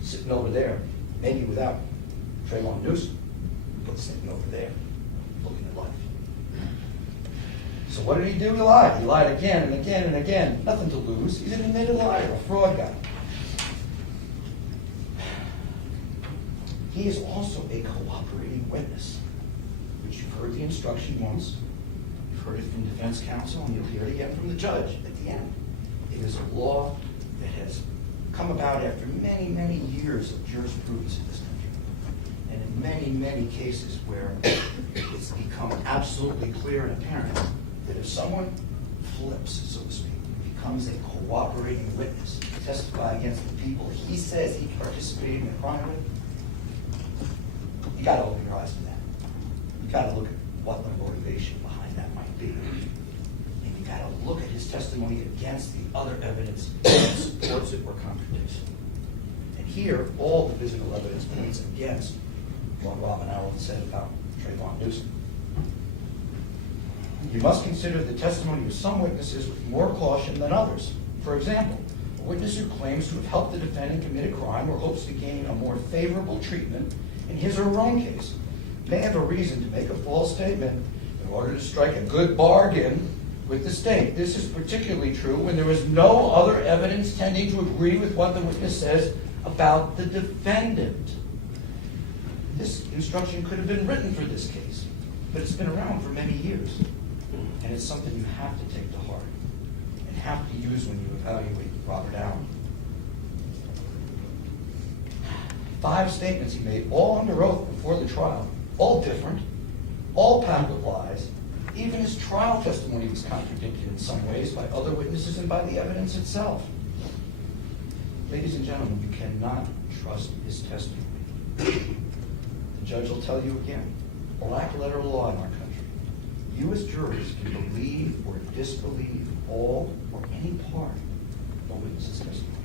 Sitting over there, maybe without Trayvon Newsom, but sitting over there, looking at life. So what did he do? He lied. He lied again and again and again. Nothing to lose. He's an admitted liar, a fraud guy. He is also a cooperating witness, which you've heard the instruction once, you've heard it from defense counsel, and you'll hear it again from the judge at the end. It is a law that has come about after many, many years of jurisprudence in this country. And in many, many cases where it's become absolutely clear and apparent that if someone flips, so to speak, becomes a cooperating witness, to testify against the people he says he participated in the crime with, you gotta open your eyes to that. You gotta look at what the motivation behind that might be. And you gotta look at his testimony against the other evidence that supports it or contradicts it. And here, all the physical evidence points against what Robin Allen said about Trayvon Newsom. You must consider the testimony of some witnesses with more caution than others. For example, a witness who claims to have helped the defendant commit a crime or hopes to gain a more favorable treatment in his or her own case may have a reason to make a false statement in order to strike a good bargain with the state. This is particularly true when there is no other evidence tending to agree with what the witness says about the defendant. This instruction could have been written for this case, but it's been around for many years. And it's something you have to take to heart and have to use when you evaluate Robert Allen. 5 statements he made, all under oath before the trial, all different, all packed with lies. Even his trial testimony was contradicted in some ways by other witnesses and by the evidence itself. Ladies and gentlemen, you cannot trust his testimony. The judge will tell you again, black letter law in our country. You as jurors can believe or disbelieve all or any part of a witness's testimony.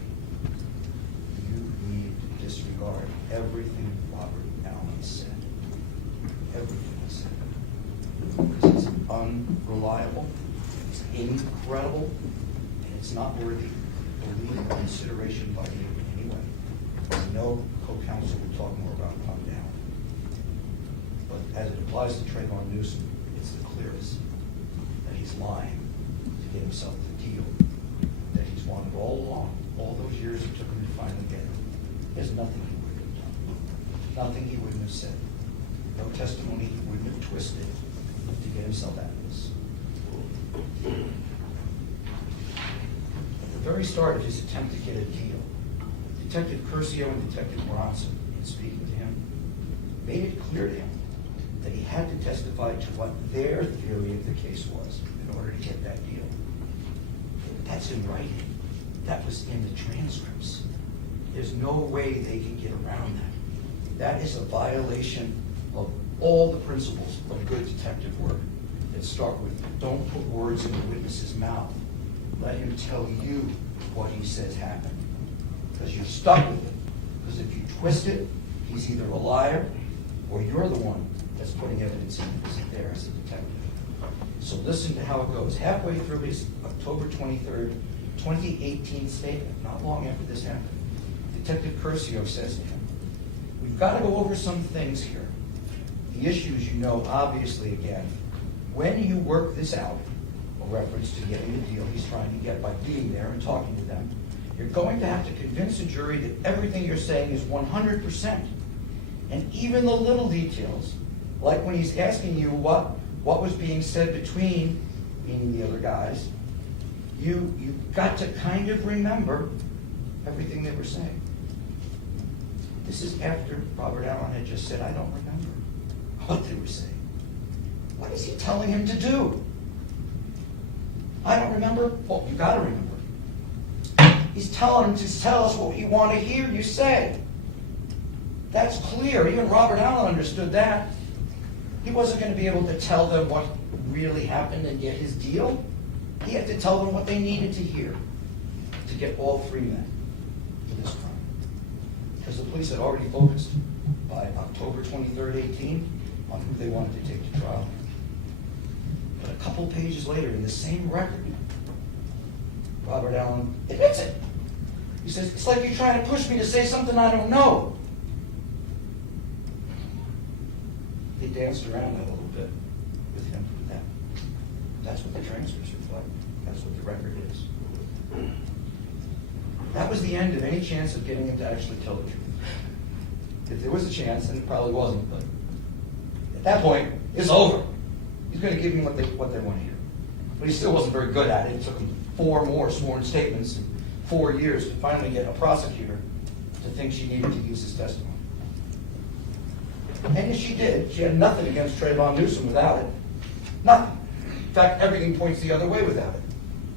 You need to disregard everything Robert Allen said. Everything he said. Because it's unreliable, it's incredible, and it's not worthy of belief or consideration by you in any way. I know co-counsel will talk more about Robert Allen. But as it applies to Trayvon Newsom, it's the clearest that he's lying to get himself the deal that he's wanted all along, all those years it took him to finally get it. There's nothing he wouldn't have done. Nothing he wouldn't have said. No testimony he wouldn't have twisted to get himself out of this. At the very start of his attempt to get a deal, Detective Curcio and Detective Bronson, in speaking to him, made it clear to him that he had to testify to what their theory of the case was in order to get that deal. That's in writing. That was in the transcripts. There's no way they can get around that. That is a violation of all the principles of good detective work that start with don't put words in the witness's mouth. Let him tell you what he says happened. Because you're stuck with it. Because if you twist it, he's either a liar or you're the one that's putting evidence in there as a detective. So listen to how it goes. Halfway through his October 23rd, 2018 statement, not long after this happened, Detective Curcio says to him, we've got to go over some things here. The issues you know, obviously, again, when you work this out, a reference to getting the deal he's trying to get by being there and talking to them, you're going to have to convince a jury that everything you're saying is 100%. And even the little details, like when he's asking you what was being said between, meaning the other guys, you've got to kind of remember everything they were saying. This is after Robert Allen had just said, I don't remember what they were saying. What is he telling him to do? I don't remember? Well, you got to remember. He's telling him to tell us what we want to hear you say. That's clear. Even Robert Allen understood that. He wasn't going to be able to tell them what really happened and get his deal. He had to tell them what they needed to hear to get all 3 men for this crime. Because the police had already focused by October 23rd, 18 on who they wanted to take to trial. But a couple pages later, in the same record, Robert Allen admits it. He says, it's like you're trying to push me to say something I don't know. They danced around that a little bit with him with that. That's what the That's what the record is. That was the end of any chance of getting him to actually tell the truth. If there was a chance, and it probably wasn't, but at that point, it's over. He's going to give them what they want to hear. But he still wasn't very good at it. It took him 4 more sworn statements in 4 years to finally get a prosecutor to think she needed to use his testimony. And she did. She had nothing against Trayvon Newsom without it. Nothing. In fact, everything points the other way without it.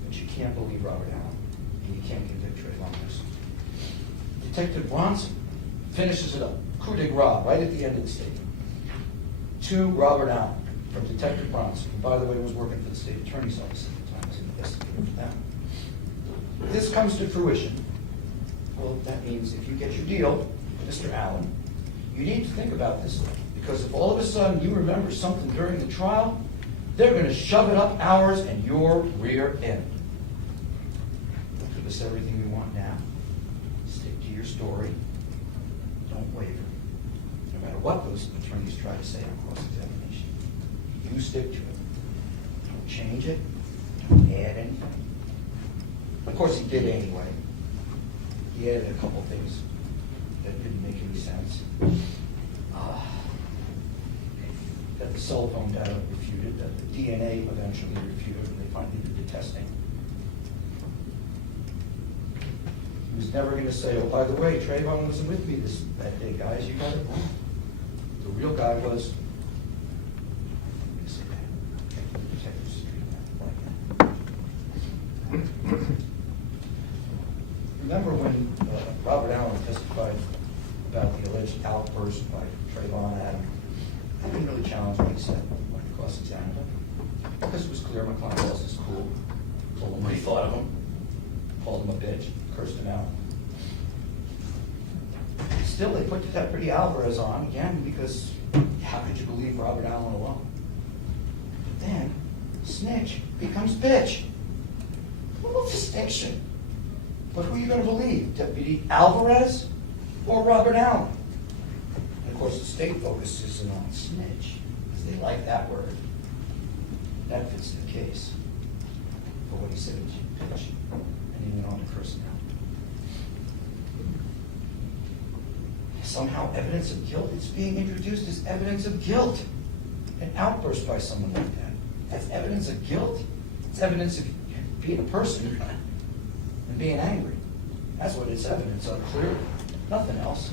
But you can't believe Robert Allen, and you can't convict Trayvon Newsom. Detective Bronson finishes it up. Coup de grace, right at the end of the statement. To Robert Allen, from Detective Bronson, who, by the way, was working for the state attorney's office at the time, was an investigator for them. If this comes to fruition, well, that means if you get your deal, Mr. Allen, you need to think about this, because if all of a sudden you remember something during the trial, they're going to shove it up ours and your rear end. Give us everything we want now. Stick to your story. Don't waver. No matter what those attorneys try to say on cross-examination, you stick to it. Don't change it. Don't add anything. Of course, he did anyway. He added a couple things that didn't make any sense. That the cell phone data refuted, that the DNA eventually refuted when they finally did the testing. He was never going to say, oh, by the way, Trayvon wasn't with me that day, guys. You got it wrong. The real guy was. Remember when Robert Allen testified about the alleged outburst by Trayvon Adam? I didn't really challenge what he said when I cross-examined him, because it was clear my client lost his cool, told him what he thought of him, called him a bitch, cursed him out. Still, they put Deputy Alvarez on again because how could you believe Robert Allen alone? But then, snitch becomes bitch. A little distinction. But who are you going to believe, Deputy Alvarez or Robert Allen? And of course, the state focuses on snitch, because they like that word. That fits the case. But what he said was bitch, and he went on to curse him out. Somehow evidence of guilt is being introduced as evidence of guilt. An outburst by someone like that. That's evidence of guilt? It's evidence of being a person and being angry. That's what it's evidence of, clearly. Nothing else.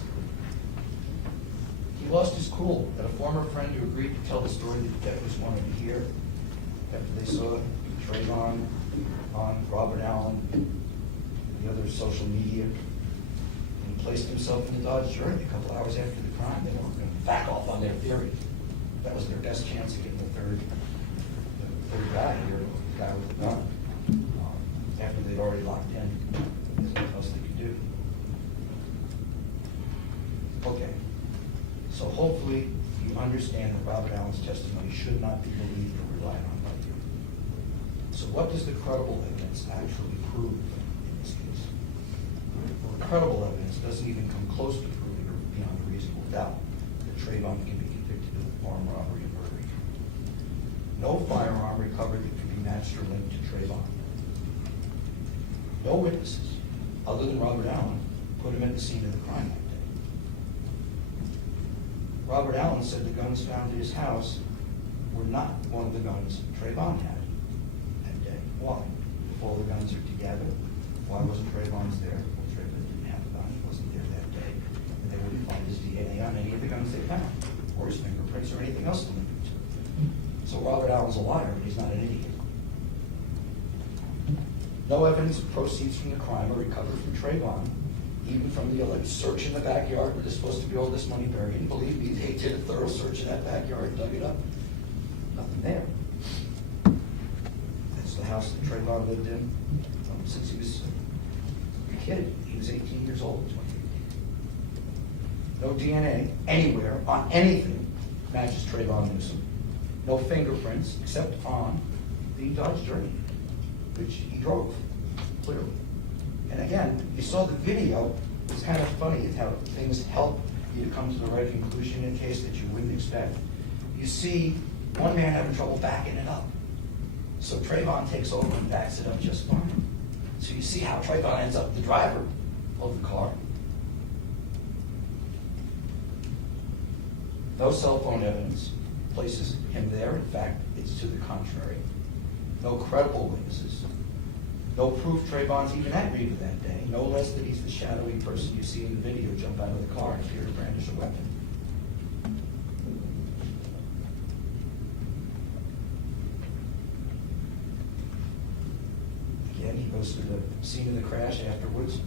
He lost his cool at a former friend who agreed to tell the story the detectives wanted to hear after they saw Trayvon on Robert Allen and the other social media. And he placed himself in the Dodge Journey a couple hours after the crime. They were going to back off on their theory. That was their best chance of getting the third guy here, the guy with the gun, after they'd already locked in. There's nothing else they could do. Okay. So hopefully you understand that Robert Allen's testimony should not be believed or relied on by you. So what does the credible evidence actually prove in this case? Well, the credible evidence doesn't even come close to proving or beyond a reasonable doubt that Trayvon can be convicted of armed robbery and murder. No firearm recovered that can be matched or linked to Trayvon. No witnesses, other than Robert Allen, put him at the scene of the crime that day. Robert Allen said the guns found at his house were not one of the guns Trayvon had that day. Why? If all the guns are together, why wasn't Trayvon's there? Well, Trayvon didn't have a gun, he wasn't there that day, and they wouldn't find his DNA on any of the guns they found, or his fingerprints, or anything else to link him to. So Robert Allen's a liar, but he's not an idiot. No evidence of proceeds from the crime are recovered from Trayvon, even from the alleged search in the backyard where there's supposed to be all this money buried. And believe me, they did a thorough search in that backyard, dug it up. Nothing there. That's the house that Trayvon lived in since he was a kid. He was 18 years old in 2018. No DNA anywhere on anything matches Trayvon Newsom. No fingerprints except on the Dodge Journey, which he drove, clearly. And again, you saw the video. It's kind of funny how things help you to come to the right conclusion in a case that you wouldn't expect. You see one man having trouble backing it up. So Trayvon takes over and backs it up just fine. So you see how Trayvon ends up the driver of the car. No cell phone evidence places him there. In fact, it's to the contrary. No credible witnesses. No proof Trayvon's even at Reba that day. No less that he's the shadowy person you see in the video jump out of the car and appear to brandish a weapon. Again, he goes to the scene of the crash afterwards.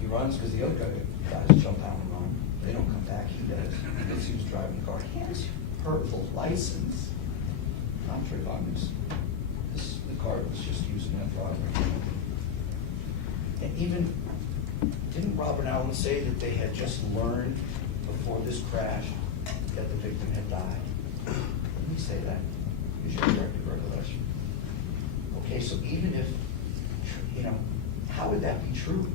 He runs because the other guys jump out and run. They don't come back. He does. Because he was driving the car. He has her license. Not Trayvon. The car was just using that driver. And even, didn't Robert Allen say that they had just learned before this crash that the victim had died? Didn't he say that? Is your correct recollection? Okay, so even if, how would that be true?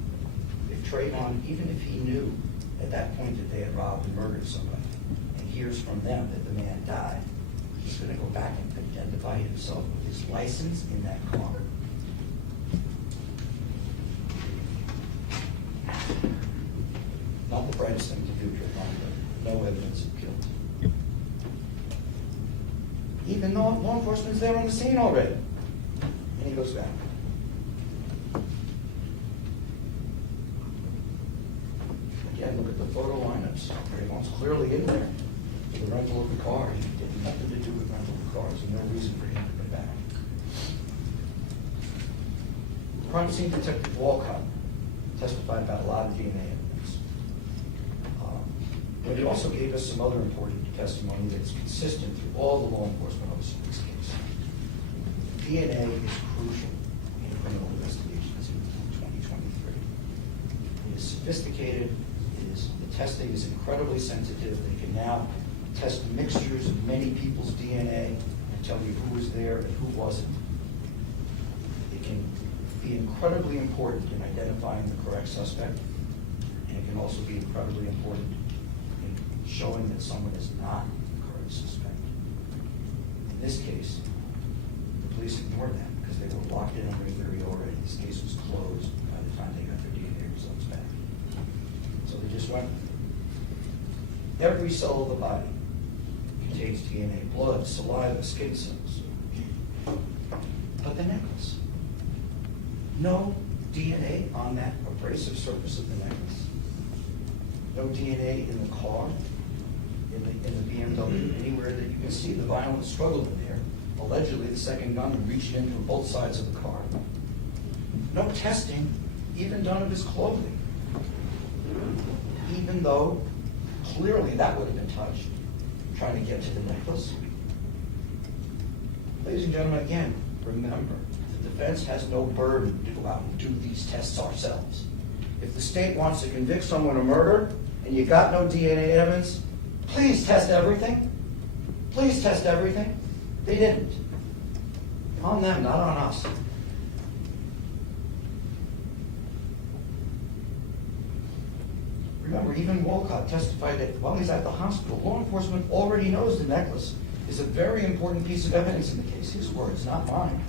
If Trayvon, even if he knew at that point that they had robbed and murdered somebody, and hears from them that the man died, he's going to go back and identify himself with his license in that car. Not the brightest thing to do, Trayvon, but no evidence of guilt. Even though law enforcement's there on the scene already. And he goes back. Again, look at the photo lineups. Trayvon's clearly in there for the rental of the car. He did nothing to do with rental of cars, and no reason for him to come back. Crime scene detective Walcott testified about a lot of DNA evidence. But he also gave us some other important testimony that's consistent through all the law enforcement officers in this case. DNA is crucial in criminal investigations in 2023. It is sophisticated. The testing is incredibly sensitive. They can now test mixtures of many people's DNA and tell you who was there and who wasn't. It can be incredibly important in identifying the correct suspect, and it can also be incredibly important in showing that someone is not the correct suspect. In this case, the police ignored that because they were locked in under a theory already. This case was closed by the time they got their DNA results back. So they just went. Every cell of the body contains DNA, blood, saliva, skin cells. But the necklace, no DNA on that abrasive surface of the necklace. No DNA in the car, in the BMW, anywhere that you can see the violent struggle in there. Allegedly, the second gunman reached in from both sides of the car. No testing, even done of his clothing. Even though clearly that would have been touched, trying to get to the necklace. Ladies and gentlemen, again, remember, the defense has no burden to go out and do these tests ourselves. If the state wants to convict someone of murder and you got no DNA evidence, please test everything. Please test everything. They didn't. On them, not on us. Remember, even Walcott testified that while he's at the hospital, law enforcement already knows the necklace is a very important piece of evidence in the case. His words, not mine.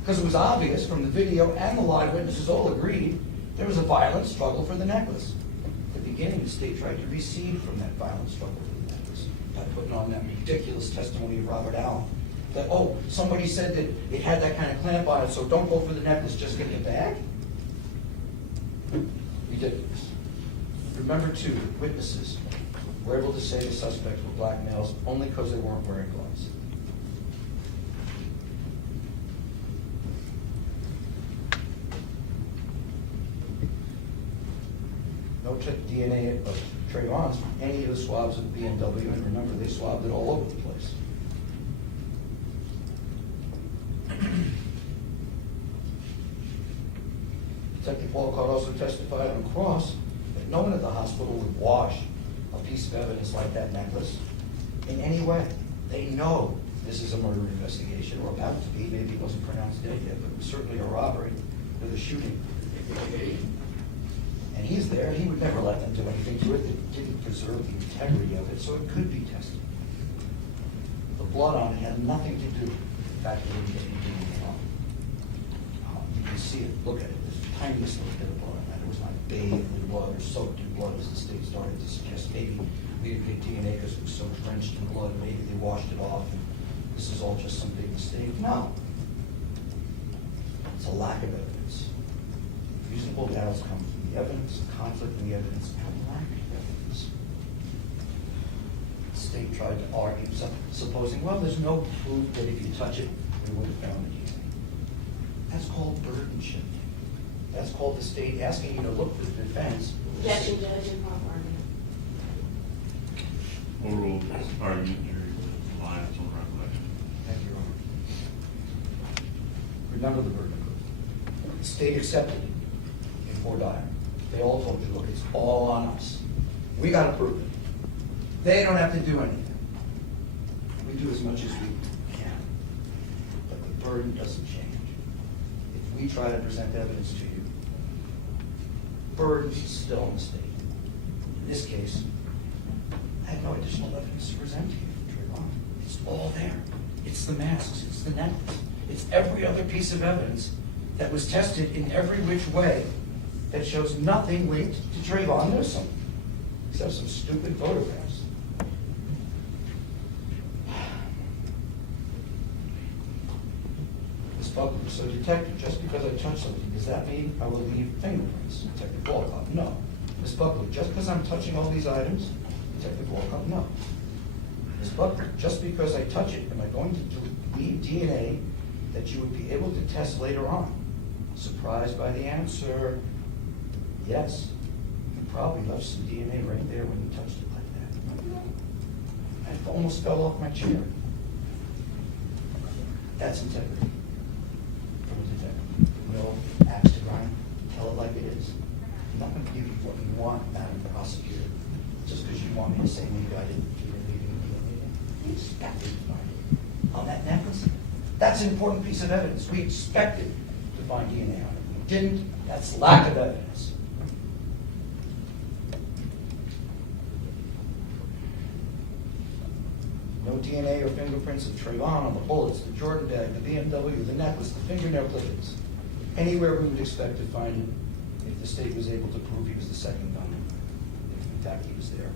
Because it was obvious from the video and the live witnesses all agreed there was a violent struggle for the necklace. At the beginning, the state tried to recede from that violent struggle for the necklace by putting on that ridiculous testimony of Robert Allen. That, oh, somebody said that it had that kind of clamp on it, so don't go for the necklace, just get it back. Ridiculous. Remember, too, witnesses were able to say the suspects were black males only because they weren't wearing gloves. No DNA of Trayvon's from any of the swabs of the BMW, and remember, they swabbed it all over the place. Detective Walcott also testified on cross that no one at the hospital would wash a piece of evidence like that necklace in any way. They know this is a murder investigation, or about to be. Maybe it wasn't pronounced dead yet, but it was certainly a robbery with a shooting. And he's there, he would never let them do anything to it that didn't preserve the integrity of it, so it could be tested. The blood on it had nothing to do fact, they didn't get any DNA on it. You can see it, look at it, there's the tiniest little bit of blood on that. It was not bathed in blood or soaked in blood, as the state started to suggest. Maybe we didn't get DNA because it was so drenched in blood, maybe they washed it off, and this is all just some big mistake. No. It's a lack of evidence. Reasonable doubts come from the evidence, conflict in the evidence, and a lack of evidence. The state tried to argue, supposing, well, there's no proof that if you touch it, we would have found the DNA. That's called burden shifting. That's called the state asking you to look for the defense. Objection, judge, and proper argument. Overruled this argument, jury reliance on recollection. Thank you, Your Honor. Remember the burden of proof. The state accepted it in Fort Dyer. They all told you, look, it's all on us. We got to prove it. They don't have to do anything. We do as much as we can. But the burden doesn't change. If we try to present evidence to you, burden is still on the state. In this case, I have no additional evidence to present to you, Trayvon. It's all there. It's the masks, it's the necklace, it's every other piece of evidence that was tested in every which way that shows nothing linked to Trayvon Newsom, except some stupid photographs. Ms. Buckley, so detective, just because I touch something, does that mean I will leave fingerprints? Detective Walcott, no. Ms. Buckley, just because I'm touching all these items, Detective Walcott, no. Ms. Buckley, just because I touch it, am I going to leave DNA that you would be able to test later on? Surprised by the answer? Yes. You probably left some DNA right there when you touched it like that. I almost fell off my chair. That's integrity. From a detective. No axe to grind. Tell it like it is. I'm not going to give you what you want, Madam Prosecutor, just because you want me to say maybe I didn't do it. We expected to find it. On that necklace, that's an important piece of evidence. We expected to find DNA on it. We didn't. That's lack of evidence. No DNA or fingerprints of Trayvon on the bullets, the Jordan bag, the BMW, the necklace, the fingernail clippings. Anywhere we would expect to find it if the state was able to prove he was the second gunman, if in fact he was there.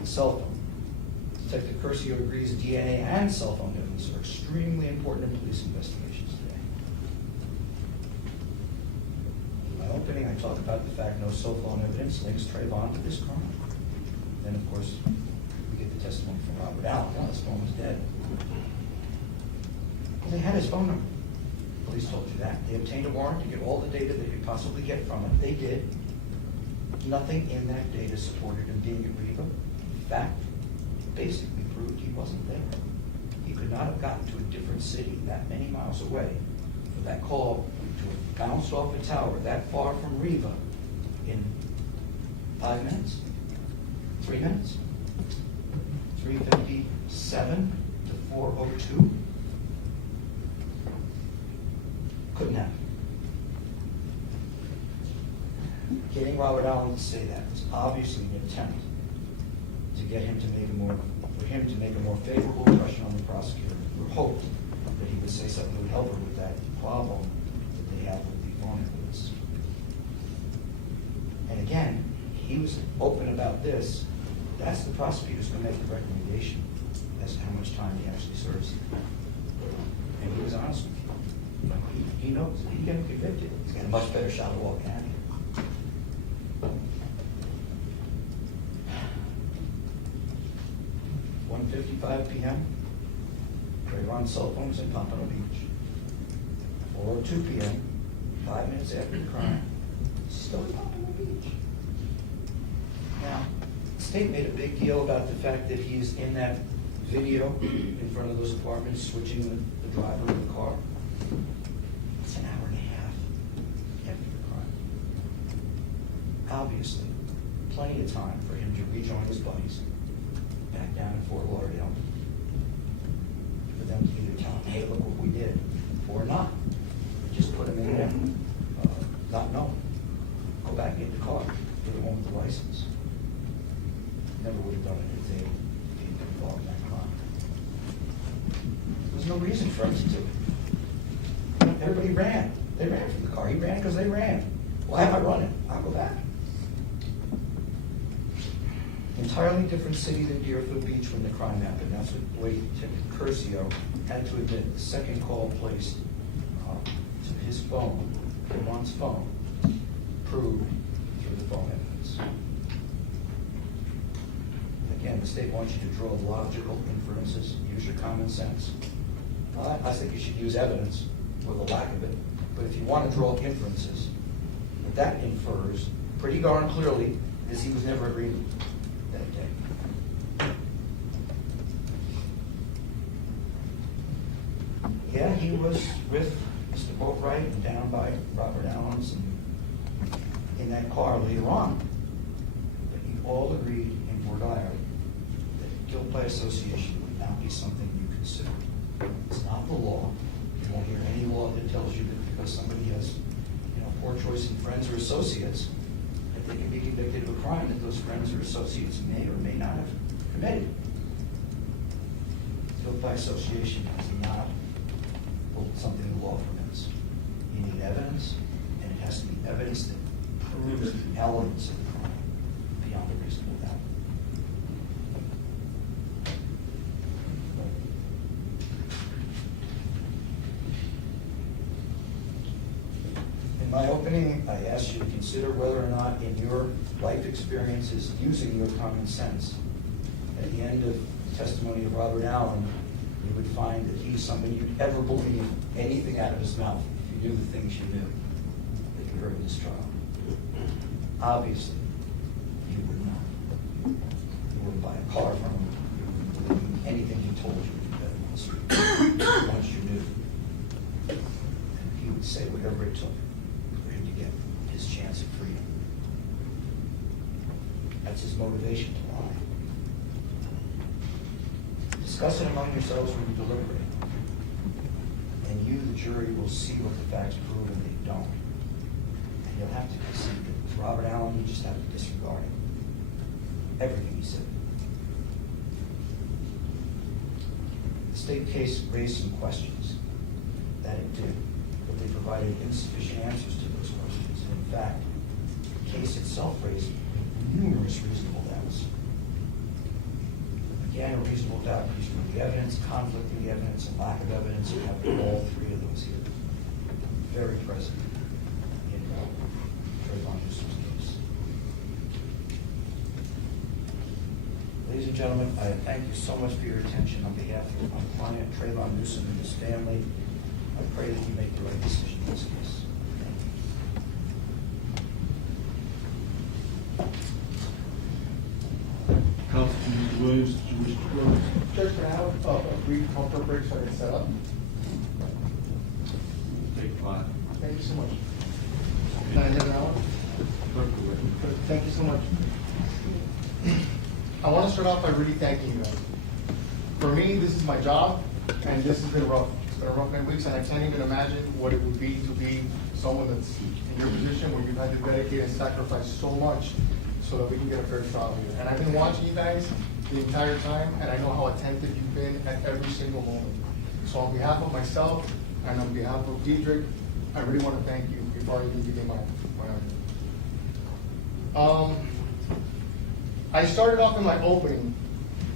The cell phone. Detective Curcio agrees DNA and cell phone evidence are extremely important in police investigations today. In my opening, I talk about the fact no cell phone evidence links Trayvon to this crime. Then, of course, we get the testimony from Robert Allen. Well, his phone was dead. Well, they had his phone number. Police told you that. They obtained a warrant to get all the data they could possibly get from it. They did. Nothing in that data supported him being at Riva. In fact, basically proved he wasn't there. He could not have gotten to a different city that many miles away for that call to have bounced off a tower that far from Riva in 5 minutes. 3 minutes? 3:57 to 4:02? Couldn't happen. Getting Robert Allen to say that was obviously an attempt to get him to make a more favorable impression on the prosecutor. We hoped that he would say something that would help her with that problem that they have with the phone evidence. And again, he was open about this. That's the prosecutor's going to make the recommendation as to how much time he actually serves. And he was honest with you. He knows if he can get him convicted, he's got a much better shot of walking out of here. 1:55 p.m. Trayvon's cell phone was in Pompano Beach. 4:02 p.m., 5 minutes after the crime, still in Pompano Beach. Now, the state made a big deal about the fact that he's in that video in front of those apartments switching the driver of the car. It's an hour and a half after the crime. Obviously, plenty of time for him to rejoin his buddies back down in Fort Lauderdale. For them to either tell him, hey, look what we did, or not. Just put him in there, not knowing. Go back and get the car, get the one with the license. Never would have done it if they didn't get involved in that crime. no reason for him to do it. Everybody ran. They ran from the car. He ran because they ran. Why am I running? I'll go back. Entirely different city than Deerfield Beach when the crime happened. That's what Blake Curcio had to admit. The second call placed to his phone, Vermont's phone, proved through the phone evidence. Again, the state wants you to draw logical inferences, use your common sense. I think you should use evidence or the lack of it, but if you want to draw inferences, what that infers pretty darn clearly is he was never agreed that day. Yeah, he was with Mr. Boatwright and down by Robert Allen's and in that car later on. But you all agreed in Rhode Island that guilt by association would not be something you consider. It's not the law. You won't hear any law that tells you that because somebody has, poor choice in friends or associates, that they can be convicted of a crime that those friends or associates may or may not have committed. Guilt by association is not something the law permits. You need evidence, and it has to be evidence that proves the elements of the crime beyond a reasonable doubt. In my opening, I asked you to consider whether or not in your life experiences using your common sense, at the end of the testimony of Robert Allen, you would find that he's someone you'd ever believe anything out of his mouth if you knew the things you knew that you heard in this trial. Obviously, you would not. You wouldn't buy a car from him. You wouldn't believe anything he told you on the street. Once you knew. And he would say whatever it took for him to get his chance of freedom. That's his motivation to lie. Discuss it among yourselves when you deliberate. And you, the jury, will see what the facts prove and they don't. And you'll have to concede that with Robert Allen, you just have to disregard it. Everything he said. The state case raised some questions. That it did. But they provided insufficient answers to those questions. And in fact, the case itself raised numerous reasonable doubts. Again, a reasonable doubt based on the evidence, conflict in the evidence, and lack of evidence. You have all three of those here. Very present in Trayvon Newsom's case. Ladies and gentlemen, I thank you so much for your attention on behalf of my client, Trayvon Newsom, and his family. I pray that you make the right decision in this case. Councilman Williams, did you wish to close? Judge, can I have a brief comfort break so I can set up? Take 5. Thank you so much. Can I have an hour? Thank you so much. I want to start off by really thanking you guys. For me, this is my job, and this has been rough. It's been a rough 9 weeks, and I can't even imagine what it would be to be someone that's in your position where you've had to dedicate and sacrifice so much so that we can get a fair trial here. And I've been watching you guys the entire time, and I know how attentive you've been at every single moment. So on behalf of myself and on behalf of Diedrich, I really want to thank you before I even begin my argument. I started off in my opening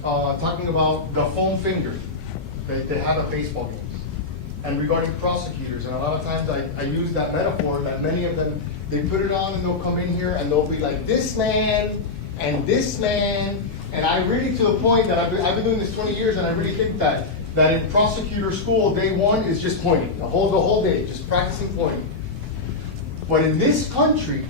talking about the foam finger that they have at baseball games and regarding prosecutors. And a lot of times I use that metaphor that many of them, they put it on and they'll come in here and they'll be like, this man and this man. And I really, to the point that I've been doing this 20 years, and I really think that in prosecutor school, day one is just pointing, the whole day, just practicing pointing. But in this country,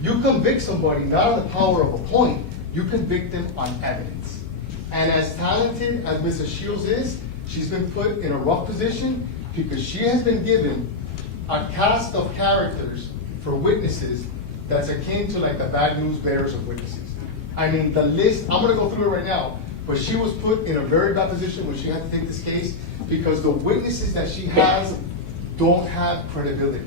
you convict somebody not on the power of a point, you convict them on evidence. And as talented as Mrs. Shields is, she's been put in a rough position because she has been given a cast of characters for witnesses that's akin to like the bad news bearers of witnesses. I mean, the list, I'm gonna go through it right now, but she was put in a very bad position when she had to take this case because the witnesses that she has don't have credibility.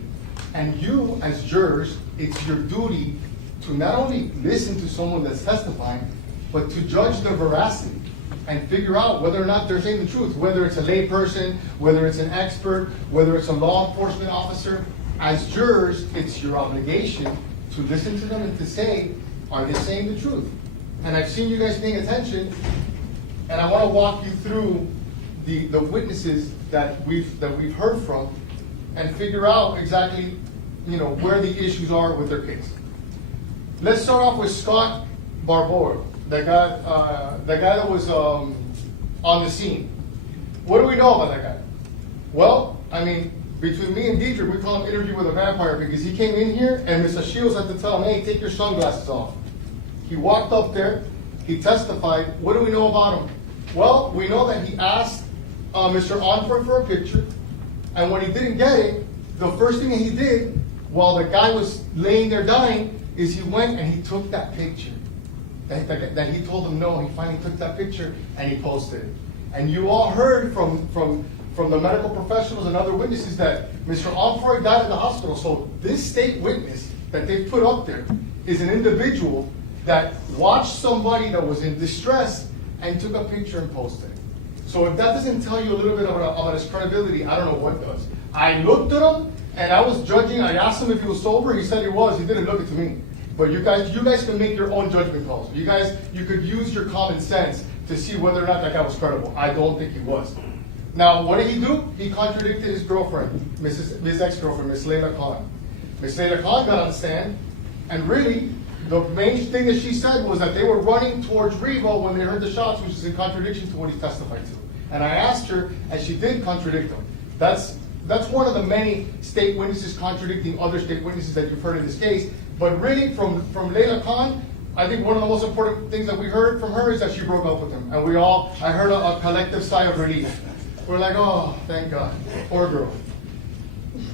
And you, as jurors, it's your duty to not only listen to someone that's testifying, but to judge the veracity. and figure out whether or not they're saying the truth, whether it's a lay person, whether it's an expert, whether it's a law enforcement officer. As jurors, it's your obligation to listen to them and to say, are they saying the truth? And I've seen you guys paying attention, and I want to walk you through the witnesses that we've heard from and figure out exactly, where the issues are with their case. Let's start off with Scott Barbora, the guy that was on the scene. What do we know about that guy? Well, between me and Deidre, we call him Interview with a Vampire because he came in here and Mr. Shields had to tell him, hey, take your sunglasses off. He walked up there, he testified. What do we know about him? Well, we know that he asked Mr. Onford for a picture, and when he didn't get it, the first thing that he did while the guy was laying there dying is he went and he took that picture. That he told him no, he finally took that picture and he posted it. And you all heard from the medical professionals and other witnesses that Mr. Onfroy died at the hospital. So this state witness that they put up there is an individual that watched somebody that was in distress and took a picture and posted it. So if that doesn't tell you a little bit about his credibility, I don't know what does. I looked at him and I was judging. I asked him if he was sober. He said he was. He didn't look it to me. But you guys can make your own judgment calls. You could use your common sense to see whether or not that guy was credible. I don't think he was. Now, what did he do? He contradicted his girlfriend, his ex-girlfriend, Miss Layla Khan. Miss Layla Khan got on the stand, and really, the main thing that she said was that they were running towards Revo when they heard the shots, which is in contradiction to what he testified to. And I asked her, and she did contradict him. That's one of the many state witnesses contradicting other state witnesses that you've heard in this case. But really, from Layla Khan, I think one of the most important things that we heard from her is that she broke up with him. And I heard a collective sigh of relief. We're like, oh, thank God. Poor girl.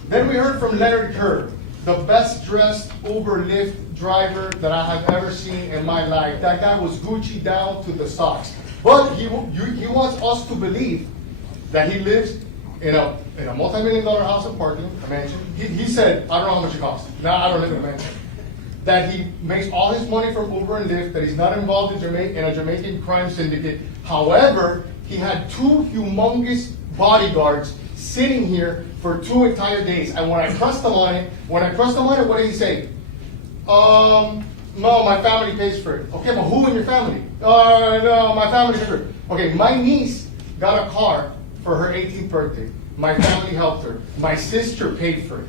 Then we heard from Leonard Kerr, the best dressed Uber Lyft driver that I have ever seen in my life. That guy was Gucci down to the socks. But he wants us to believe that he lives in a multi-million-dollar house apartment, a mansion. He said, I don't know how much it costs. No, I don't live in a mansion. That he makes all his money from Uber and Lyft, that he's not involved in a Jamaican crime syndicate. However, he had 2 humongous bodyguards sitting here for 2 entire days. And when I pressed him on it, what did he say? No, my family pays for it. Okay, but who in your family? No, my family pays for it. Okay, my niece got a car for her 18th birthday. My family helped her. My sister paid for it.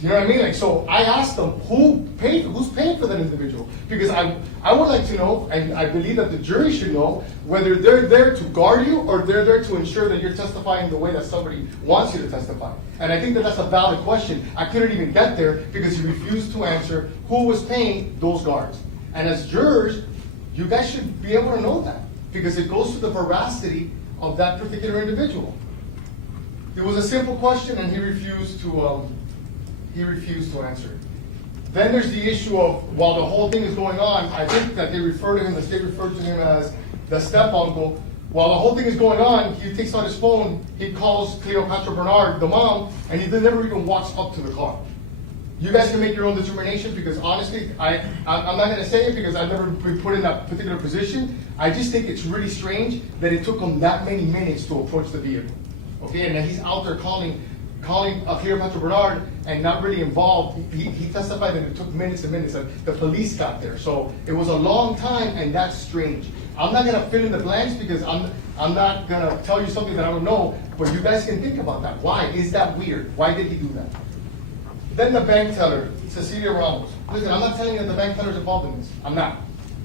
You know what I mean? Like, so I asked them, who's paying for that individual? Because I would like to know, and I believe that the jury should know, whether they're there to guard you or they're there to ensure that you're testifying the way that somebody wants you to testify. And I think that that's a valid question. I couldn't even get there because you refused to answer who was paying those guards. And as jurors, you guys should be able to know that because it goes to the veracity of that particular individual. It was a simple question and he refused to answer it. Then there's the issue of, while the whole thing is going on, I think that the state referred to him as the step-uncle. While the whole thing is going on, he takes out his phone, he calls Cleopatra Bernard, the mom, and he never even walks up to the car. You guys can make your own determination because honestly, I'm not going to say it because I've never been put in that particular position. I just think it's really strange that it took him that many minutes to approach the vehicle. Okay, and then he's out there calling Cleopatra Bernard and not really involved. He testified that it took minutes and minutes. The police got there, so it was a long time, and that's strange. I'm not gonna fill in the blanks because I'm not gonna tell you something that I don't know. But you guys can think about that. Why is that weird? Why did he do that? Then the bank teller, Cecilia Ramos. Listen, I'm not telling you that the bank teller's involved in this. I'm not.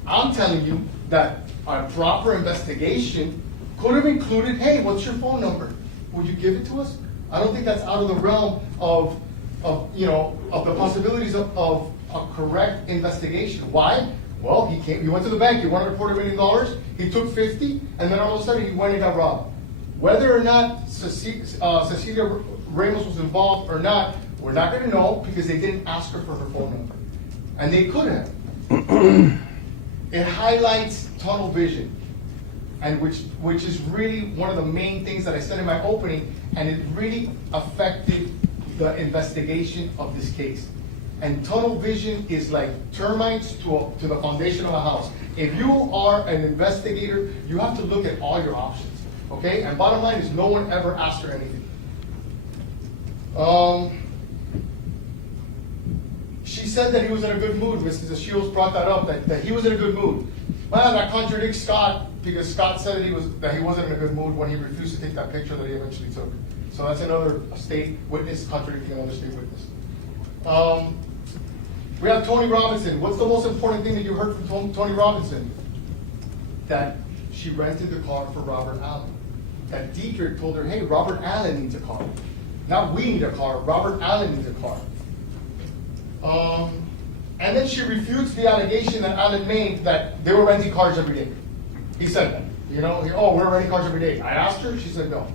I'm telling you that a proper investigation could have included, hey, what's your phone number? Would you give it to us? I don't think that's out of the realm of the possibilities of a correct investigation. Why? Well, he went to the bank, he wanted $250,000, he took 50, and then all of a sudden he went and got robbed. Whether or not Cecilia Ramos was involved or not, we're not going to know because they didn't ask her for her phone number. And they could have. It highlights tunnel vision, and which is really one of the main things that I said in my opening, and it really affected the investigation of this case. And tunnel vision is like termites to the foundation of a house. If you are an investigator, you have to look at all your options, okay? And bottom line is no one ever asked her anything. She said that he was in a good mood. Mrs. Shields brought that up, that he was in a good mood. Well, that contradicts Scott, because Scott said that he wasn't in a good mood when he refused to take that picture that he eventually took. So that's another state witness contradicting another state witness. We have Tony Robinson. What's the most important thing that you heard from Tony Robinson? That she rented the car for Robert Allen. That Dietrich told her, hey, Robert Allen needs a car. Not we need a car, Robert Allen needs a car. And then she refutes the allegation that Allen made that they were renting cars every day. He said that. You know, oh, we're renting cars every day. I asked her, she said no.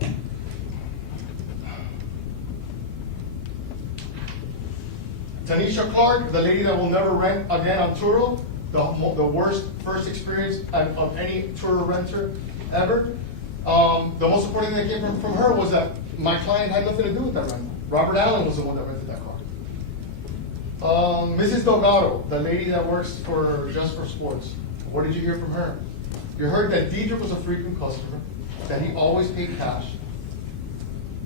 Tanisha Clark, the lady that will never rent again on Turo, the worst first experience of any Turo renter ever. The most important thing that came from her was that my client had nothing to do with that rental. Robert Allen was the one that rented that car. Mrs. Delgado, the lady that works for Just for Sports, what did you hear from her? You heard that Deidre was a frequent customer, that he always paid cash,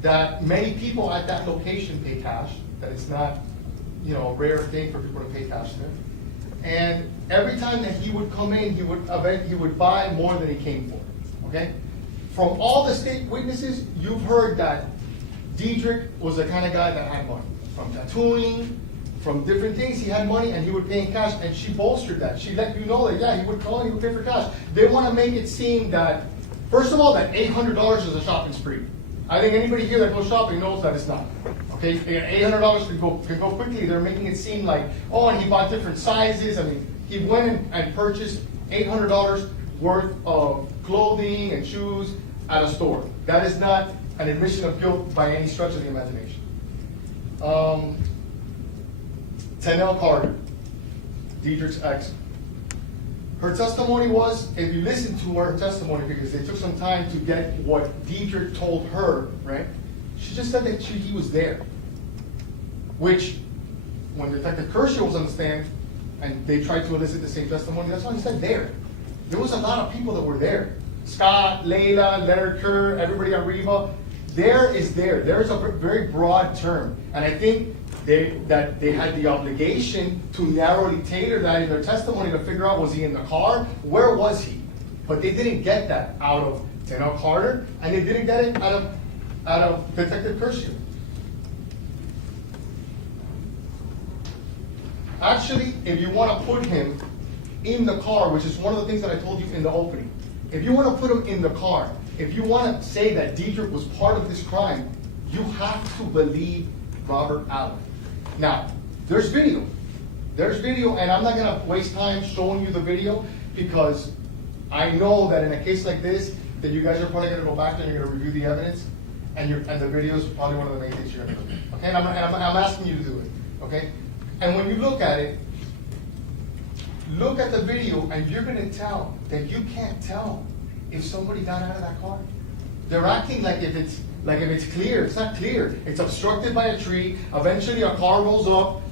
that many people at that location pay cash, that it's not, you know, a rare thing for people to pay cash there. And every time that he would come in, he would buy more than he came for, okay? From all the state witnesses, you've heard that Diedrich was the kind of guy that had money. From tattooing, from different things, he had money and he would pay in cash, and she bolstered that. She let you know that, yeah, he would call and he would pay for cash. They want to make it seem that, first of all, that $800 is a shopping spree. I think anybody here that goes shopping knows that it's not. Okay, $800 can go quickly. They're making it seem like, oh, and he bought different sizes. I mean, he went and purchased $800 worth of clothing and shoes at a store. That is not an admission of guilt by any stretch of the imagination. Tanel Carter, Diedrich's ex. Her testimony was, if you listen to her testimony, because they took some time to get what Diedrich told her, right? She just said that he was there. Which, when Detective Kershaw was on the stand, and they tried to elicit the same testimony, that's why he said there. There was a lot of people that were there. Scott, Layla, Leonard Kerr, everybody at Riva. There is there. There is a very broad term. And I think they had the obligation to narrowly tailor that in their testimony to figure out, was he in the car? Where was he? But they didn't get that out of Tanel Carter, and they didn't get it out of Detective Kershaw. Actually, if you want to put him in the car, which is one of the things that I told you in the opening, if you want to put him in the car, if you want to say that Diedrich was part of this crime, you have to believe Robert Allen. Now, there's video. There's video, and I'm not going to waste time showing you the video, because I know that in a case like this, that you guys are probably going to go back and you're going to review the evidence, and the video is probably one of the main things you're going to do. Okay, and I'm asking you to do it. Okay, and when you look at it, look at the video, and you're going to tell that you can't tell if somebody got out of that car. They're acting like if it's clear. It's not clear. It's obstructed by a tree. Eventually, a car rolls up,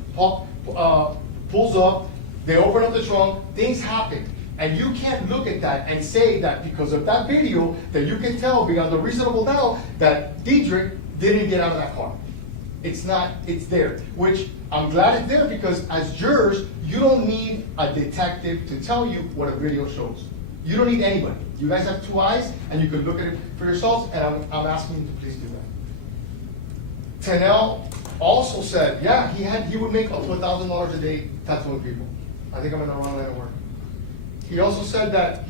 pulls up. They open up the trunk. Things happen. And you can't look at that and say that because of that video that you can tell beyond a reasonable doubt that Diedrich didn't get out of that car. It's not, it's there. Which I'm glad it's there, because as jurors, you don't need a detective to tell you what a video shows. You don't need anybody. You guys have two eyes, and you can look at it for yourselves, and I'm asking you to please do that. Tanel also said, yeah, he would make up to $1,000 a day tattooing people. I think I'm in the wrong line of work. He also said that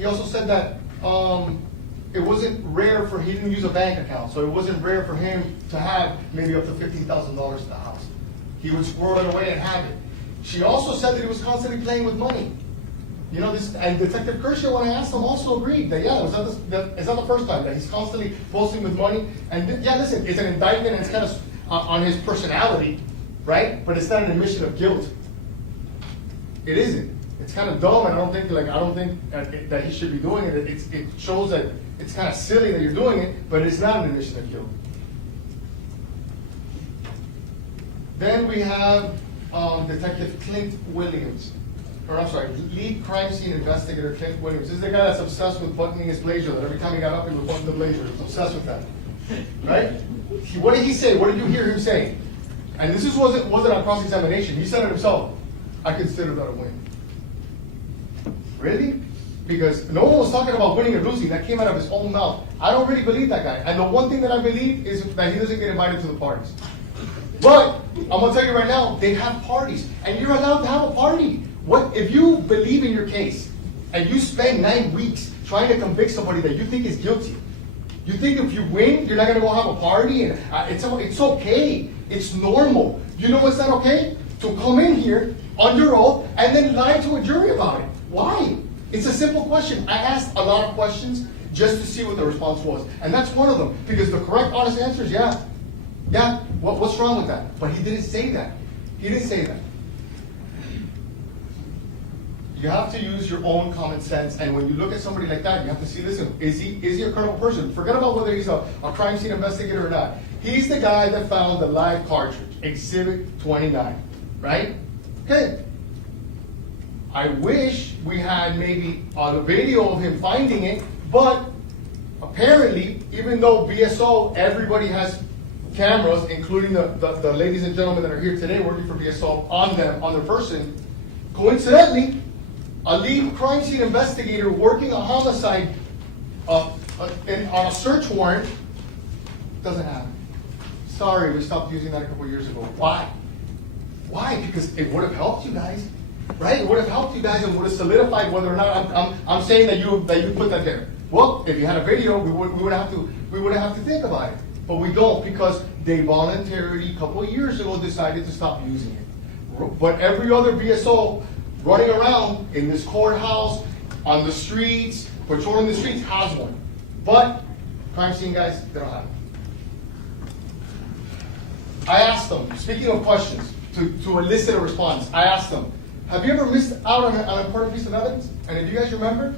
it wasn't rare he didn't use a bank account, so it wasn't rare for him to have maybe up to $15,000 in the house. He would squirrel it away and have it. She also said that he was constantly playing with money. You know, and Detective Kershaw, when I asked him, also agreed that, yeah, it's not the first time that he's constantly posting with money. And yeah, listen, it's an indictment, and it's kind of on his personality, right? But it's not an admission of guilt. It isn't. It's kind of dumb, and I don't think that he should be doing it. It shows that it's kind of silly that you're doing it, but it's not an admission of guilt. Then we have Detective Clint Williams. or I'm sorry, lead crime scene investigator Clint Williams. This is the guy that's obsessed with buttoning his blazer, that every time he got up, he would button the blazer. He's obsessed with that. Right? What did he say? What did you hear him say? And this wasn't on cross-examination. He said it himself. I consider that a win. Really? Because no one was talking about winning or losing. That came out of his own mouth. I don't really believe that guy. And the one thing that I believe is that he doesn't get invited to the parties. But I'm gonna tell you right now, they have parties, and you're allowed to have a party. What if you believe in your case and you spend 9 weeks trying to convict somebody that you think is guilty? You think if you win, you're not gonna go have a party and it's okay. It's normal. You know what's not okay? To come in here under oath and then lie to a jury about it. Why? It's a simple question. I asked a lot of questions just to see what the response was, and that's one of them. Because the correct, honest answer is yeah. What's wrong with that? But he didn't say that. He didn't say that. You have to use your own common sense, and when you look at somebody like that, you have to see, listen, is he a credible person? Forget about whether he's a crime scene investigator or not. He's the guy that found the live cartridge, Exhibit 29, right? Okay. I wish we had maybe a video of him finding it, but apparently, even though BSO, everybody has cameras, including the ladies and gentlemen that are here today working for BSO on their person, coincidentally, a lead crime scene investigator working a homicide on a search warrant doesn't have it. Sorry, we stopped using that a couple years ago. Why? Why? Because it would have helped you guys, right? It would have helped you guys and would have solidified whether or not I'm saying that you put that there. Well, if you had a video, we wouldn't have to think about it, but we don't, because they voluntarily a couple of years ago decided to stop using it. But every other BSO running around in this courthouse, on the streets, patrolling the streets has one. But crime scene guys, they don't have it. I asked them, speaking of questions, to elicit a response, I asked them, have you ever missed out on an important piece of evidence? And if you guys remember,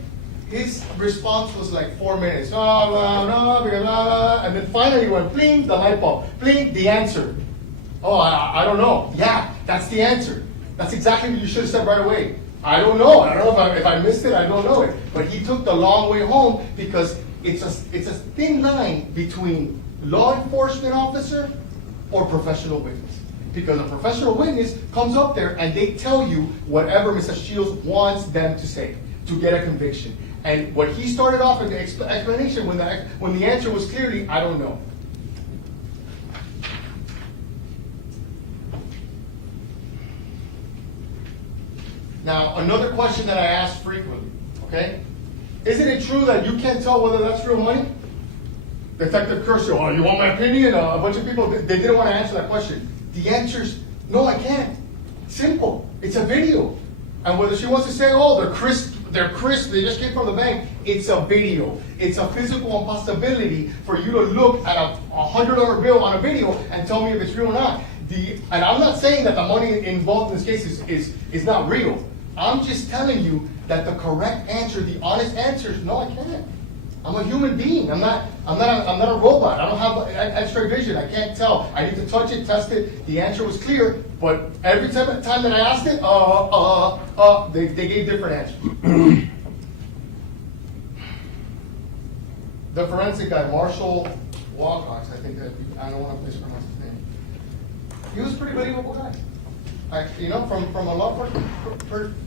his response was like 4 minutes. And then finally he went, bling, the light bulb. Bling, the answer. Oh, I don't know. Yeah, that's the answer. That's exactly what you should have said right away. I don't know. I don't know if I missed it. I don't know it. But he took the long way home, because it's a thin line between law enforcement officer or professional witness. Because a professional witness comes up there and they tell you whatever Mr. Shields wants them to say to get a conviction. And what he started off in the explanation when the answer was clearly, I don't know. Now, another question that I ask frequently, okay? Isn't it true that you can't tell whether that's real money? Detective Kershaw, oh, you want my opinion? A bunch of people, they didn't want to answer that question. The answer's, no, I can't. Simple. It's a video. And whether she wants to say, oh, they're crisp, they just came from the bank, it's a video. It's a physical impossibility for you to look at a $100 bill on a video and tell me if it's real or not. And I'm not saying that the money involved in this case is not real. I'm just telling you that the correct answer, the honest answer is, no, I can't. I'm a human being. I'm not a robot. I don't have X-ray vision. I can't tell. I need to touch it, test it. The answer was clear, but every time that I asked it, they gave different answers. The forensic guy, Marshall Wilcox, I think I don't want to mispronounce his name. He was a pretty believable guy. From a law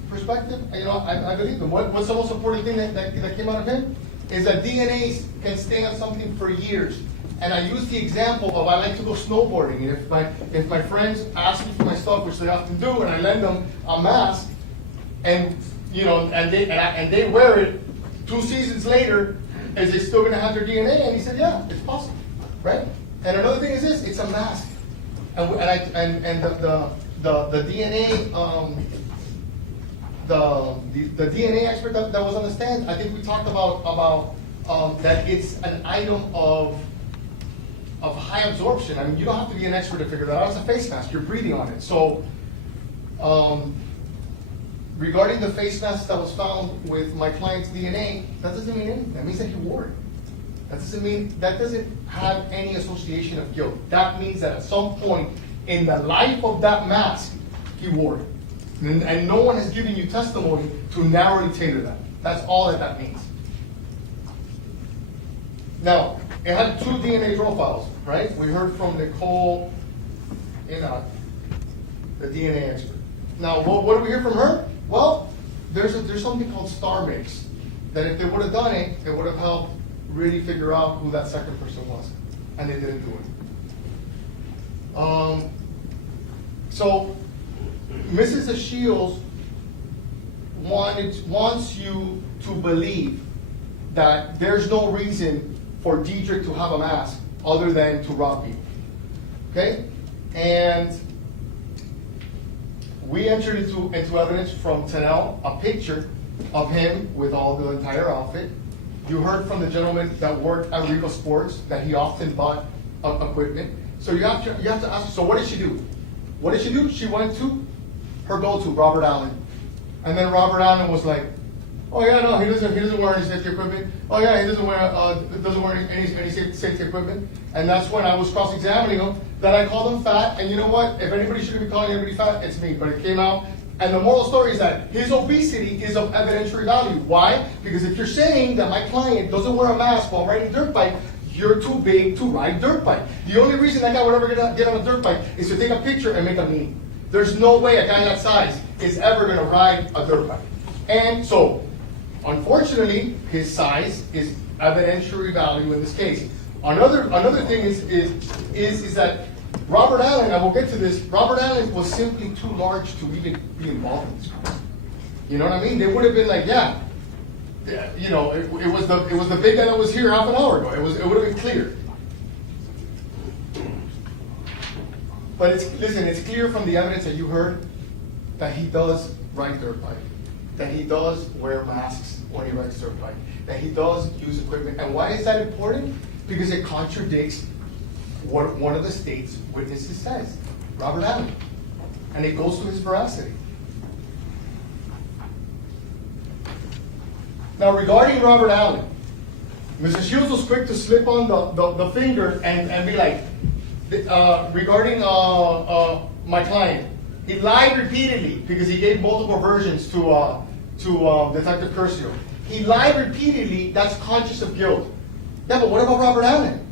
perspective, I believe him. What's the most important thing that came out of him? Is that DNA can stay on something for years. And I use the example of, I like to go snowboarding, and if my friends ask me for my stuff, which they often do, and I lend them a mask, and they wear it 2 seasons later, is they still gonna have their DNA? And he said, yeah, it's possible, right? And another thing is this, it's a mask. And the DNA, the DNA expert that was on the stand, I think we talked about that it's an item of high absorption. I mean, you don't have to be an expert to figure that out. It's a face mask. You're breathing on it. So, regarding the face mask that was found with my client's DNA, that doesn't mean anything. That means that he wore it. That doesn't have any association of guilt. That means that at some point in the life of that mask, he wore it. And no one has given you testimony to narrowly tailor that. That's all that means. Now, it had 2 DNA profiles, right? We heard from Nicole Enoch, the DNA expert. Now, what do we hear from her? Well, there's something called star mix, that if they would have done it, it would have helped really figure out who that second person was, and they didn't do it. So, Mrs. Shields wants you to believe that there's no reason for Diedrich to have a mask other than to rob people. Okay? And we entered into evidence from Tanel a picture of him with all the entire outfit. You heard from the gentleman that worked at Rico Sports that he often bought equipment. So you have to ask, so what did she do? What did she do? She went to her go-to, Robert Allen. And then Robert Allen was like, oh yeah, no, he doesn't wear any safety equipment. Oh yeah, he doesn't wear any safety equipment. And that's when I was cross-examining him, that I called him fat. And you know what? If anybody should be calling anybody fat, it's me. But it came out. And the moral story is that his obesity is of evidentiary value. Why? Because if you're saying that my client doesn't wear a mask while riding a dirt bike, you're too big to ride a dirt bike. The only reason that guy would ever get on a dirt bike is to take a picture and make a meme. There's no way a guy that size is ever going to ride a dirt bike. And so, unfortunately, his size is evidentiary value in this case. Another thing is that Robert Allen, I will get to this, Robert Allen was simply too large to even be involved in this crime. You know what I mean? They would have been like, yeah, you know, it was the big guy that was here half an hour ago. It would have been clear. But it's clear from the evidence that you heard that he does ride dirt bike, that he does wear masks when he rides dirt bike, that he does use equipment. And why is that important? Because it contradicts what one of the state's witnesses says, Robert Allen. And it goes to his veracity. Now, regarding Robert Allen, Mrs. Shields was quick to slip on the finger and be like, regarding my client, he lied repeatedly because he gave multiple versions to Detective Curcio. He lied repeatedly, that's conscious of guilt. Yeah, but what about Robert Allen?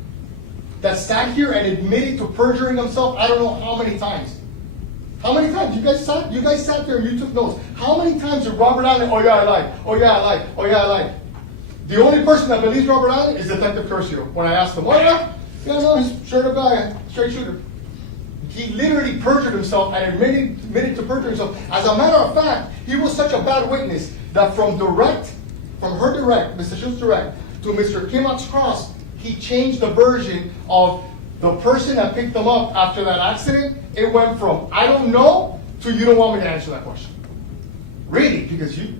That sat here and admitted to perjuring himself I don't know how many times. How many times? You guys sat there and you took notes. How many times did Robert Allen, oh yeah, I lied, oh yeah, I lied, oh yeah, I lied. The only person that believes Robert Allen is Detective Curcio. When I asked him, oh yeah, no, he's straight up guy, straight shooter. He literally perjured himself and admitted to perjuring himself. As a matter of fact, he was such a bad witness that from her direct, Mr. Shields direct, to Mr. Kimmock's cross, he changed the version of the person that picked them up after that accident. It went from, I don't know, to you don't want me to answer that question. Really, because you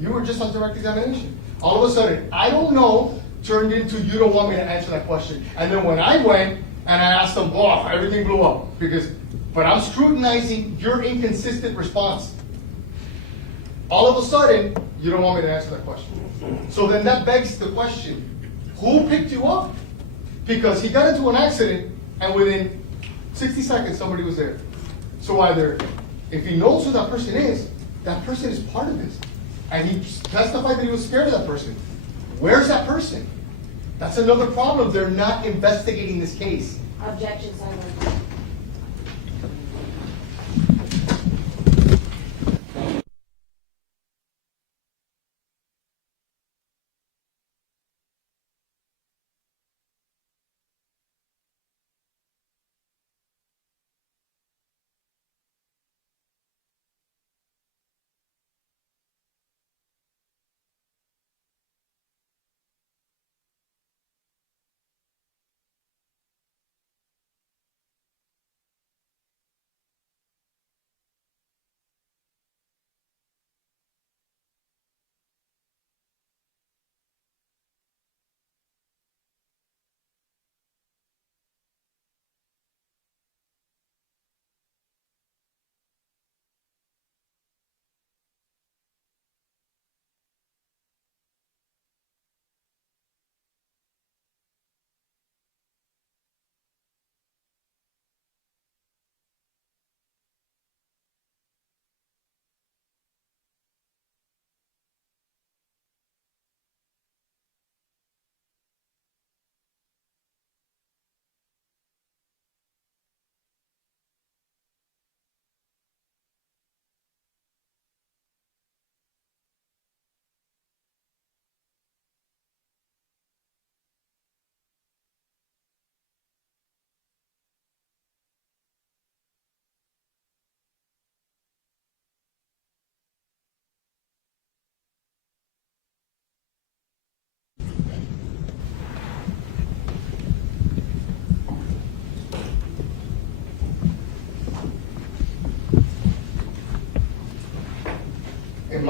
were just on direct examination. All of a sudden, I don't know, turned into you don't want me to answer that question. And then when I went and I asked them, oh, everything blew up. But I'm scrutinizing your inconsistent response. All of a sudden, you don't want me to answer that question. So then that begs the question, who picked you up? Because he got into an accident and within 60 seconds somebody was there. So either, if he knows who that person is part of this. And he testified that he was scared of that person. Where's that person? That's another problem. They're not investigating this case. Objection, silence.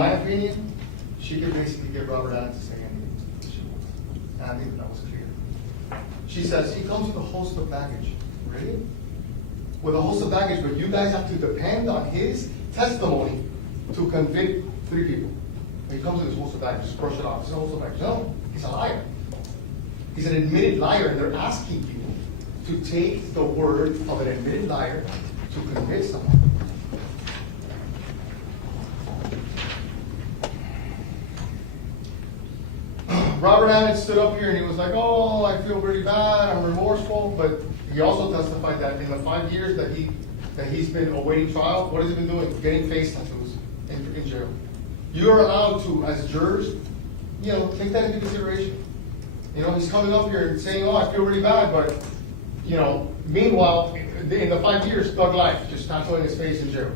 my opinion, she could basically get Robert Allen to say anything she wants. And I think that was clear. She says, he comes with a host of baggage. Really? With a host of baggage, but you guys have to depend on his testimony to convict 3 people. He comes with his host of baggage, just brush it off. It's a host of baggage. No, he's a liar. He's an admitted liar, and they're asking people to take the word of an admitted liar to convict someone. Robert Allen stood up here and he was like, oh, I feel really bad, I'm remorseful, but he also testified that in the 5 years that he's been awaiting trial, what has he been doing? Getting face tattoos in jail. You are allowed to, as jurors, take that into consideration. He's coming up here and saying, oh, I feel really bad, but, meanwhile, in the 5 years, thug life, just tattooing his face in jail.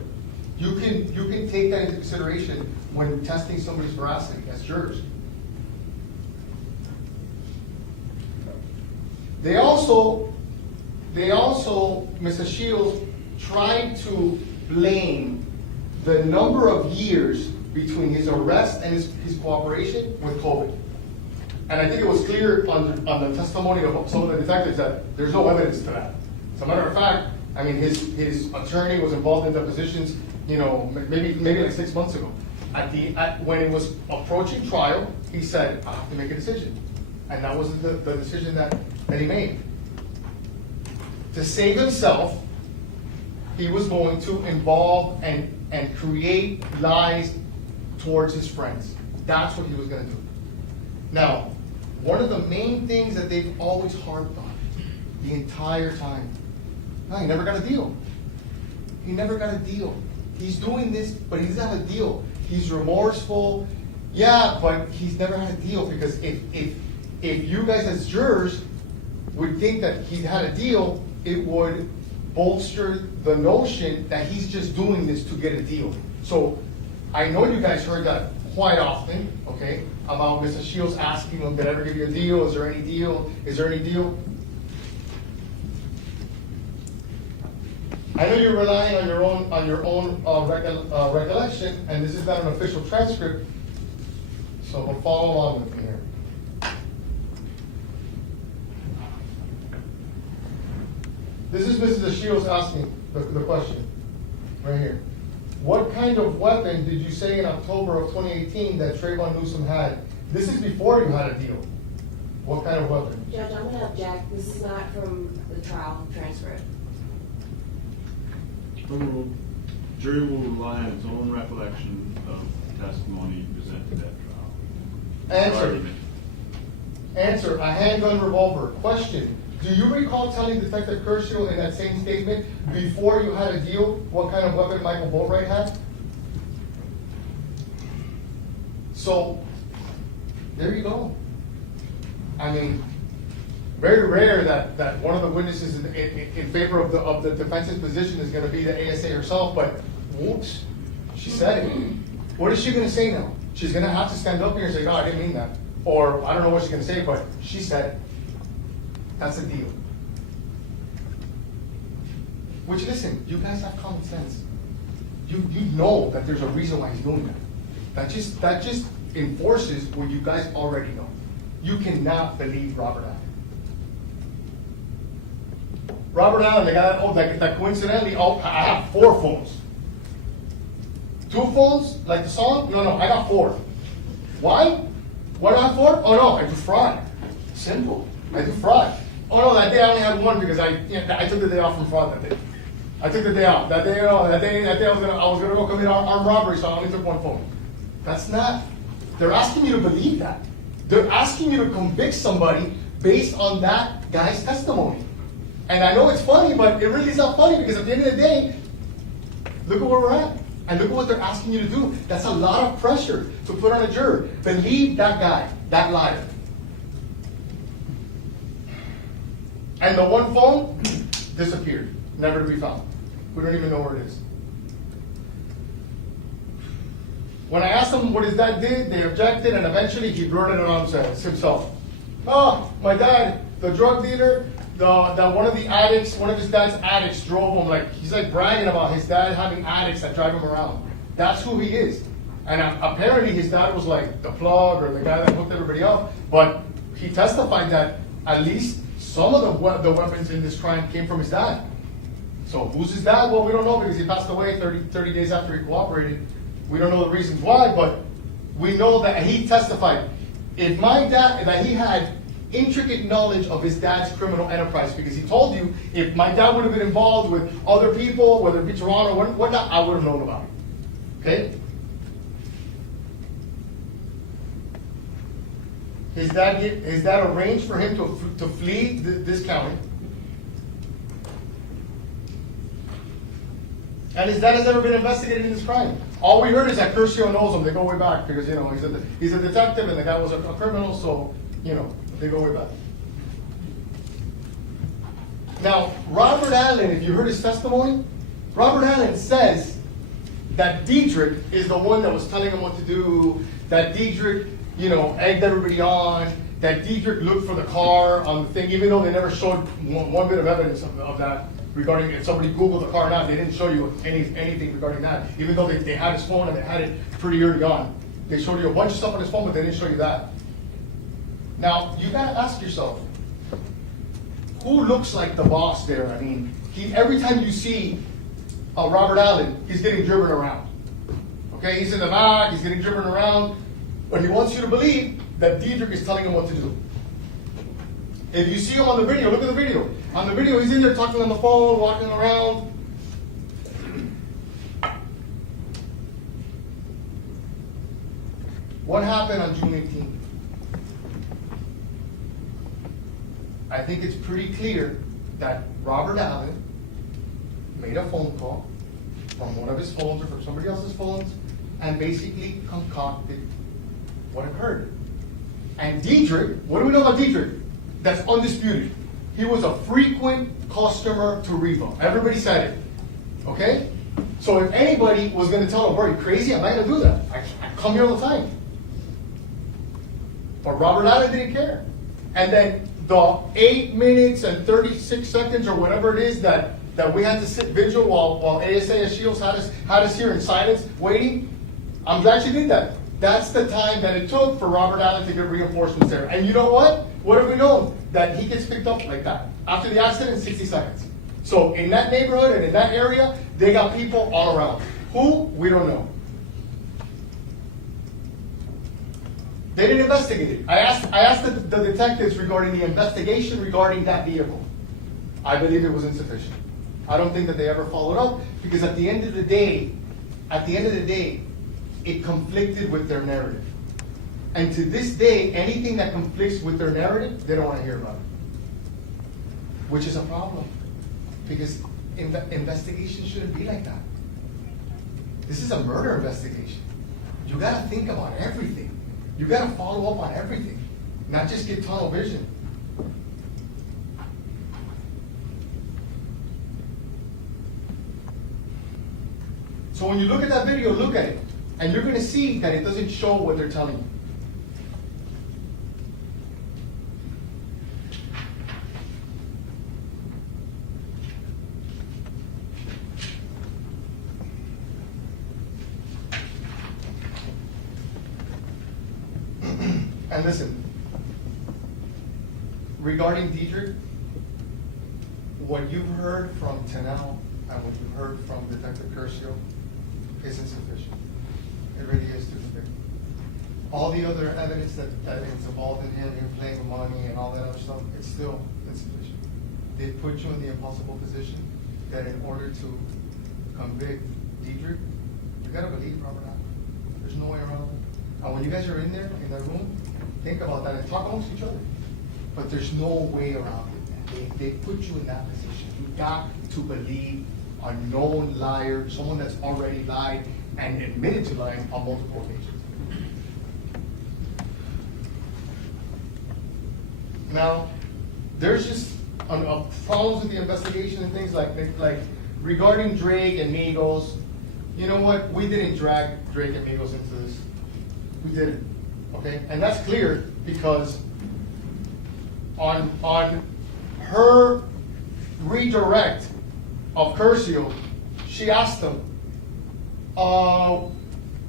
You can take that into consideration when testing somebody's veracity as jurors. They also, Mr. Shields tried to blame the number of years between his arrest and his cooperation with COVID. And I think it was clear on the testimony of some of the detectives that there's no evidence to that. As a matter of fact, I mean, his attorney was involved in depositions, maybe like 6 months ago. When it was approaching trial, he said, I have to make a decision. And that was the decision that he made. To save himself, he was going to involve and create lies towards his friends. That's what he was going to do. Now, one of the main things that they've always harped on the entire time, no, he never got a deal. He never got a deal. He's doing this, but he doesn't have a deal. He's remorseful, yeah, but he's never had a deal, because if you guys as jurors would think that he had a deal, it would bolster the notion that he's just doing this to get a deal. So I know you guys heard that quite often, okay, about Mr. Shields asking him, did I ever give you a deal? Is there any deal? Is there any deal? I know you're relying on your own recollection, and this is not an official transcript, so we'll follow along with me here. This is Mrs. Shields asking the question, right here. What kind of weapon did you say in October of 2018 that Trayvon Newsom had? This is before you had a deal. What kind of weapon? Judge, I'm going to object. This is not from the trial transcript. Jury will rely on its own recollection of testimony presented at trial. Answer, a handgun revolver. Question, do you recall telling Detective Kershaw in that same statement, before you had a deal, what kind of weapon Michael Boatwright had? So, there you go. I mean, very rare that one of the witnesses in favor of the defense's position is going to be the ASA herself, but whoops, she said it. What is she going to say now? She's going to have to stand up here and say, no, I didn't mean that. Or I don't know what she's going to say, but she said it. That's a deal. Which, listen, you guys have common sense. You know that there's a reason why he's doing that. That just enforces what you guys already know. You cannot believe Robert Allen. Robert Allen, the guy that coincidentally, I have 4 phones. 2 phones, like the song? No, I got 4. Why? Why do I have 4? Oh no, I do fraud. Simple. I do fraud. Oh no, that day I only had 1 because I took the day off from fraud that day. I took the day off. That day I was gonna go commit armed robbery, so I only took 1 phone. That's not. They're asking you to believe that. They're asking you to convict somebody based on that guy's testimony. And I know it's funny, but it really is not funny, because at the end of the day, look at where we're at. And look at what they're asking you to do. That's a lot of pressure to put on a juror. Believe that guy, that liar. And the 1 phone disappeared, never to be found. We don't even know where it is. When I asked them what his dad did, they objected, and eventually he blurted it on himself. Oh, my dad, the drug dealer, one of his dad's addicts drove him, he's bragging about his dad having addicts that drive him around. That's who he is. And apparently his dad was like the plug or the guy that hooked everybody up, but he testified that at least some of the weapons in this crime came from his dad. So who's his dad? Well, we don't know because he passed away 30 days after he cooperated. We don't know the reasons why, but we know that he testified. If my dad, that he had intricate knowledge of his dad's criminal enterprise, because he told you if my dad would have been involved with other people, whether it be Toronto or whatnot, I would have known about it. Okay? His dad arranged for him to flee this county. And his dad has never been investigated in this crime. All we heard is that Curcio knows him. They go way back because, you know, he's a detective and the guy was a criminal, so, you know, they go way back. Now, Robert Allen, if you heard his testimony, Robert Allen says that Diedrich is the one that was telling him what to do, that Diedrich, you know, egged everybody on, that Diedrich looked for the car on the thing, even though they never showed one bit of evidence of that regarding if somebody Googled the car or not, they didn't show you anything regarding that, even though they had his phone and they had it pretty early on. They showed you a bunch of stuff on his phone, but they didn't show you that. Now, you gotta ask yourself, who looks like the boss there? I mean, every time you see Robert Allen, he's getting driven around. Okay, he's in the back, he's getting driven around, but he wants you to believe that Diedrich is telling him what to do. If you see him on the video, look at the video. On the video, he's in there talking on the phone, walking around. What happened on June 18th? I think it's pretty clear that Robert Allen made a phone call from one of his phones or from somebody else's phones and basically concocted what occurred. And Diedrich, what do we know about Diedrich? That's undisputed. He was a frequent customer to Riva. Everybody said it. Okay? So if anybody was going to tell him, Bori, crazy, I'm not going to do that. I come here all the time. But Robert Allen didn't care. And then the 8 minutes and 36 seconds or whatever it is that we had to sit vigil while ASA as Shields had us here in silence waiting, I'm glad you did that. That's the time that it took for Robert Allen to get reinforcements there. And you know what? What have we known? That he gets picked up like that. After the accident in 60 seconds. So in that neighborhood and in that area, they got people all around. Who? We don't know. They didn't investigate it. I asked the detectives regarding the investigation regarding that vehicle. I believe it was insufficient. I don't think that they ever followed up because at the end of the day, it conflicted with their narrative. And to this day, anything that conflicts with their narrative, they don't want to hear about it. Which is a problem. Because investigation shouldn't be like that. This is a murder investigation. You got to think about everything. You got to follow up on everything. Not just get tunnel vision. So when you look at that video, look at it. And you're going to see that it doesn't show what they're telling you. And listen, regarding Diedrich, what you've heard from Tenel and what you've heard from Detective Curcio is insufficient. It really is to convict. All the other evidence that is involved in him playing with money and all that other stuff, it's still insufficient. They put you in the impossible position that in order to convict Diedrich, you gotta believe Robert Allen. There's no way around it. And when you guys are in there, in that room, think about that and talk amongst each other. But there's no way around it. They put you in that position. You got to believe a known liar, someone that's already lied and admitted to lying on multiple occasions. Now, there's just problems with the investigation and things like regarding Drake and Migos. You know what? We didn't drag Drake and Migos into this. We didn't. Okay? And that's clear because on her redirect of Curcio, she asked him,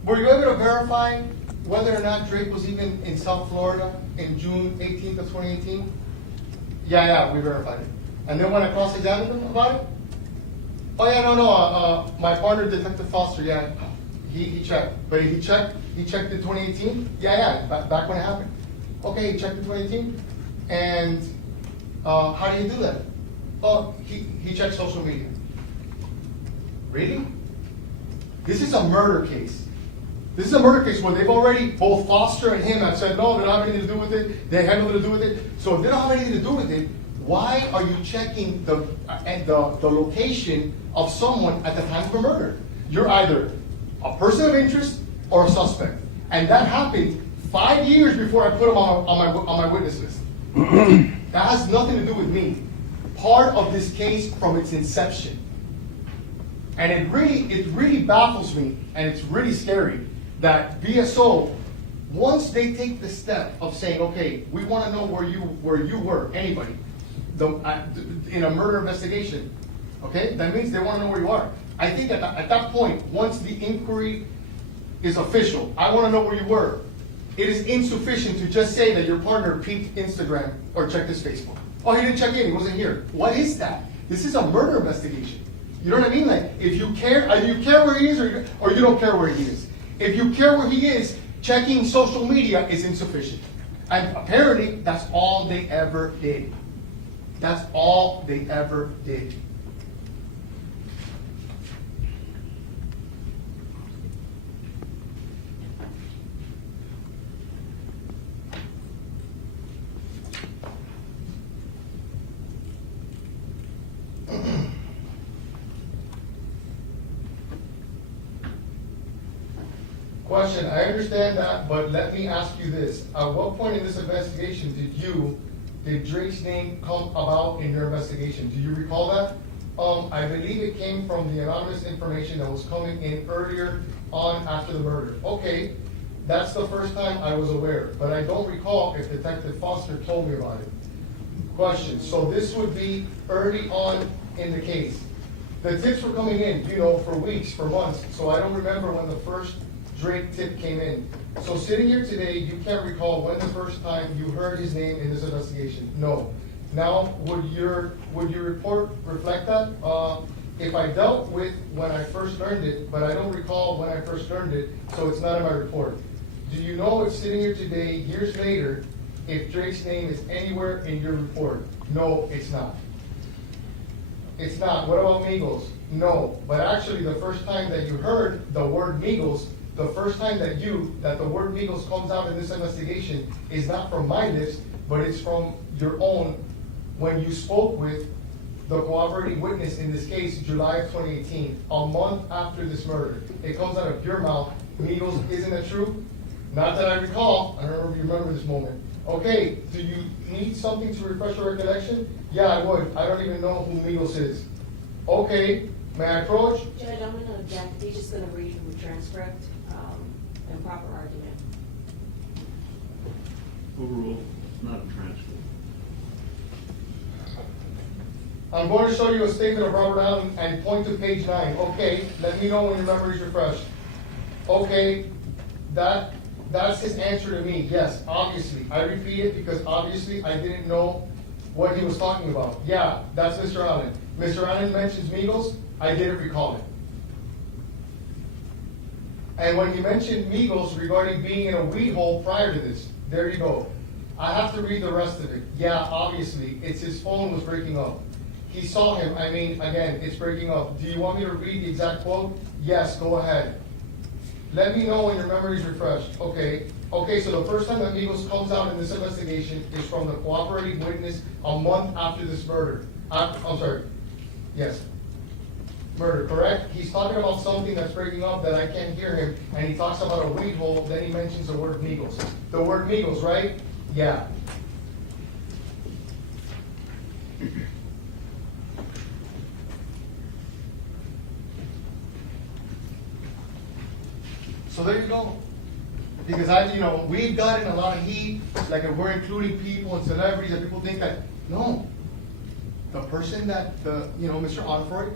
Were you able to verify whether or not Drake was even in South Florida in June 18th of 2018? Yeah, we verified it. And then when I cross-examined him about it, oh yeah, no, my partner, Detective Foster, yeah, he checked. But he checked in 2018? Yeah, back when it happened. Okay, he checked in 2018? And how do you do that? Oh, he checked social media. Really? This is a murder case. This is a murder case where they've already, both Foster and him have said, no, they don't have anything to do with it. They have nothing to do with it. So if they don't have anything to do with it, why are you checking the location of someone at the time of a murder? You're either a person of interest or a suspect. And that happened 5 years before I put him on my witness list. That has nothing to do with me. Part of this case from its inception. And it really baffles me, and it's really scary that BSO, once they take the step of saying, okay, we want to know where you were, anybody, in a murder investigation, okay, that means they want to know where you are. I think at that point, once the inquiry is official, I want to know where you were. It is insufficient to just say that your partner peeked Instagram or checked his Facebook. Oh, he didn't check in, he wasn't here. What is that? This is a murder investigation. You know what I mean? Like, if you care, either you care where he is or you don't care where he is. If you care where he is, checking social media is insufficient. And apparently, that's all they ever did. That's all they ever did. Question, I understand that, but let me ask you this. At what point in this investigation did Drake's name come about in your investigation? Do you recall that? I believe it came from the anonymous information that was coming in earlier on after the murder. Okay, that's the first time I was aware, but I don't recall if Detective Foster told me about it. Question, so this would be early on in the case. The tips were coming in, for weeks, for months, so I don't remember when the first Drake tip came in. So sitting here today, you can't recall when the first time you heard his name in this investigation? No. Now, would your report reflect that? If I dealt with when I first learned it, but I don't recall when I first learned it, so it's not in my report. Do you know if sitting here today, years later, if Drake's name is anywhere in your report? No, it's not. It's not. What about Migos? No. But actually, the first time that you heard the word Migos, the first time that the word Migos comes out in this investigation is not from my lips, but it's from your own when you spoke with the cooperating witness in this case, July of 2018, a month after this murder. It comes out of your mouth, Migos, isn't it true? Not that I recall, I don't know if you remember this moment. Okay, do you need something to refresh your recollection? Yeah, I would. I don't even know who Migos is. Okay, may I approach? Judge, I'm gonna object. He's just gonna read from the transcript, and proper argument. Overruled, it's not a transcript. I'm going to show you a statement of Robert Allen and point to page 9. Okay, let me know when your memory is refreshed. Okay, that's his answer to me. Yes, obviously. I repeat it because obviously I didn't know what he was talking about. Yeah, that's Mr. Allen. Mr. Allen mentions Migos. I didn't recall it. And when he mentioned Migos regarding being in a weed hole prior to this, there you go. I have to read the rest of it. Yeah, obviously, it's his phone was breaking up. He saw him, again, it's breaking up. Do you want me to read the exact quote? Yes, go ahead. Let me know when your memory is refreshed. Okay, so the first time that Migos comes out in this investigation is from the cooperating witness a month after this murder. Yes. Murder, correct? He's talking about something that's breaking up that I can't hear him, and he talks about a weed hole, then he mentions the word Migos. The word Migos, right? Yeah. So there you go. Because we've gotten a lot of heat, like if we're including people and celebrities, and people think that, no. The person that, Mr. Onfroy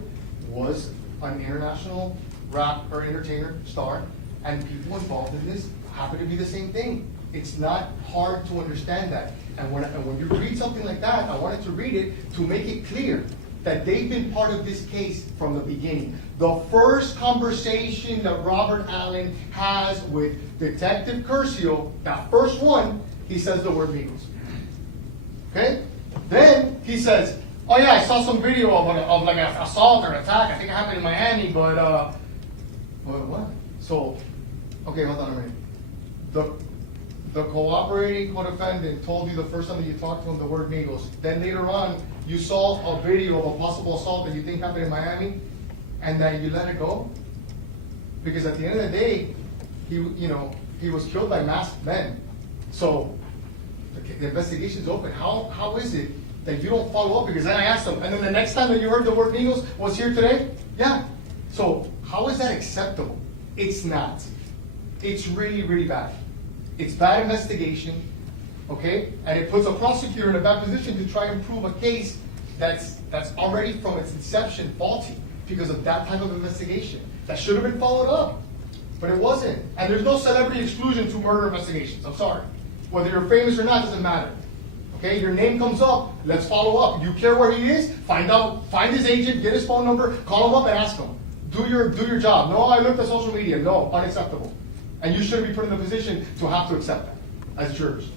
was an international rap or entertainer star. and people involved in this happen to be the same thing. It's not hard to understand that. And when you read something like that, I wanted to read it to make it clear that they've been part of this case from the beginning. The first conversation that Robert Allen has with Detective Curcio, that first one, he says the word Migos. Okay? Then he says, oh yeah, I saw some video of like an assault or attack. I think it happened in Miami, but what? So, okay, hold on a minute. The cooperating co-defendant told you the first time that you talked to him the word Migos. Then later on, you saw a video of a possible assault that you think happened in Miami, and that you let it go? Because at the end of the day, he was killed by masked men. So the investigation's open. How is it that you don't follow up? Because then I asked him, and then the next time that you heard the word Migos was here today? Yeah. So how is that acceptable? It's not. It's really, really bad. It's bad investigation, okay? And it puts a prosecutor in a bad position to try and prove a case that's already from its inception faulty because of that type of investigation. That should have been followed up, but it wasn't. And there's no celebrity exclusion to murder investigations. I'm sorry. Whether you're famous or not doesn't matter. Okay, your name comes up, let's follow up. You care where he is? Find his agent, get his phone number, call him up and ask him. Do your job. No, I looked at social media. No, unacceptable. And you shouldn't be put in the position to have to accept that as jurors.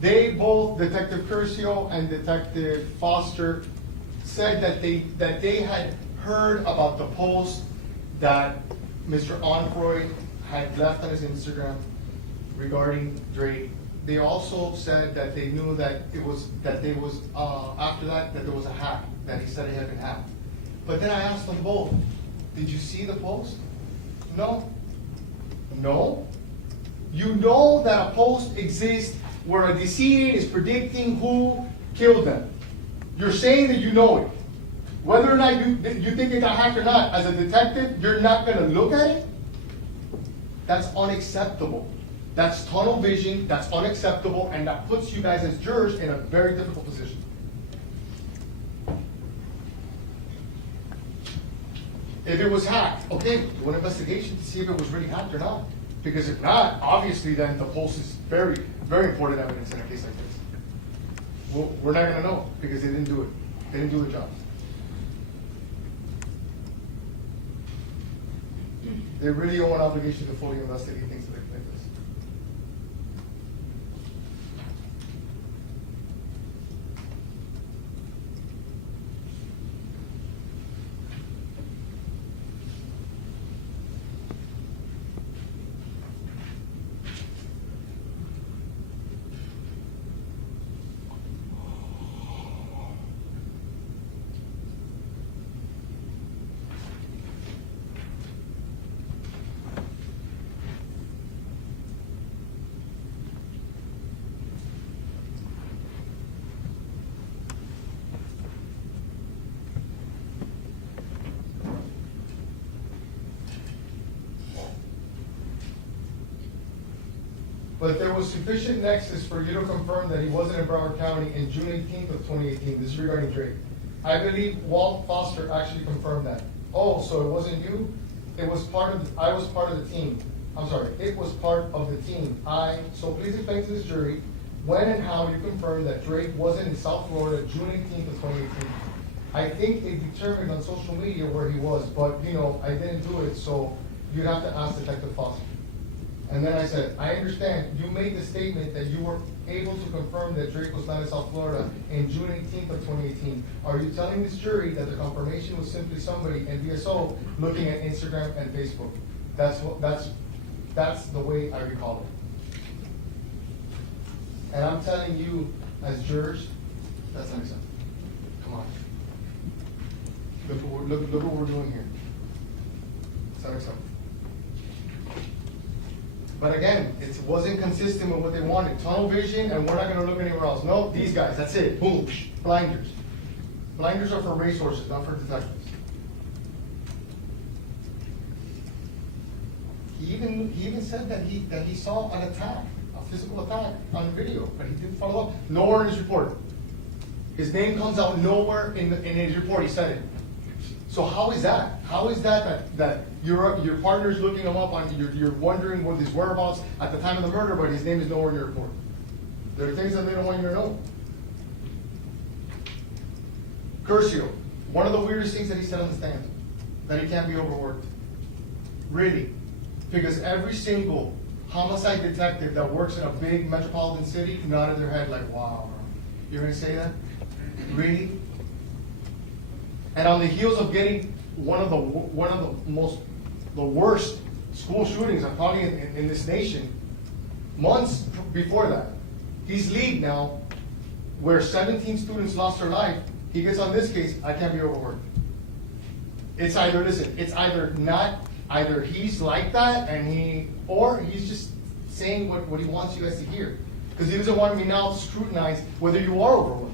They both, Detective Curcio and Detective Foster, said that they had heard about the post that Mr. Onfroy had left on his Instagram regarding Drake. They also said that they knew that after that there was a hack, that he said he had been hacked. But then I asked them both, did you see the post? No. No? You know that a post exists where a decedent is predicting who killed them. You're saying that you know it. Whether or not you think it got hacked or not, as a detective, you're not gonna look at it? That's unacceptable. That's tunnel vision, that's unacceptable, and that puts you guys as jurors in a very difficult position. If it was hacked, okay, do an investigation to see if it was really hacked or not. Because if not, obviously then the post is very, very important evidence in a case like this. Well, we're not gonna know because they didn't do it. They didn't do the job. They really owe an obligation to fully investigate things like this. But there was sufficient nexus for you to confirm that he wasn't in Broward County in June 18th of 2018. This is regarding Drake. I believe Walt Foster actually confirmed that. Oh, so it wasn't you? I was part of the team. I'm sorry, it was part of the team. So please explain to this jury when and how you confirmed that Drake wasn't in South Florida June 18th of 2018. I think they determined on social media where he was, but I didn't do it, so you'd have to ask Detective Foster. And then I said, I understand, you made the statement that you were able to confirm that Drake was not in South Florida in June 18th of 2018. Are you telling this jury that the confirmation was simply somebody in VSO looking at Instagram and Facebook? That's the way I recall it. And I'm telling you, as jurors, that's unacceptable. Come on. Look what we're doing here. It's unacceptable. But again, it wasn't consistent with what they wanted. Tunnel vision, and we're not going to look anywhere else. No, these guys, that's it. Boom, blinders. Blinders are for racehorses, not for detectives. He even said that he saw an attack, a physical attack on video, but he didn't follow up. Nowhere in his report. His name comes out nowhere in his report, he said it. So how is that? How is that your partner's looking him up on, you're wondering what his whereabouts at the time of the murder, but his name is nowhere in your report? There are things that they don't want you to know. Curcio, one of the weirdest things that he said on the stand, that he can't be overworked. Really, because every single homicide detective that works in a big metropolitan city nodded their head like, wow, bro. You're gonna say that? Really? And on the heels of getting one of the worst school shootings, I'm talking in this nation, months before that, he's lead now, where 17 students lost their life. He gets on this case, I can't be overworked. It's either, listen, it's either he's like that or he's just saying what he wants you guys to hear. Because he doesn't want me now to scrutinize whether you are overworked.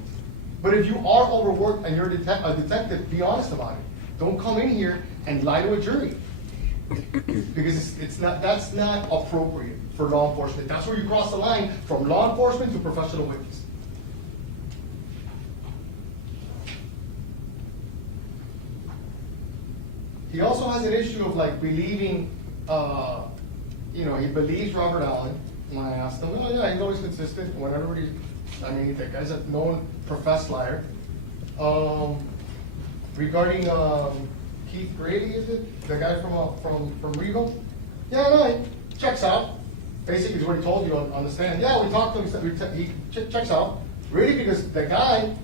But if you are overworked and you're a detective, be honest about it. Don't come in here and lie to a jury. Because that's not appropriate for law enforcement. That's where you cross the line from law enforcement to professional witness. He also has an issue of like believing, he believes Robert Allen. When I asked him, oh yeah, he's always consistent. Whenever the guy's a known professed liar. Regarding Keith Grady, is it? The guy from Regal? Yeah, no, he checks out. Basically is what he told you on the stand. Yeah, we talked to him, he checks out. Really, because the guy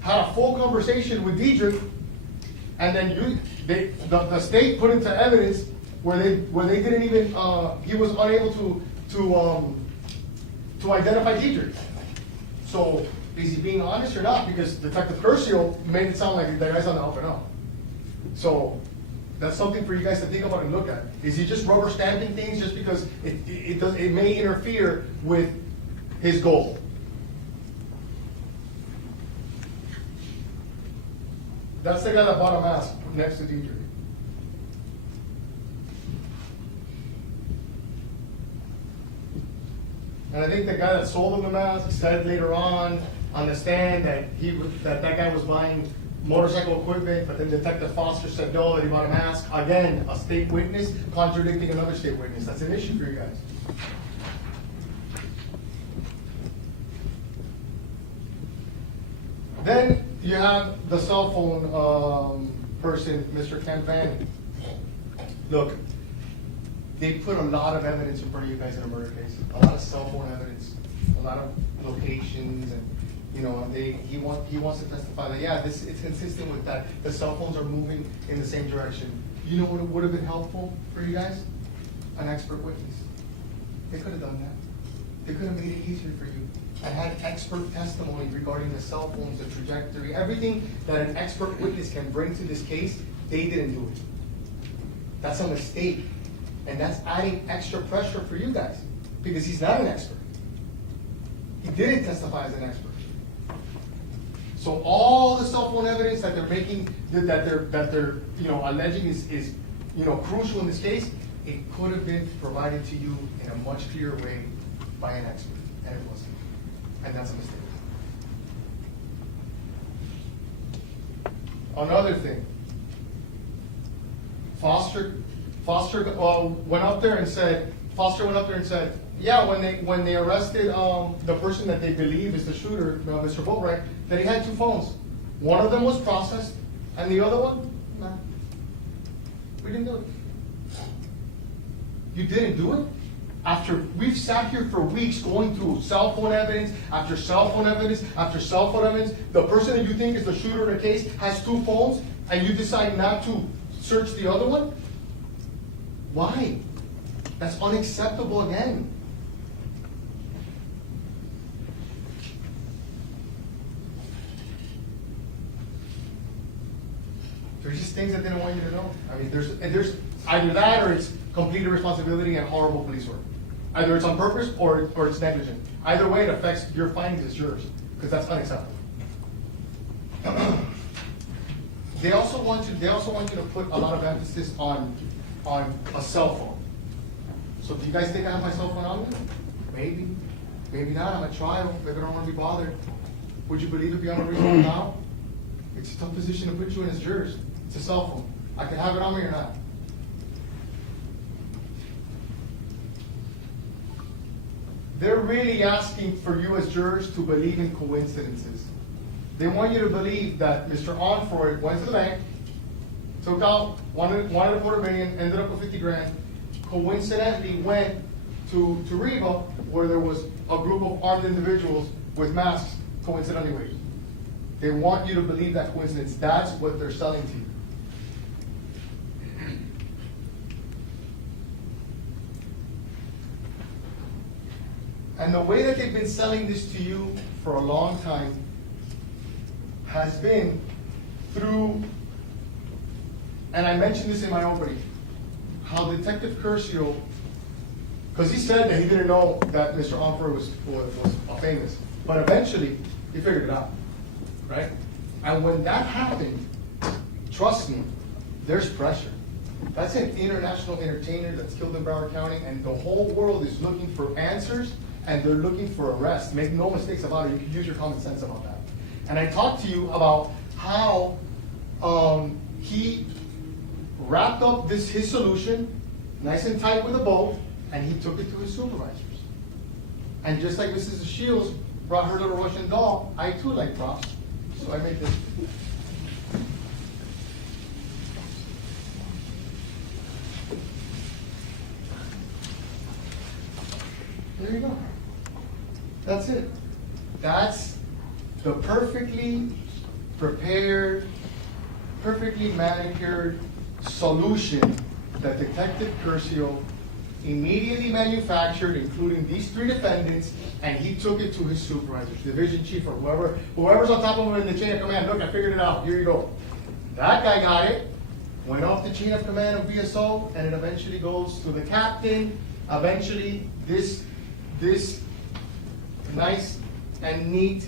had a full conversation with Diedrich, and then the state put into evidence where they didn't even, he was unable to identify Diedrich. So is he being honest or not? Because Detective Curcio made it sound like the guy's on the up and up. So that's something for you guys to think about and look at. Is he just rubber stamping things just because it may interfere with his goal? That's the guy that bought a mask next to Diedrich. And I think the guy that sold him the mask said later on the stand that guy was buying motorcycle equipment, but then Detective Foster said no, that he bought a mask. Again, a state witness contradicting another state witness. That's an issue for you guys. Then you have the cell phone person, Mr. Ken Fanning. Look, they put a lot of evidence in front of you guys in a murder case. A lot of cell phone evidence, a lot of locations, and he wants to testify that it's consistent with that. The cell phones are moving in the same direction. You know what would have been helpful for you guys? An expert witness. They could have done that. They could have made it easier for you. I had expert testimony regarding the cell phones, the trajectory, everything that an expert witness can bring to this case. They didn't do it. That's a mistake. And that's adding extra pressure for you guys, because he's not an expert. He didn't testify as an expert. So all the cell phone evidence that they're making, that they're alleging is crucial in this case, it could have been provided to you in a much clearer way by an expert, and it wasn't. And that's a mistake. Another thing, Foster went up there and said, yeah, when they arrested the person that they believe is the shooter, Mr. Boatwright, that he had two phones. One of them was processed, and the other one, nah. We didn't do it. You didn't do it? After we've sat here for weeks going through cell phone evidence, after cell phone evidence, after cell phone evidence, the person that you think is the shooter in the case has two phones, and you decide not to search the other one? Why? That's unacceptable again. There's just things that they don't want you to know. I mean, there's either that or it's complete irresponsibility and horrible police work. Either it's on purpose or it's negligent. Either way, it affects your findings as yours, because that's unacceptable. They also want you to put a lot of emphasis on a cell phone. So do you guys think I have my cell phone on me? Maybe, maybe not. I'm at trial. Maybe I don't want to be bothered. Would you believe it beyond a reasonable doubt? It's a tough position to put you in as jurors. It's a cell phone. I can have it on me or not. They're really asking for you as jurors to believe in coincidences. They want you to believe that Mr. Onfroy went to the bank, took out wanted a quarter million, ended up with 50 grand, coincidentally went to Reba, where there was a group of armed individuals with masks coincidentally waiting. They want you to believe that coincidence. That's what they're selling to you. And the way that they've been selling this to you for a long time has been through, and I mentioned this in my opening, how Detective Curcio, because he said that he didn't know that Mr. Onfroy was famous, but eventually he figured it out, right? And when that happened, trust me, there's pressure. That's an international entertainer that's killed in Broward County, and the whole world is looking for answers, and they're looking for arrest. Make no mistakes about it. You can use your common sense about that. And I talked to you about how he wrapped up his solution nice and tight with a bow, and he took it to his supervisors. And just like Mrs. Shields brought her little Russian doll, I too like props, so I made this. There you go. That's it. That's the perfectly prepared, perfectly manicured solution that Detective Curcio immediately manufactured, including these 3 defendants, and he took it to his supervisors, division chief, or whoever's on top of him in the chain of command. Look, I figured it out. Here you go. That guy got it, went off the chain of command of BSO, and it eventually goes to the captain. Eventually, this nice and neat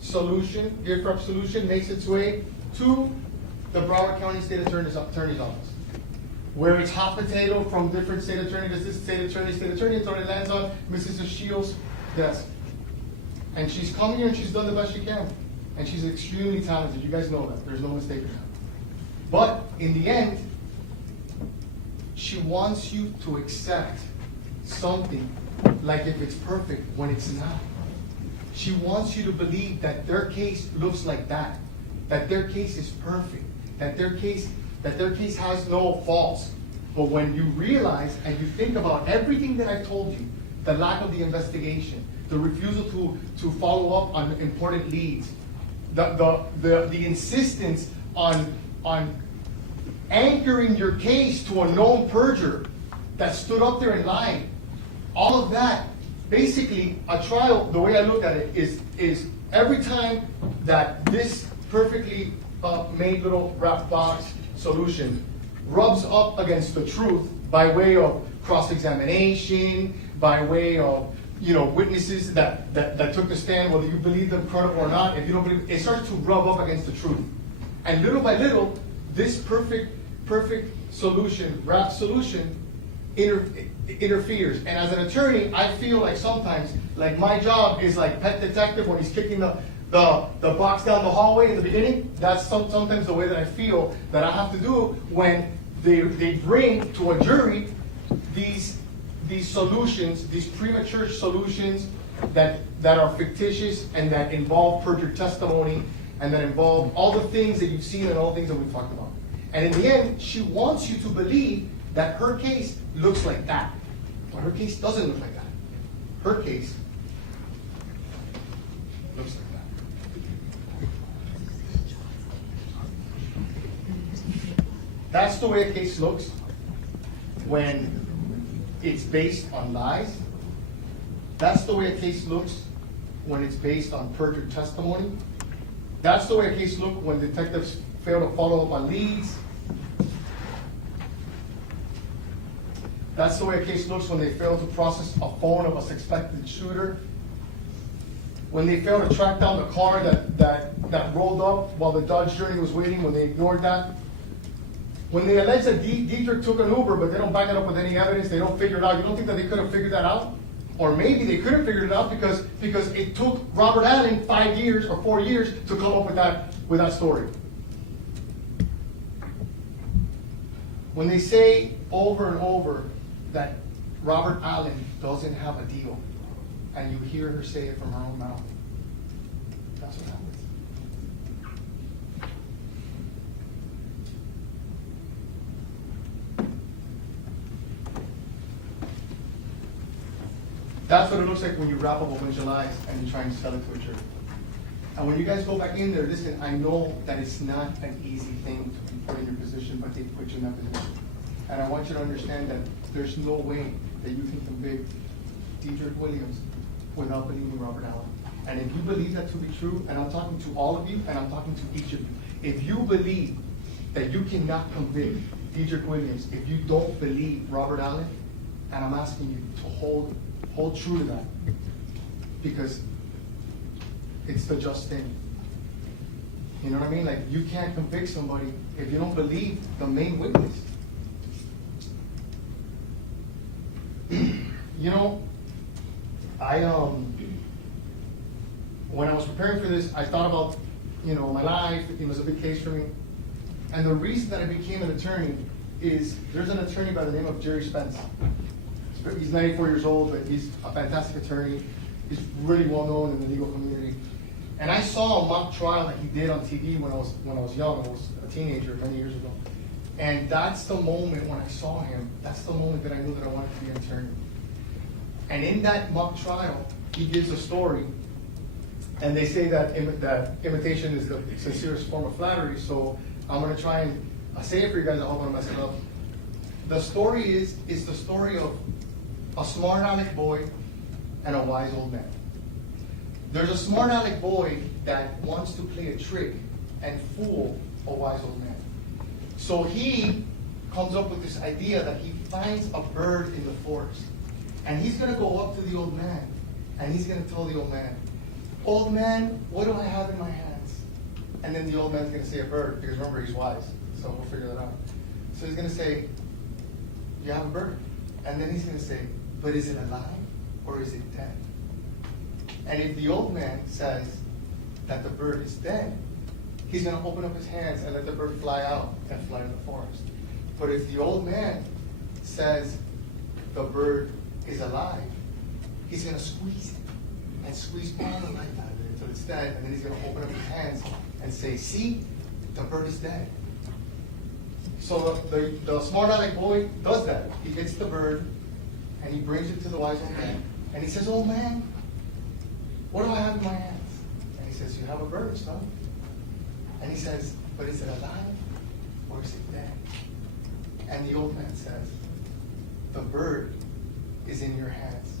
solution, gift wrap solution, makes its way to the Broward County State Attorney's Office, where it's hot potato from different state attorney to this state attorney, until it lands on Mrs. Shields' desk. And she's come here and she's done the best she can. And she's extremely talented. You guys know that. There's no mistake in that. But in the end, she wants you to accept something like if it's perfect when it's not. She wants you to believe that their case looks like that their case is perfect, that their case has no faults. But when you realize and you think about everything that I told you, the lack of the investigation, the refusal to follow up on important leads, the insistence on anchoring your case to a known perjurer that stood up there and lied, all of that, basically a trial, the way I look at it is every time that this perfectly made little wrap box solution rubs up against the truth by way of cross-examination, by way of witnesses that took the stand, whether you believe them credible or not. If you don't believe, it starts to rub up against the truth. And little by little, this perfect solution, wrap solution, interferes. And as an attorney, I feel like sometimes, like my job is like pet detective when he's kicking the box down the hallway in the beginning. That's sometimes the way that I feel that I have to do when they bring to a jury these solutions, these premature solutions that are fictitious and that involve perjured testimony and that involve all the things that you've seen and all the things that we've talked about. And in the end, she wants you to believe that her case looks like that. But her case doesn't look like that. Her case looks like that. That's the way a case looks when it's based on lies. That's the way a case looks when it's based on perjured testimony. That's the way a case looks when detectives fail to follow up on leads. That's the way a case looks when they fail to process a phone of a suspected shooter. When they fail to track down the car that rolled up while the Dodge Journey was waiting, when they ignored that. When they allege that Dietrich took an Uber, but they don't back it up with any evidence, they don't figure it out. You don't think that they could have figured that out? Or maybe they couldn't figure it out because it took Robert Allen 5 years or 4 years to come up with that story. When they say over and over that Robert Allen doesn't have a deal, and you hear her say it from her own mouth, that's what happens. That's what it looks like when you wrap up a bunch of lies and you're trying to sell it to a jury. And when you guys go back in there, listen, I know that it's not an easy thing to be put in your position, but they put you in that position. And I want you to understand that there's no way that you can convict Dedrick Williams without believing Robert Allen. And if you believe that to be true, and I'm talking to all of you, and I'm talking to each of you, if you believe that you cannot convict Dedrick Williams if you don't believe Robert Allen, and I'm asking you to hold true to that, because it's the just thing. You know what I mean? Like, you can't convict somebody if you don't believe the main witness. You know, when I was preparing for this, I thought about, my life. It was a big case for me. And the reason that I became an attorney is there's an attorney by the name of Jerry Spence. He's 94 years old, but he's a fantastic attorney. He's really well known in the legal community. And I saw a mock trial that he did on TV when I was young. I was a teenager many years ago. And that's the moment when I saw him, that's the moment that I knew that I wanted to be an attorney. And in that mock trial, he gives a story. And they say that imitation is the sincerest form of flattery. So I'm going to try and say it for you guys. I hope I don't mess it up. The story is the story of a smart aleck boy and a wise old man. There's a smart aleck boy that wants to play a trick and fool a wise old man. So he comes up with this idea that he finds a bird in the forest. And he's going to go up to the old man, and he's going to tell the old man, "Old man, what do I have in my hands?" And then the old man's going to say a bird, because remember, he's wise. So we'll figure that out. So he's going to say, "You have a bird." And then he's going to say, "But is it alive or is it dead?" And if the old man says that the bird is dead, he's going to open up his hands and let the bird fly out and fly in the forest. But if the old man says the bird is alive, he's going to squeeze it and squeeze all the life out of it until it's dead. And then he's going to open up his hands and say, "See, the bird is dead." So the smart aleck boy does that. He gets the bird and he brings it to the wise old man. And he says, "Old man, what do I have in my hands?" And he says, "You have a bird, son." And he says, "But is it alive or is it dead?" And the old man says, "The bird is in your hands."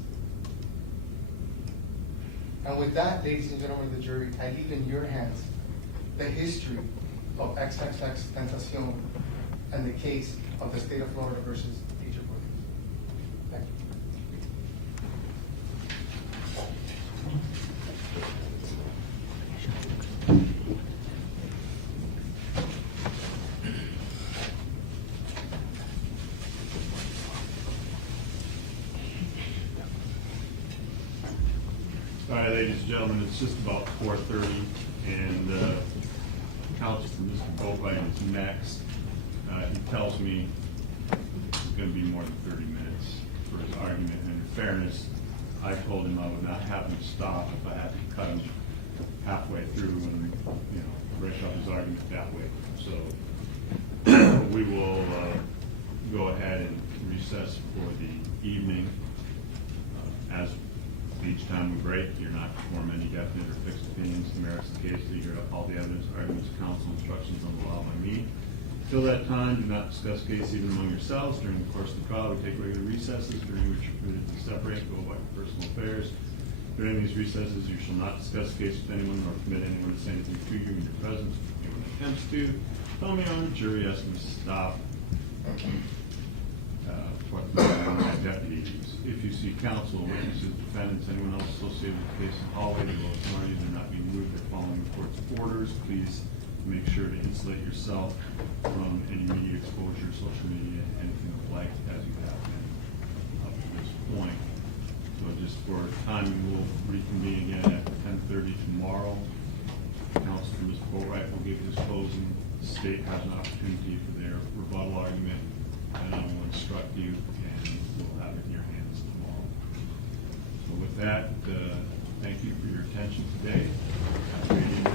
And with that, ladies and gentlemen of the jury, I leave in your hands the history of XXXTentacion and the case of the state of Florida versus Dedrick Williams. Thank you. All right, ladies and gentlemen, it's just about 4:30, and counsel for Mr. Bori is next. He tells me it's going to be more than 30 minutes for his argument. And in fairness, I told him I would not have him stop if I had to cut him halfway through and break up his argument that way. So we will go ahead and recess for the evening. As each time we break, you're not to form any definite or fixed opinions. The merits of the case, to hear all the evidence, arguments, counsel, instructions on the law by me. Till that time, do not discuss case even among yourselves. During the course of the trial, we take regular recesses, during which you're permitted to separate and go about your personal affairs. During these recesses, you shall not discuss the case with anyone, nor permit anyone to say anything to you in your presence. If anyone attempts to, tell me on the jury, ask them to stop. Deputies. If you see counsel, witnesses, defendants, anyone else associated with the case in the hallway, they will ignore you. They're not being moved. They're following the court's orders. Please make sure to insulate yourself from any media exposure, social media, anything of the like, as you have been up to this point. So just for timing, we'll reconvene again at 10:30 tomorrow. Counselor Mr. Boatwright will give his closing. The state has an opportunity for their rebuttal argument, and I will instruct you, and we'll have it in your hands tomorrow. So with that, thank you for your attention today. Have a great evening.